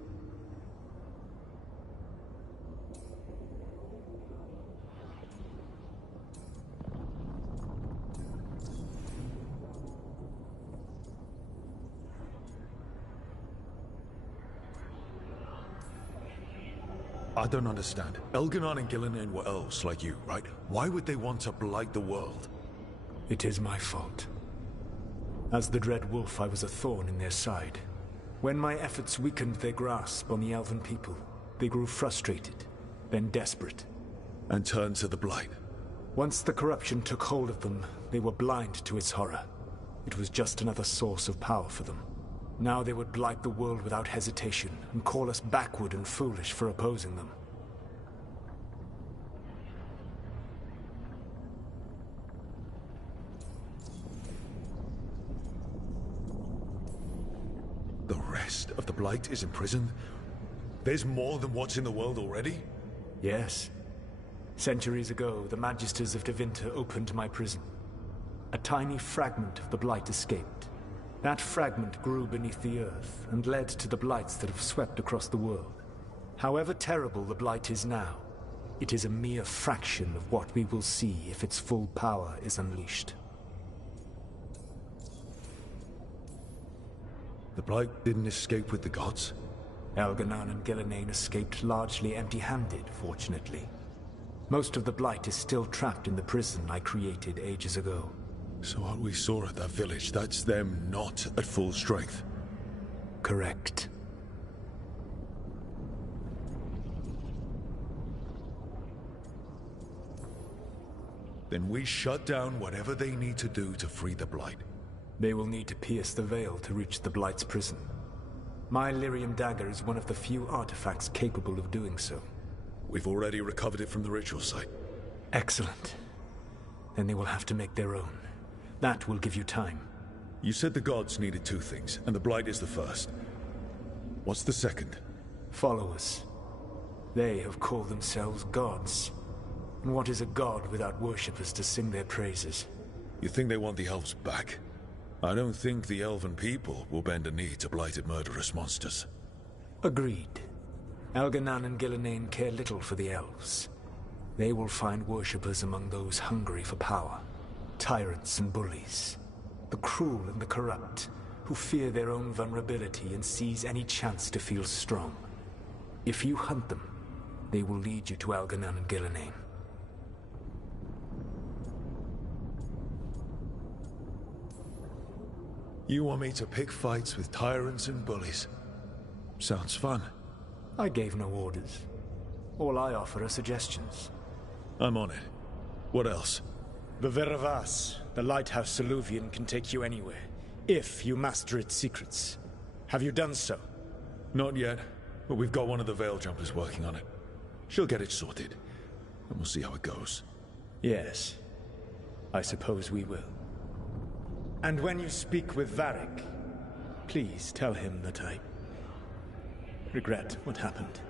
I don't understand. Elganon and Gillenane were elves like you, right? Why would they want to blight the world? It is my fault. As the Dread Wolf, I was a thorn in their side. When my efforts weakened their grasp on the Elven people, they grew frustrated, then desperate. And turned to the Blight. Once the corruption took hold of them, they were blind to its horror. It was just another source of power for them. Now they would blight the world without hesitation, and call us backward and foolish for opposing them. The rest of the Blight is imprisoned? There's more than what's in the world already? Yes. Centuries ago, the Magisters of Tevinter opened my prison. A tiny fragment of the Blight escaped. That fragment grew beneath the earth and led to the blights that have swept across the world. However terrible the Blight is now, it is a mere fraction of what we will see if its full power is unleashed. The Blight didn't escape with the gods? Elganon and Gillenane escaped largely empty-handed, fortunately. Most of the Blight is still trapped in the prison I created ages ago. So what we saw at that village, that's them not at full strength? Correct. Then we shut down whatever they need to do to free the Blight. They will need to pierce the veil to reach the Blight's prison. My Lyrium dagger is one of the few artifacts capable of doing so. We've already recovered it from the ritual site. Excellent. Then they will have to make their own. That will give you time. You said the gods needed two things, and the Blight is the first. What's the second? Followers. They have called themselves gods. And what is a god without worshippers to sing their praises? You think they want the elves back? I don't think the elven people will bend a knee to blighted murderous monsters. Agreed. Elganon and Gillenane care little for the elves. They will find worshippers among those hungry for power. Tyrants and bullies. The cruel and the corrupt, who fear their own vulnerability and seize any chance to feel strong. If you hunt them, they will lead you to Elganon and Gillenane. You want me to pick fights with tyrants and bullies? Sounds fun. I gave no orders. All I offer are suggestions. I'm on it. What else? The Veravas, the lighthouse Soluvian, can take you anywhere, if you master its secrets. Have you done so? Not yet, but we've got one of the Veil Jumpers working on it. She'll get it sorted, and we'll see how it goes. Yes. I suppose we will. And when you speak with Varric, please tell him that I regret what happened.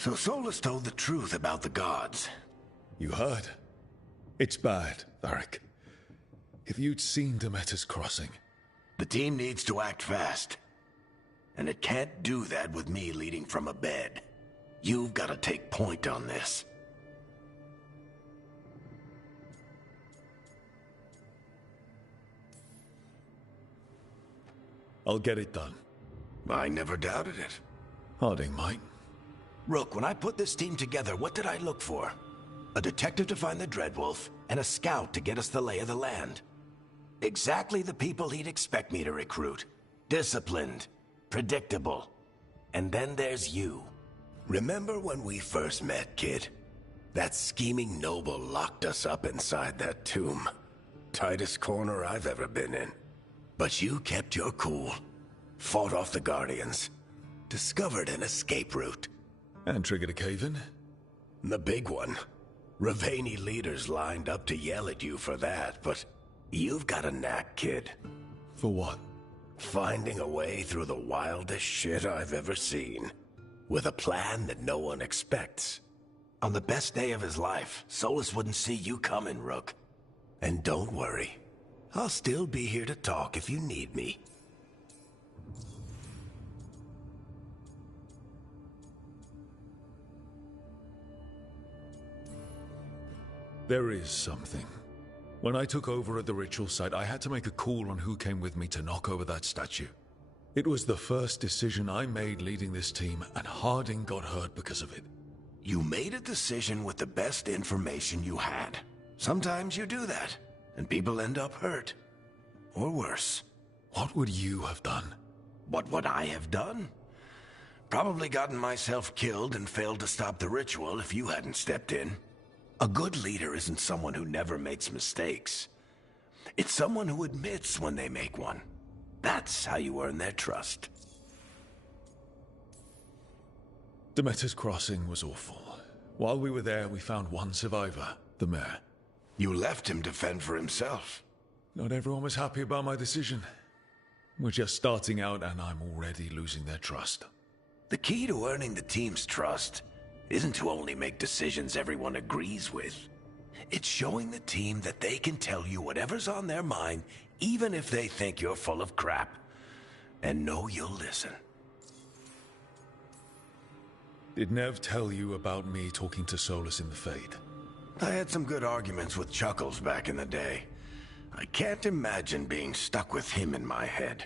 So Solus told the truth about the gods. You heard? It's bad, Varric. If you'd seen Demeter's crossing... The team needs to act fast. And it can't do that with me leading from a bed. You've got to take point on this. I'll get it done. I never doubted it. Harding might. Rook, when I put this team together, what did I look for? A detective to find the Dreadwolf, and a scout to get us the lay of the land. Exactly the people he'd expect me to recruit. Disciplined, predictable. And then there's you. Remember when we first met, kid? That scheming noble locked us up inside that tomb. Tightest corner I've ever been in. But you kept your cool. Fought off the Guardians. Discovered an escape route. And triggered a cave-in? The big one. Ravani leaders lined up to yell at you for that, but you've got a knack, kid. For what? Finding a way through the wildest shit I've ever seen. With a plan that no one expects. On the best day of his life, Solus wouldn't see you coming, Rook. And don't worry. I'll still be here to talk if you need me. There is something. When I took over at the ritual site, I had to make a call on who came with me to knock over that statue. It was the first decision I made leading this team, and Harding got hurt because of it. You made a decision with the best information you had. Sometimes you do that, and people end up hurt. Or worse. What would you have done? What would I have done? Probably gotten myself killed and failed to stop the ritual if you hadn't stepped in. A good leader isn't someone who never makes mistakes. It's someone who admits when they make one. That's how you earn their trust. Demeter's Crossing was awful. While we were there, we found one survivor, the mayor. You left him to fend for himself. Not everyone was happy about my decision. We're just starting out, and I'm already losing their trust. The key to earning the team's trust isn't to only make decisions everyone agrees with. It's showing the team that they can tell you whatever's on their mind, even if they think you're full of crap. And know you'll listen. Did Nev tell you about me talking to Solus in the Fade? I had some good arguments with Chuckles back in the day. I can't imagine being stuck with him in my head.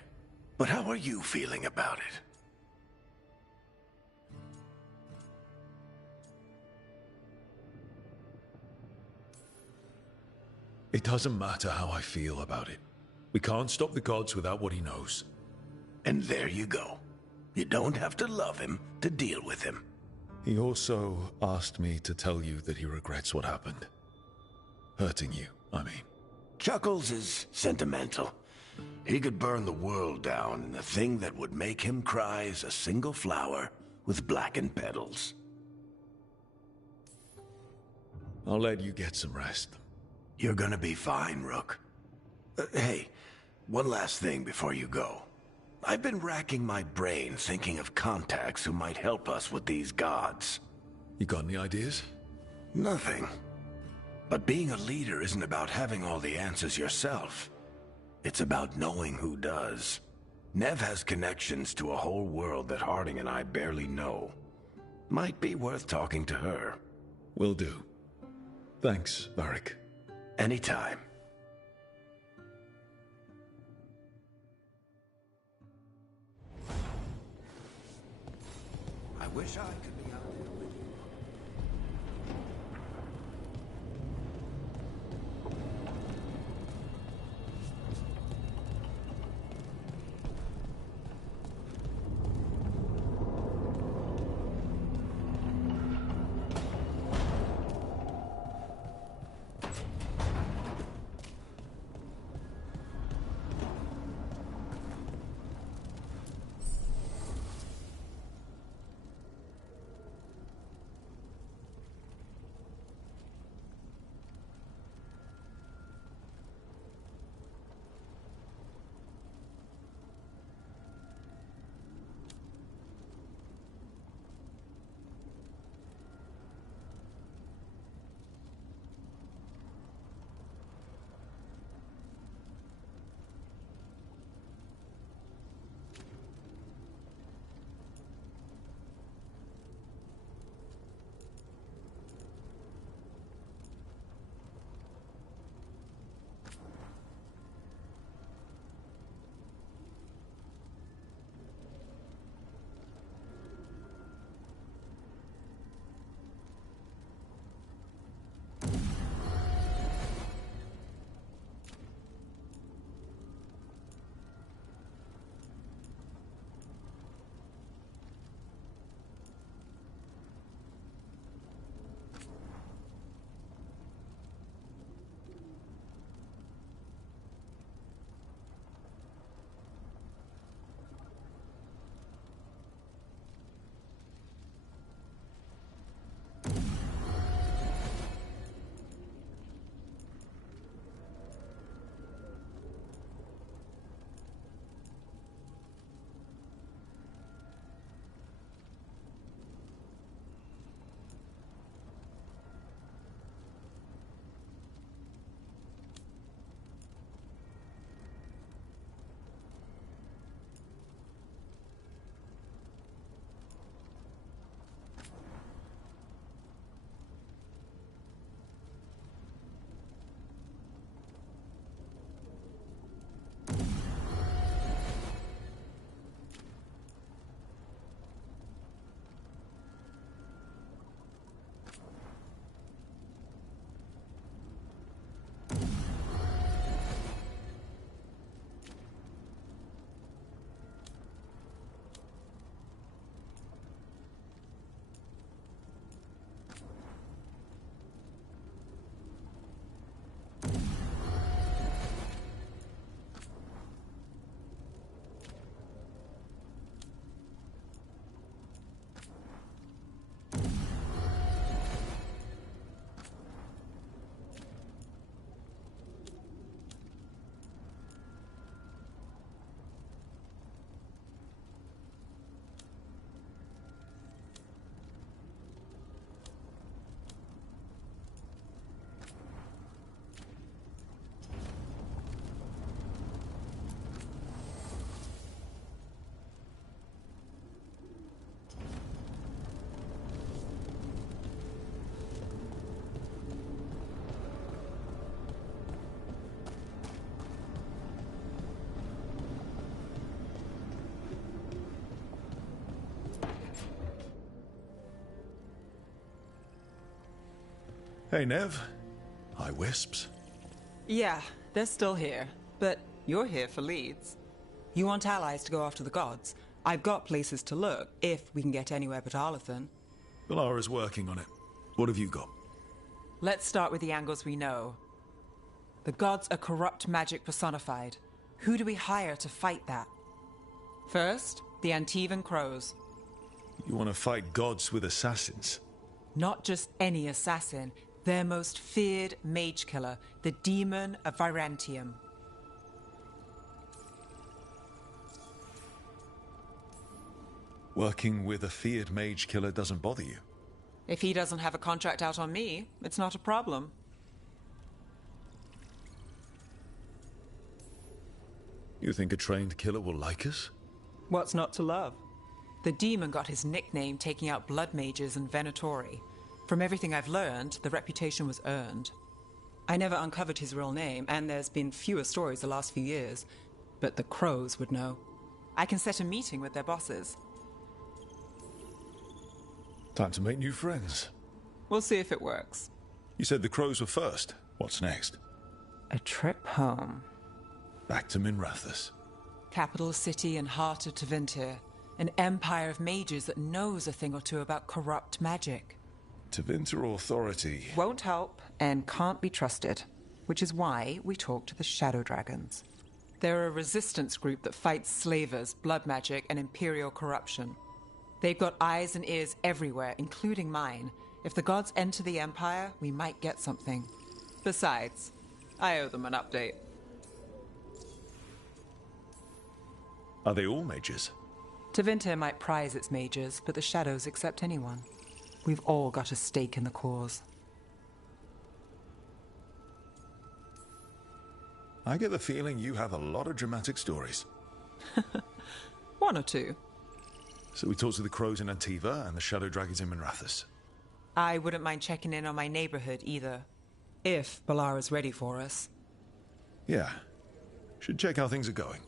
But how are you feeling about it? It doesn't matter how I feel about it. We can't stop the gods without what he knows. And there you go. You don't have to love him to deal with him. He also asked me to tell you that he regrets what happened. Hurting you, I mean. Chuckles is sentimental. He could burn the world down, and the thing that would make him cry is a single flower with blackened petals. I'll let you get some rest. You're gonna be fine, Rook. Hey, one last thing before you go. I've been racking my brain thinking of contacts who might help us with these gods. You got any ideas? Nothing. But being a leader isn't about having all the answers yourself. It's about knowing who does. Nev has connections to a whole world that Harding and I barely know. Might be worth talking to her. Will do. Thanks, Varric. Anytime. I wish I could be out there with you. Hey, Nev. Hi, Wisps. Yeah, they're still here. But you're here for leads. You want allies to go after the gods? I've got places to look, if we can get anywhere but Arlathan. Valara's working on it. What have you got? Let's start with the angles we know. The gods are corrupt magic personified. Who do we hire to fight that? First, the Antivan Crows. You want to fight gods with assassins? Not just any assassin, their most feared mage killer, the Demon of Virantium. Working with a feared mage killer doesn't bother you? If he doesn't have a contract out on me, it's not a problem. You think a trained killer will like us? What's not to love? The demon got his nickname taking out blood mages and Venatori. From everything I've learned, the reputation was earned. I never uncovered his real name, and there's been fewer stories the last few years, but the Crows would know. I can set a meeting with their bosses. Time to make new friends. We'll see if it works. You said the Crows were first. What's next? A trip home. Back to Minrathous. Capital city and heart of Tevinter. An empire of mages that knows a thing or two about corrupt magic. Tevinter Authority. Won't help and can't be trusted. Which is why we talk to the Shadow Dragons. They're a resistance group that fights slavers, blood magic, and imperial corruption. They've got eyes and ears everywhere, including mine. If the gods enter the Empire, we might get something. Besides, I owe them an update. Are they all mages? Tevinter might prize its mages, but the Shadows accept anyone. We've all got a stake in the cause. I get the feeling you have a lot of dramatic stories. One or two. So we talked to the Crows in Antiva and the Shadow Dragons in Minrathous. I wouldn't mind checking in on my neighborhood either. If Balara's ready for us. Yeah. Should check how things are going.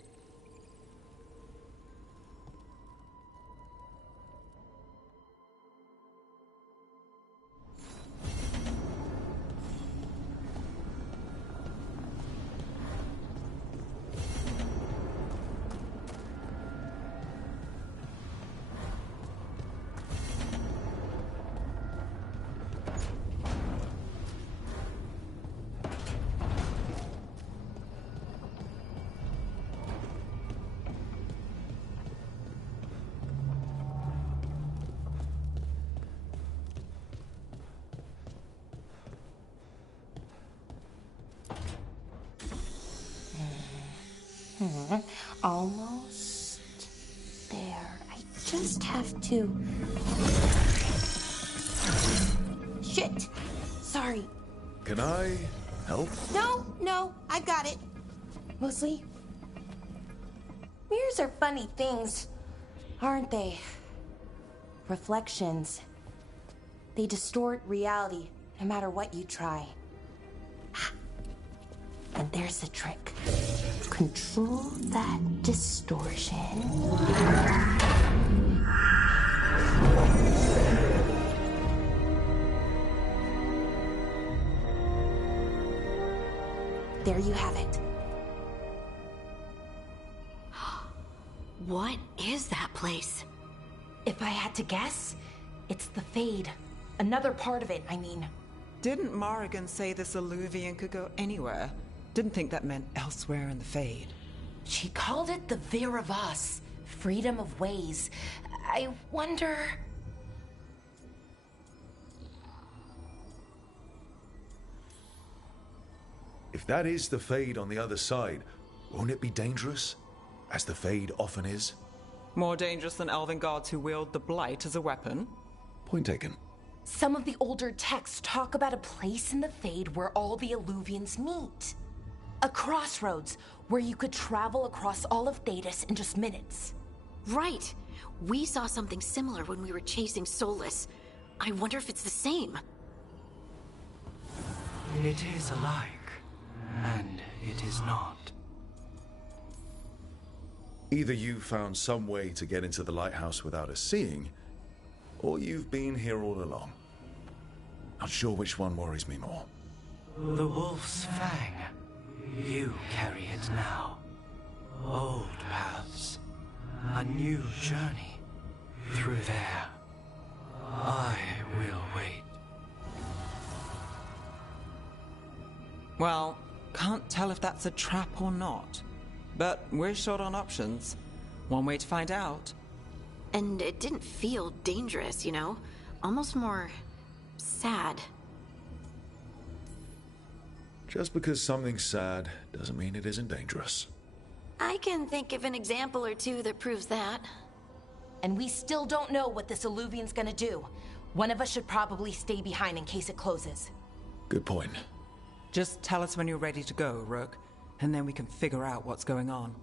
Almost there. I just have to... Shit! Sorry. Can I help? No, I got it. Mostly, mirrors are funny things, aren't they? Reflections. They distort reality, no matter what you try. And there's the trick. Control that distortion. There you have it. What is that place? If I had to guess, it's the Fade. Another part of it, I mean. Didn't Morrigan say this Illuvian could go anywhere? Didn't think that meant elsewhere in the Fade. She called it the Vir of Us, freedom of ways. I wonder... If that is the Fade on the other side, won't it be dangerous? As the Fade often is? More dangerous than elven gods who wield the Blight as a weapon? Point taken. Some of the older texts talk about a place in the Fade where all the Illuvians meet. A crossroads where you could travel across all of Thedas in just minutes. Right. We saw something similar when we were chasing Solus. I wonder if it's the same. It is alike, and it is not. Either you found some way to get into the lighthouse without us seeing, or you've been here all along. Not sure which one worries me more. The Wolf's Fang. You carry it now. Old paths. A new journey. Through there. I will wait. Well, can't tell if that's a trap or not. But we're short on options. One way to find out. And it didn't feel dangerous, you know? Almost more sad. Just because something's sad doesn't mean it isn't dangerous. I can think of an example or two that proves that. And we still don't know what this Illuvian's gonna do. One of us should probably stay behind in case it closes. Good point. Just tell us when you're ready to go, Rook, and then we can figure out what's going on.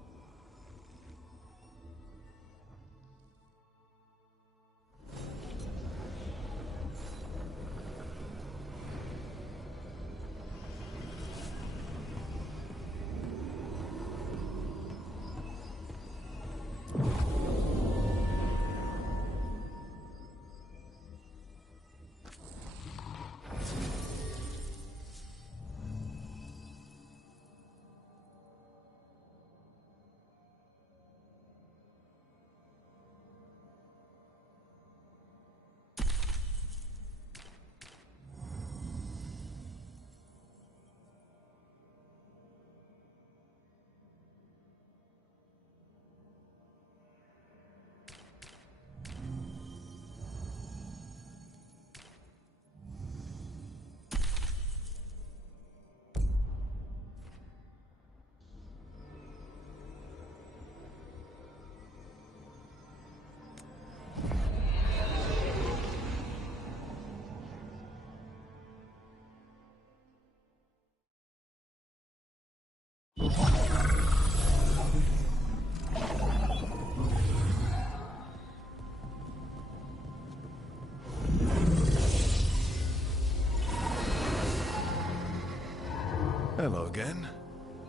Hello again.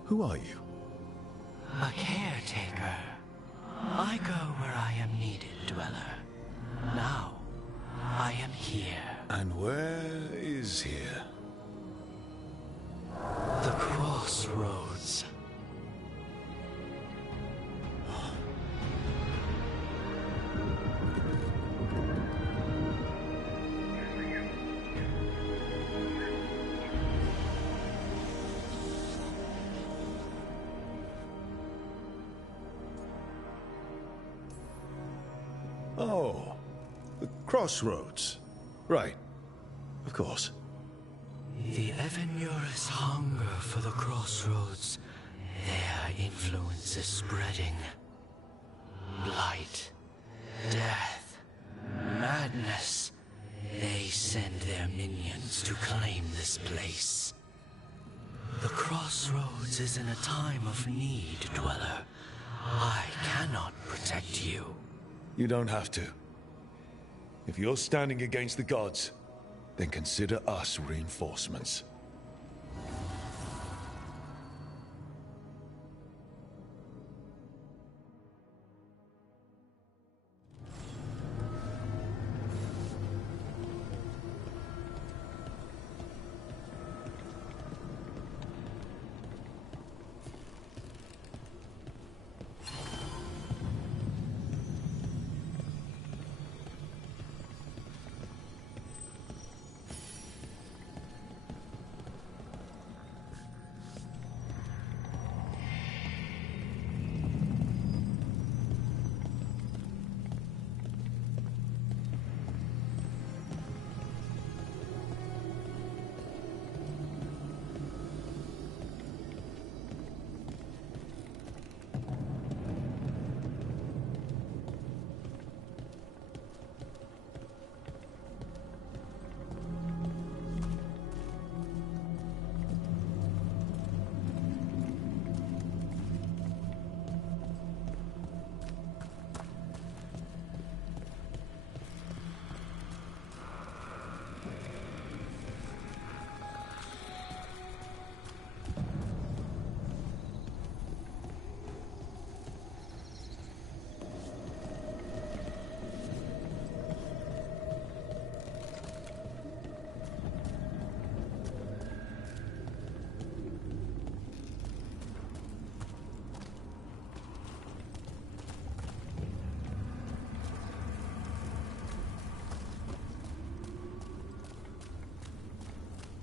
Who are you? A caretaker. I go where I am needed, Dweller. Now, I am here. And where is here? The crossroads. Oh, the crossroads. Right. Of course. The Evanurus hunger for the crossroads. Their influence is spreading. Blight, death, madness. They send their minions to claim this place. The crossroads is in a time of need, Dweller. I cannot protect you. You don't have to. If you're standing against the gods, then consider us reinforcements.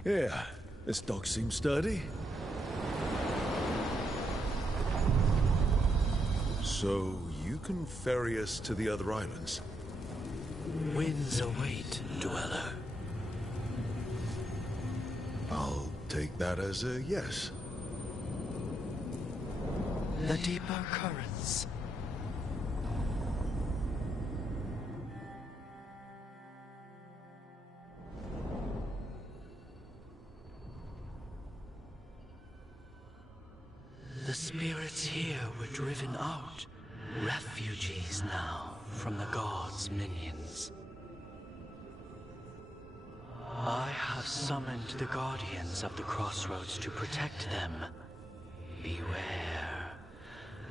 Yeah, this dock seems sturdy. So, you can ferry us to the other islands? Winds await, dweller. I'll take that as a yes. The deeper currents. The spirits here were driven out. Refugees now from the gods' minions. I have summoned the guardians of the crossroads to protect them. Beware.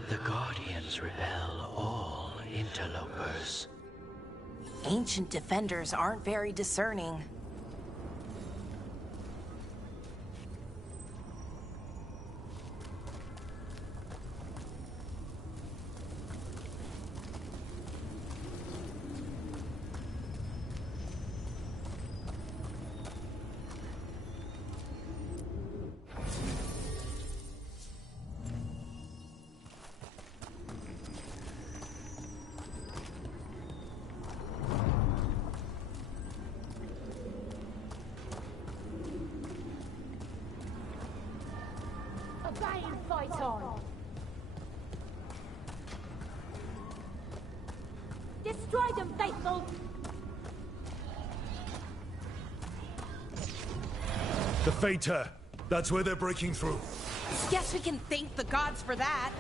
The guardians repel all interlopers. Ancient defenders aren't very discerning. Obey and fight on! Destroy them, faithful! The Fater! That's where they're breaking through. Guess we can thank the gods for that.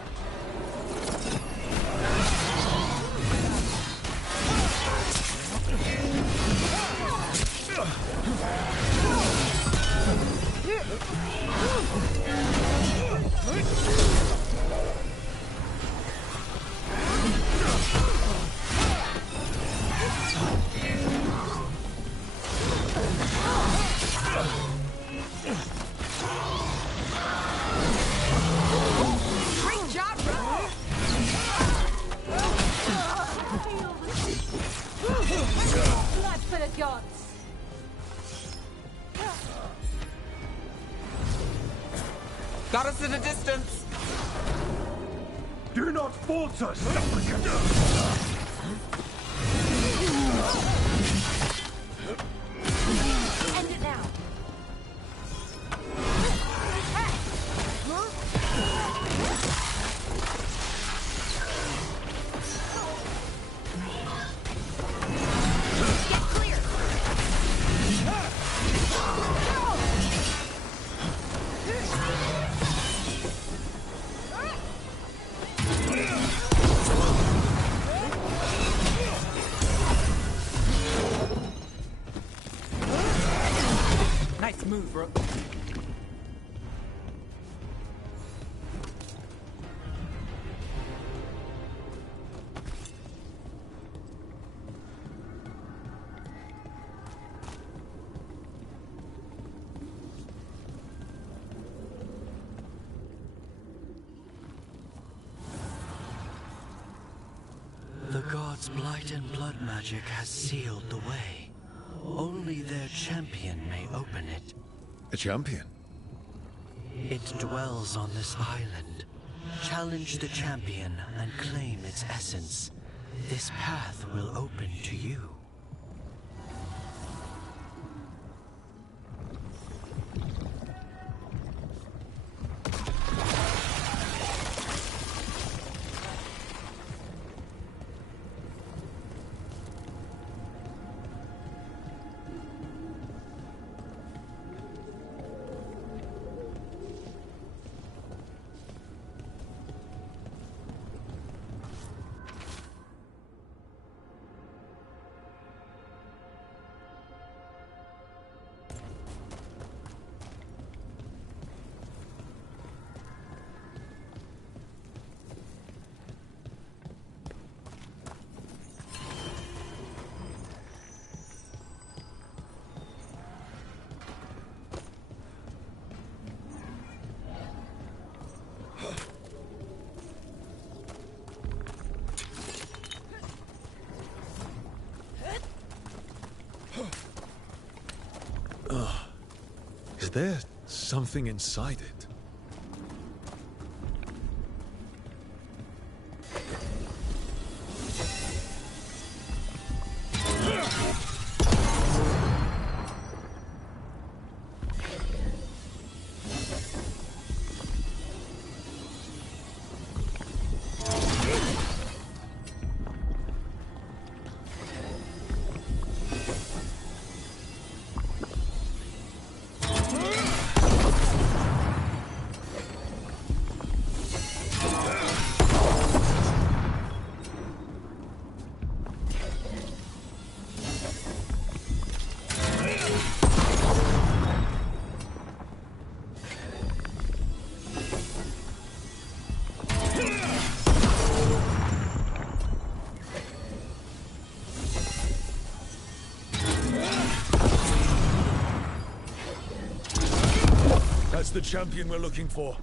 Great job, bro! Blood for the gods! Got us in a distance! Do not falter, supplicant! End it now! Get clear! Nice move, bro. The gods' blight and blood magic has sealed the way. Only their champion may open it. A champion? It dwells on this island. Challenge the champion and claim its essence. This path will open to you. Is there something inside it? That's the champion we're looking for.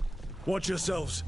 Watch yourselves.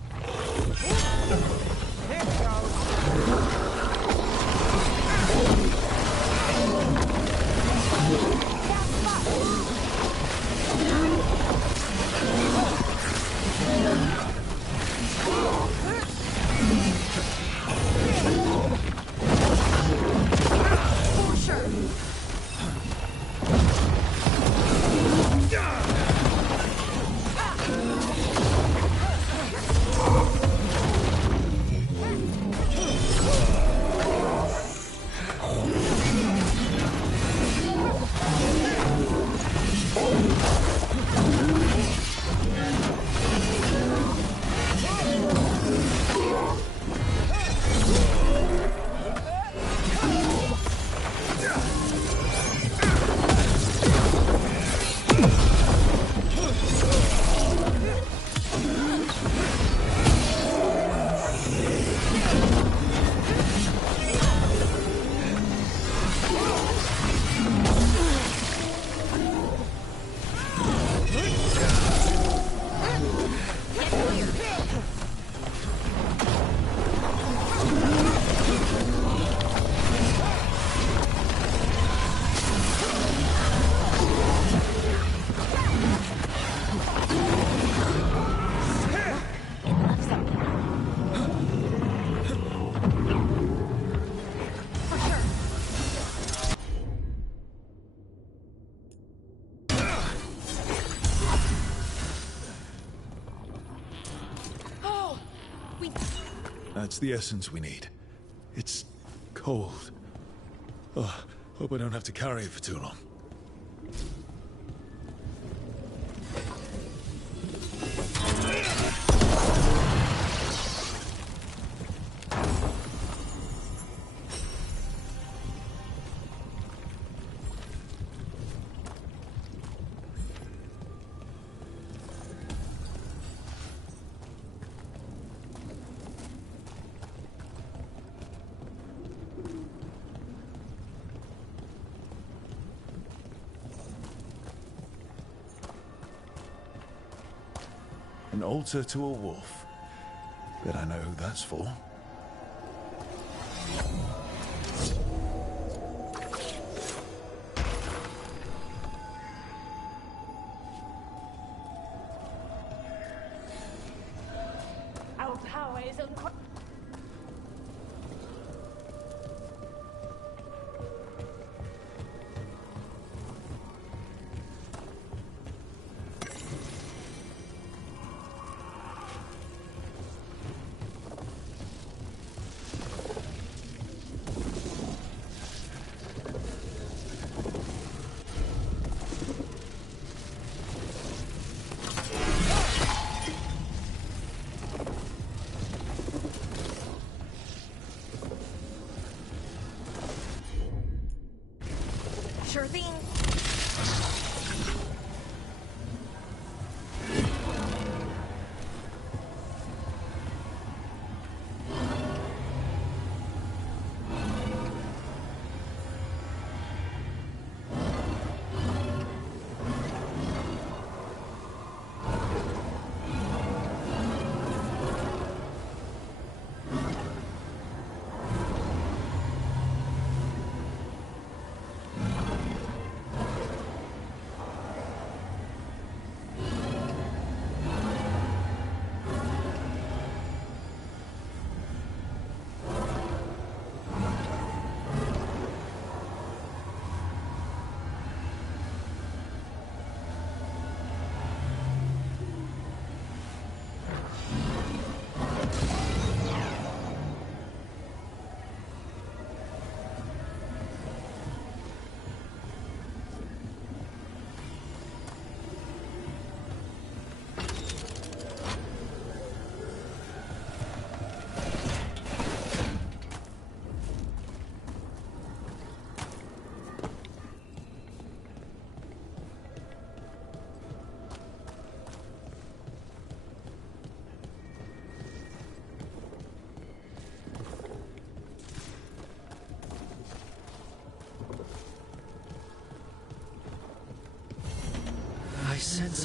That's the essence we need. It's cold. Oh, hope I don't have to carry it for too long. An altar to a wolf. Bet I know who that's for. Our power is Sure thing.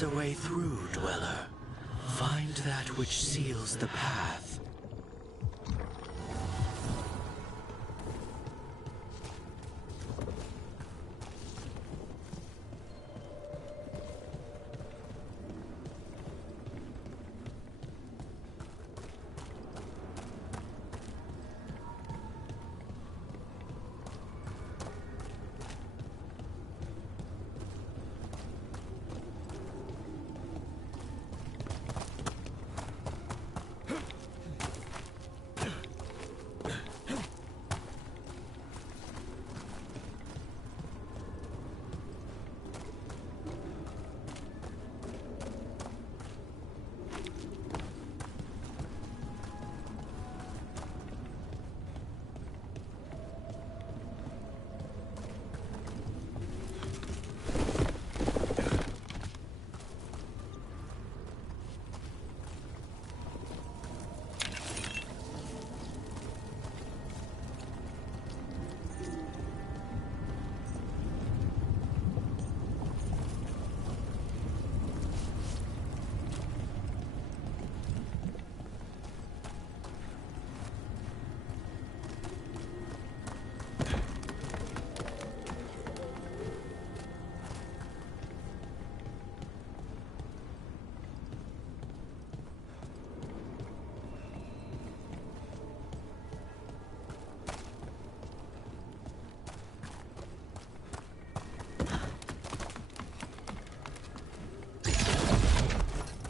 a way through, Dweller. Find that which seals the path.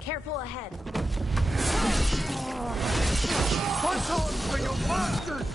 Careful ahead. Push on for your masters!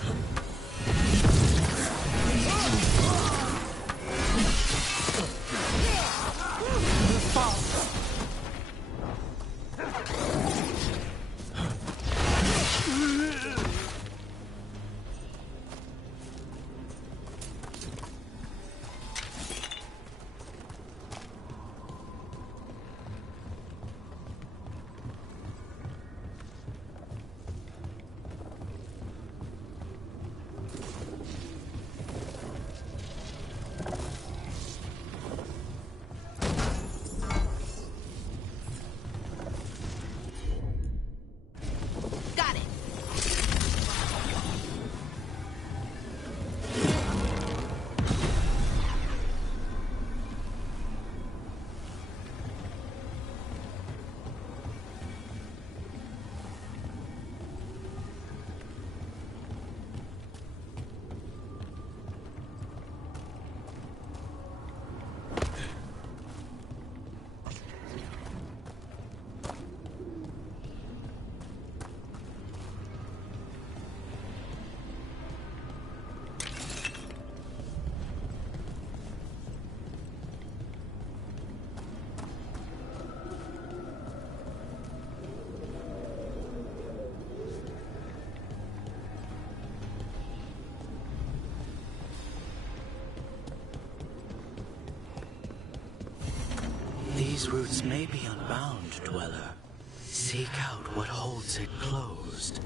These routes may be unbound, Dweller. Seek out what holds it closed.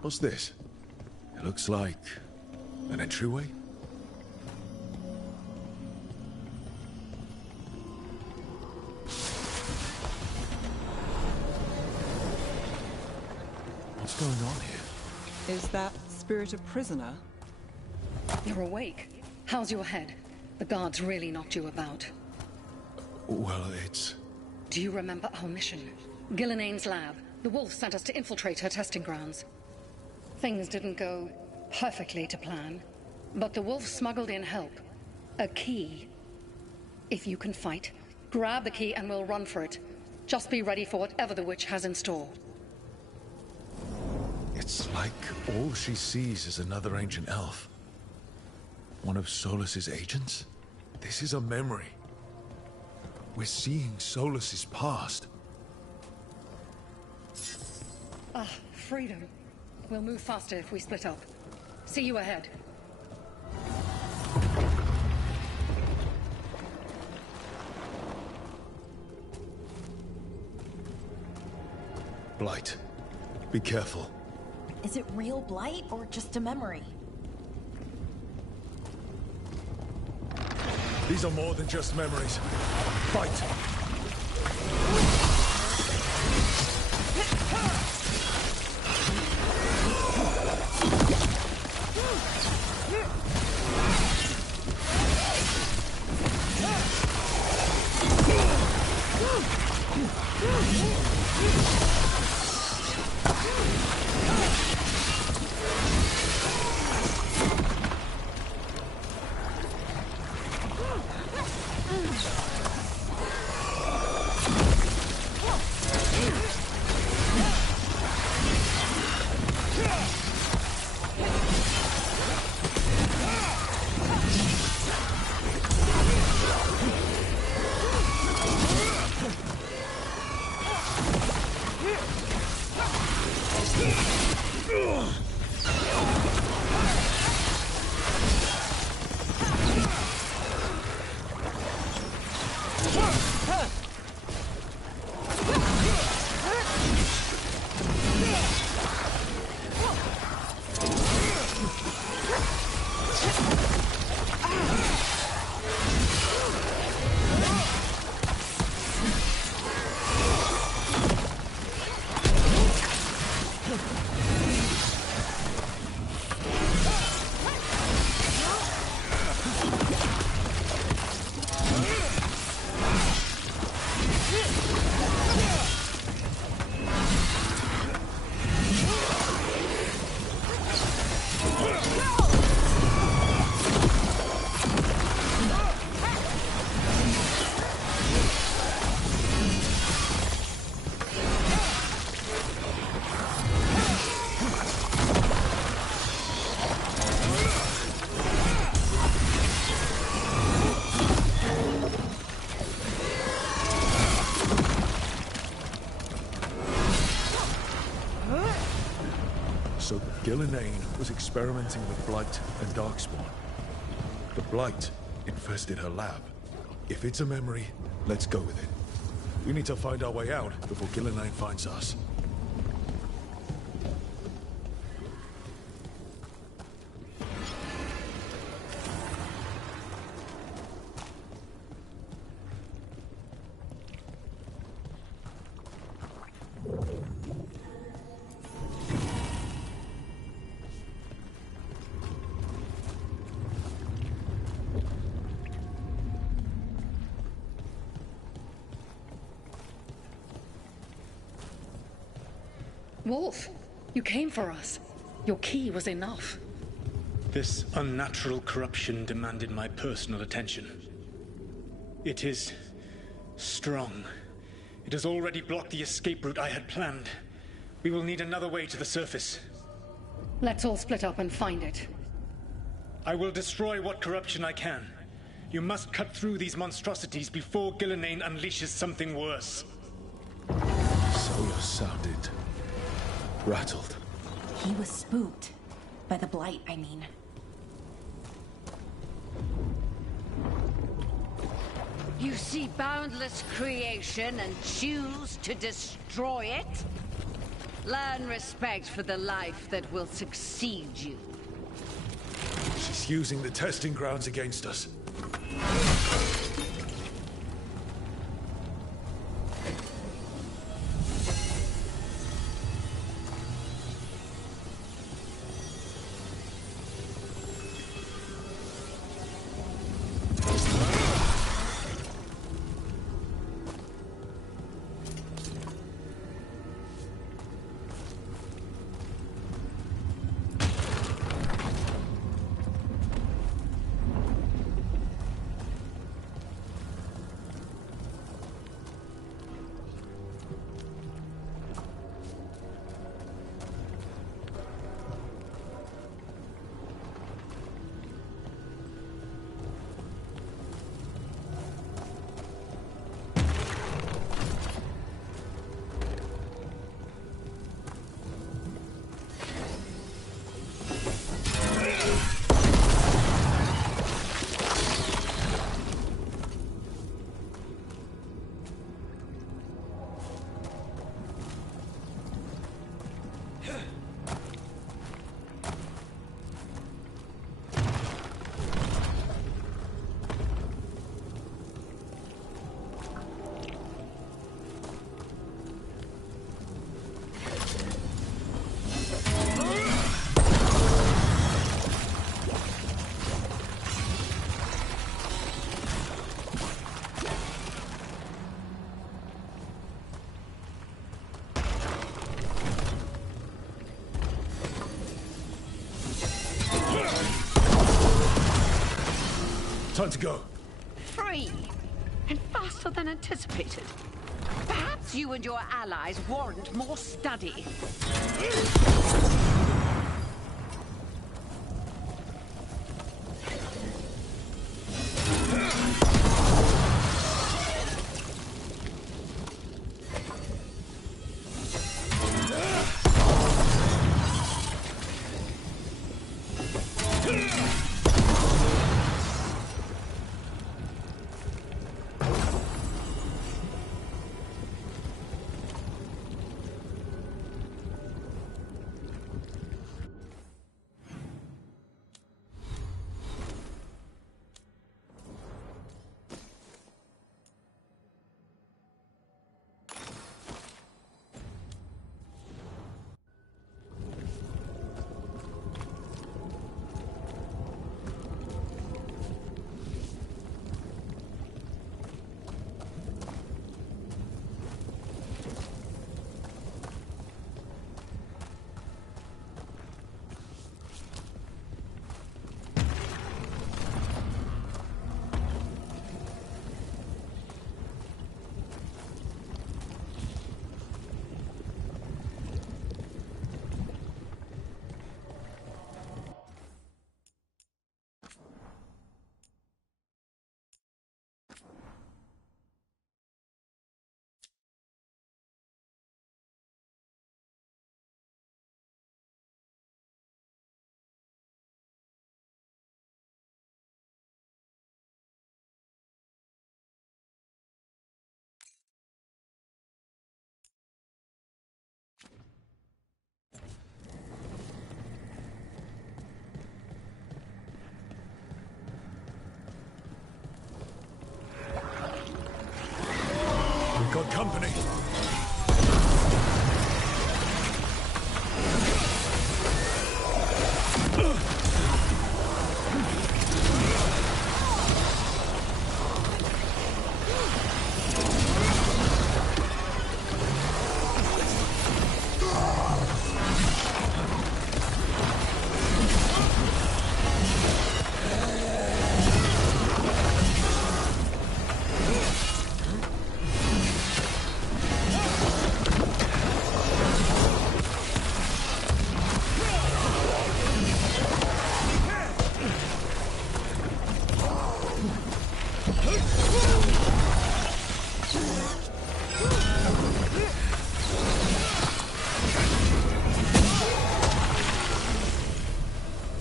What's this? It looks like an entryway? What's going on here? Is that spirit a prisoner? You're awake. How's your head? The guards really knocked you about. Well, it's... Do you remember our mission? Gillenane's lab. The wolf sent us to infiltrate her testing grounds. Things didn't go perfectly to plan, but the wolf smuggled in help. A key. If you can fight, grab the key and we'll run for it. Just be ready for whatever the witch has in store. It's like all she sees is another ancient elf. One of Solus's agents? This is a memory. We're seeing Solus's past. Ah, freedom. We'll move faster if we split up. See you ahead. Blight. Be careful. Is it real blight or just a memory? These are more than just memories. Fight! So Gillenane was experimenting with Blight and Darkspawn. The Blight infested her lab. If it's a memory, let's go with it. We need to find our way out before Gillenane finds us. Wolf, you came for us. Your key was enough. This unnatural corruption demanded my personal attention. It is strong. It has already blocked the escape route I had planned. We will need another way to the surface. Let's all split up and find it. I will destroy what corruption I can. You must cut through these monstrosities before Gillenane unleashes something worse. Sawyer sounded rattled. He was spooked. By the Blight, I mean. You see boundless creation and choose to destroy it? Learn respect for the life that will succeed you. She's using the testing grounds against us. Time to go. Free! And faster than anticipated. Perhaps you and your allies warrant more study. We've got company.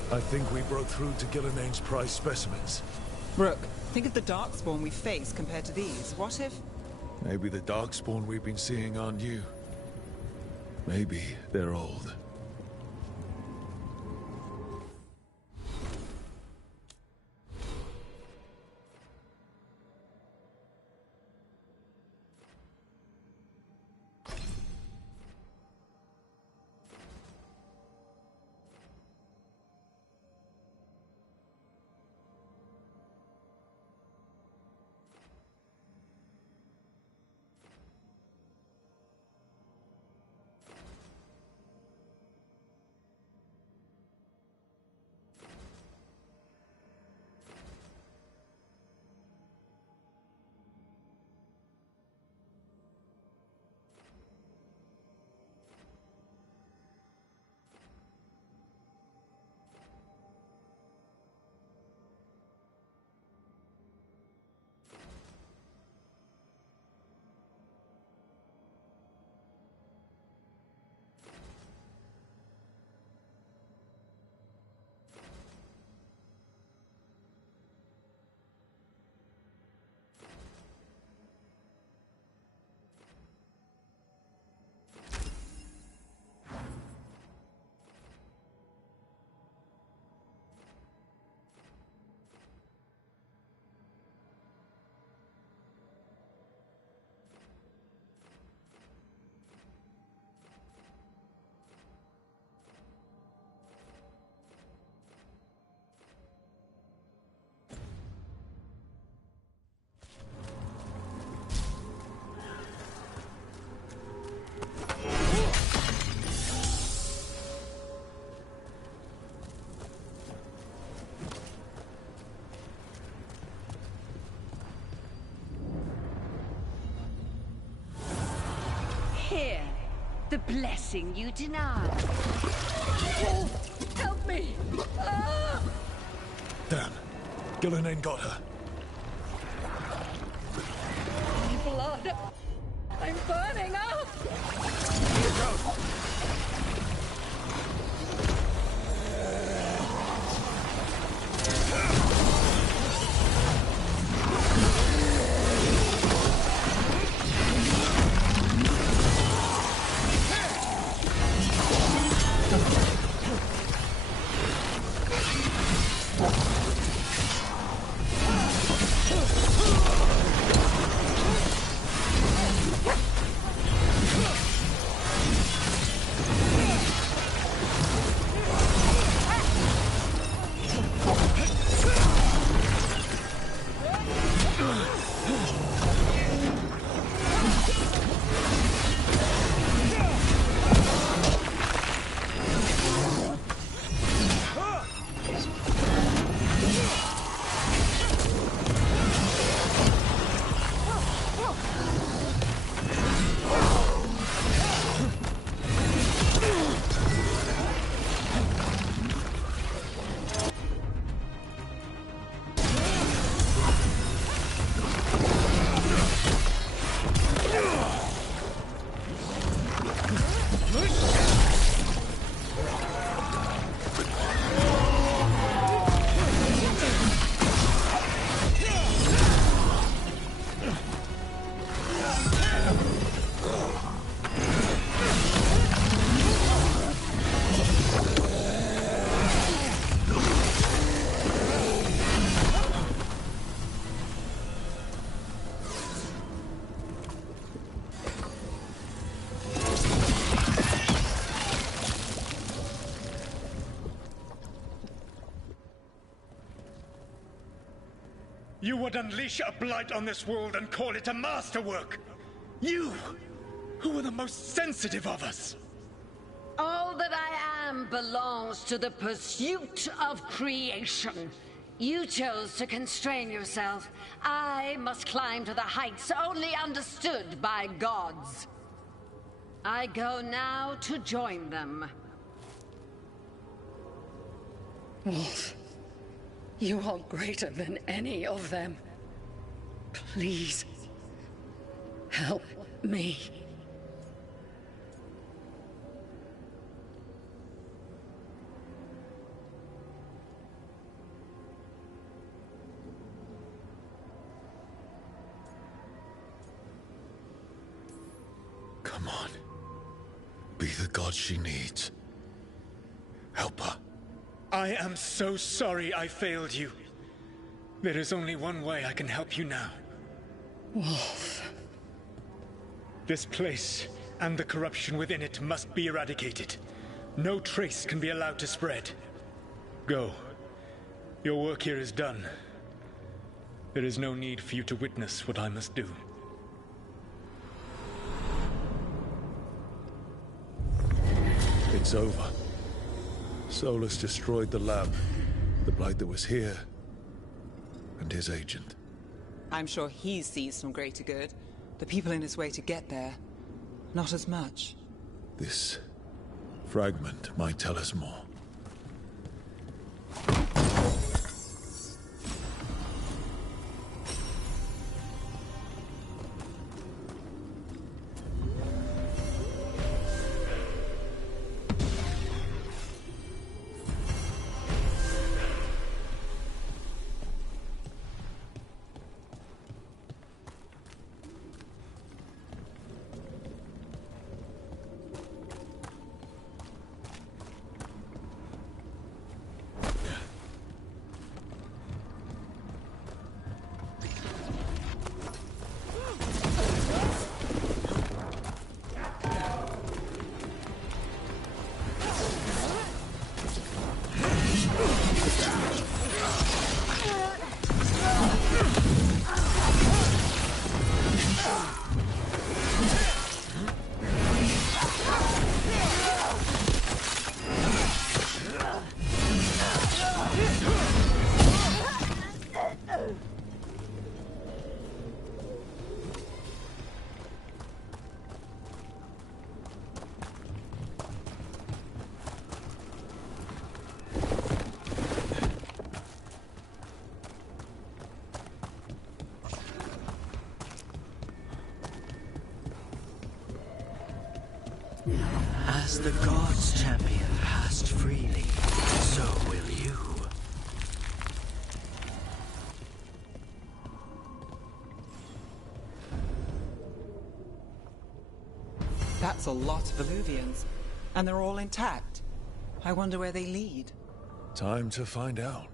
I think we broke through to Gillinane's prize specimens. Rook, think of the Darkspawn we face compared to these. What if... Maybe the Darkspawn we've been seeing aren't new. Maybe they're old. The blessing you denied. Help me! Ah! Damn. Gillenane got her. Blood! I'm burning up! You would unleash a blight on this world and call it a masterwork! You, who were the most sensitive of us! All that I am belongs to the pursuit of creation. You chose to constrain yourself. I must climb to the heights only understood by gods. I go now to join them. Wolf, you are greater than any of them. Please, help me. Come on. Be the god she needs. Help her. I am so sorry I failed you. There is only one way I can help you now. Wolf. This place and the corruption within it must be eradicated. No trace can be allowed to spread. Go. Your work here is done. There is no need for you to witness what I must do. It's over. Solus destroyed the lab, the blight that was here, and his agent. I'm sure he sees some greater good. The people in his way to get there, not as much. This fragment might tell us more. the gods' champion passed freely, so will you. That's a lot of Illuvians, and they're all intact. I wonder where they lead. Time to find out.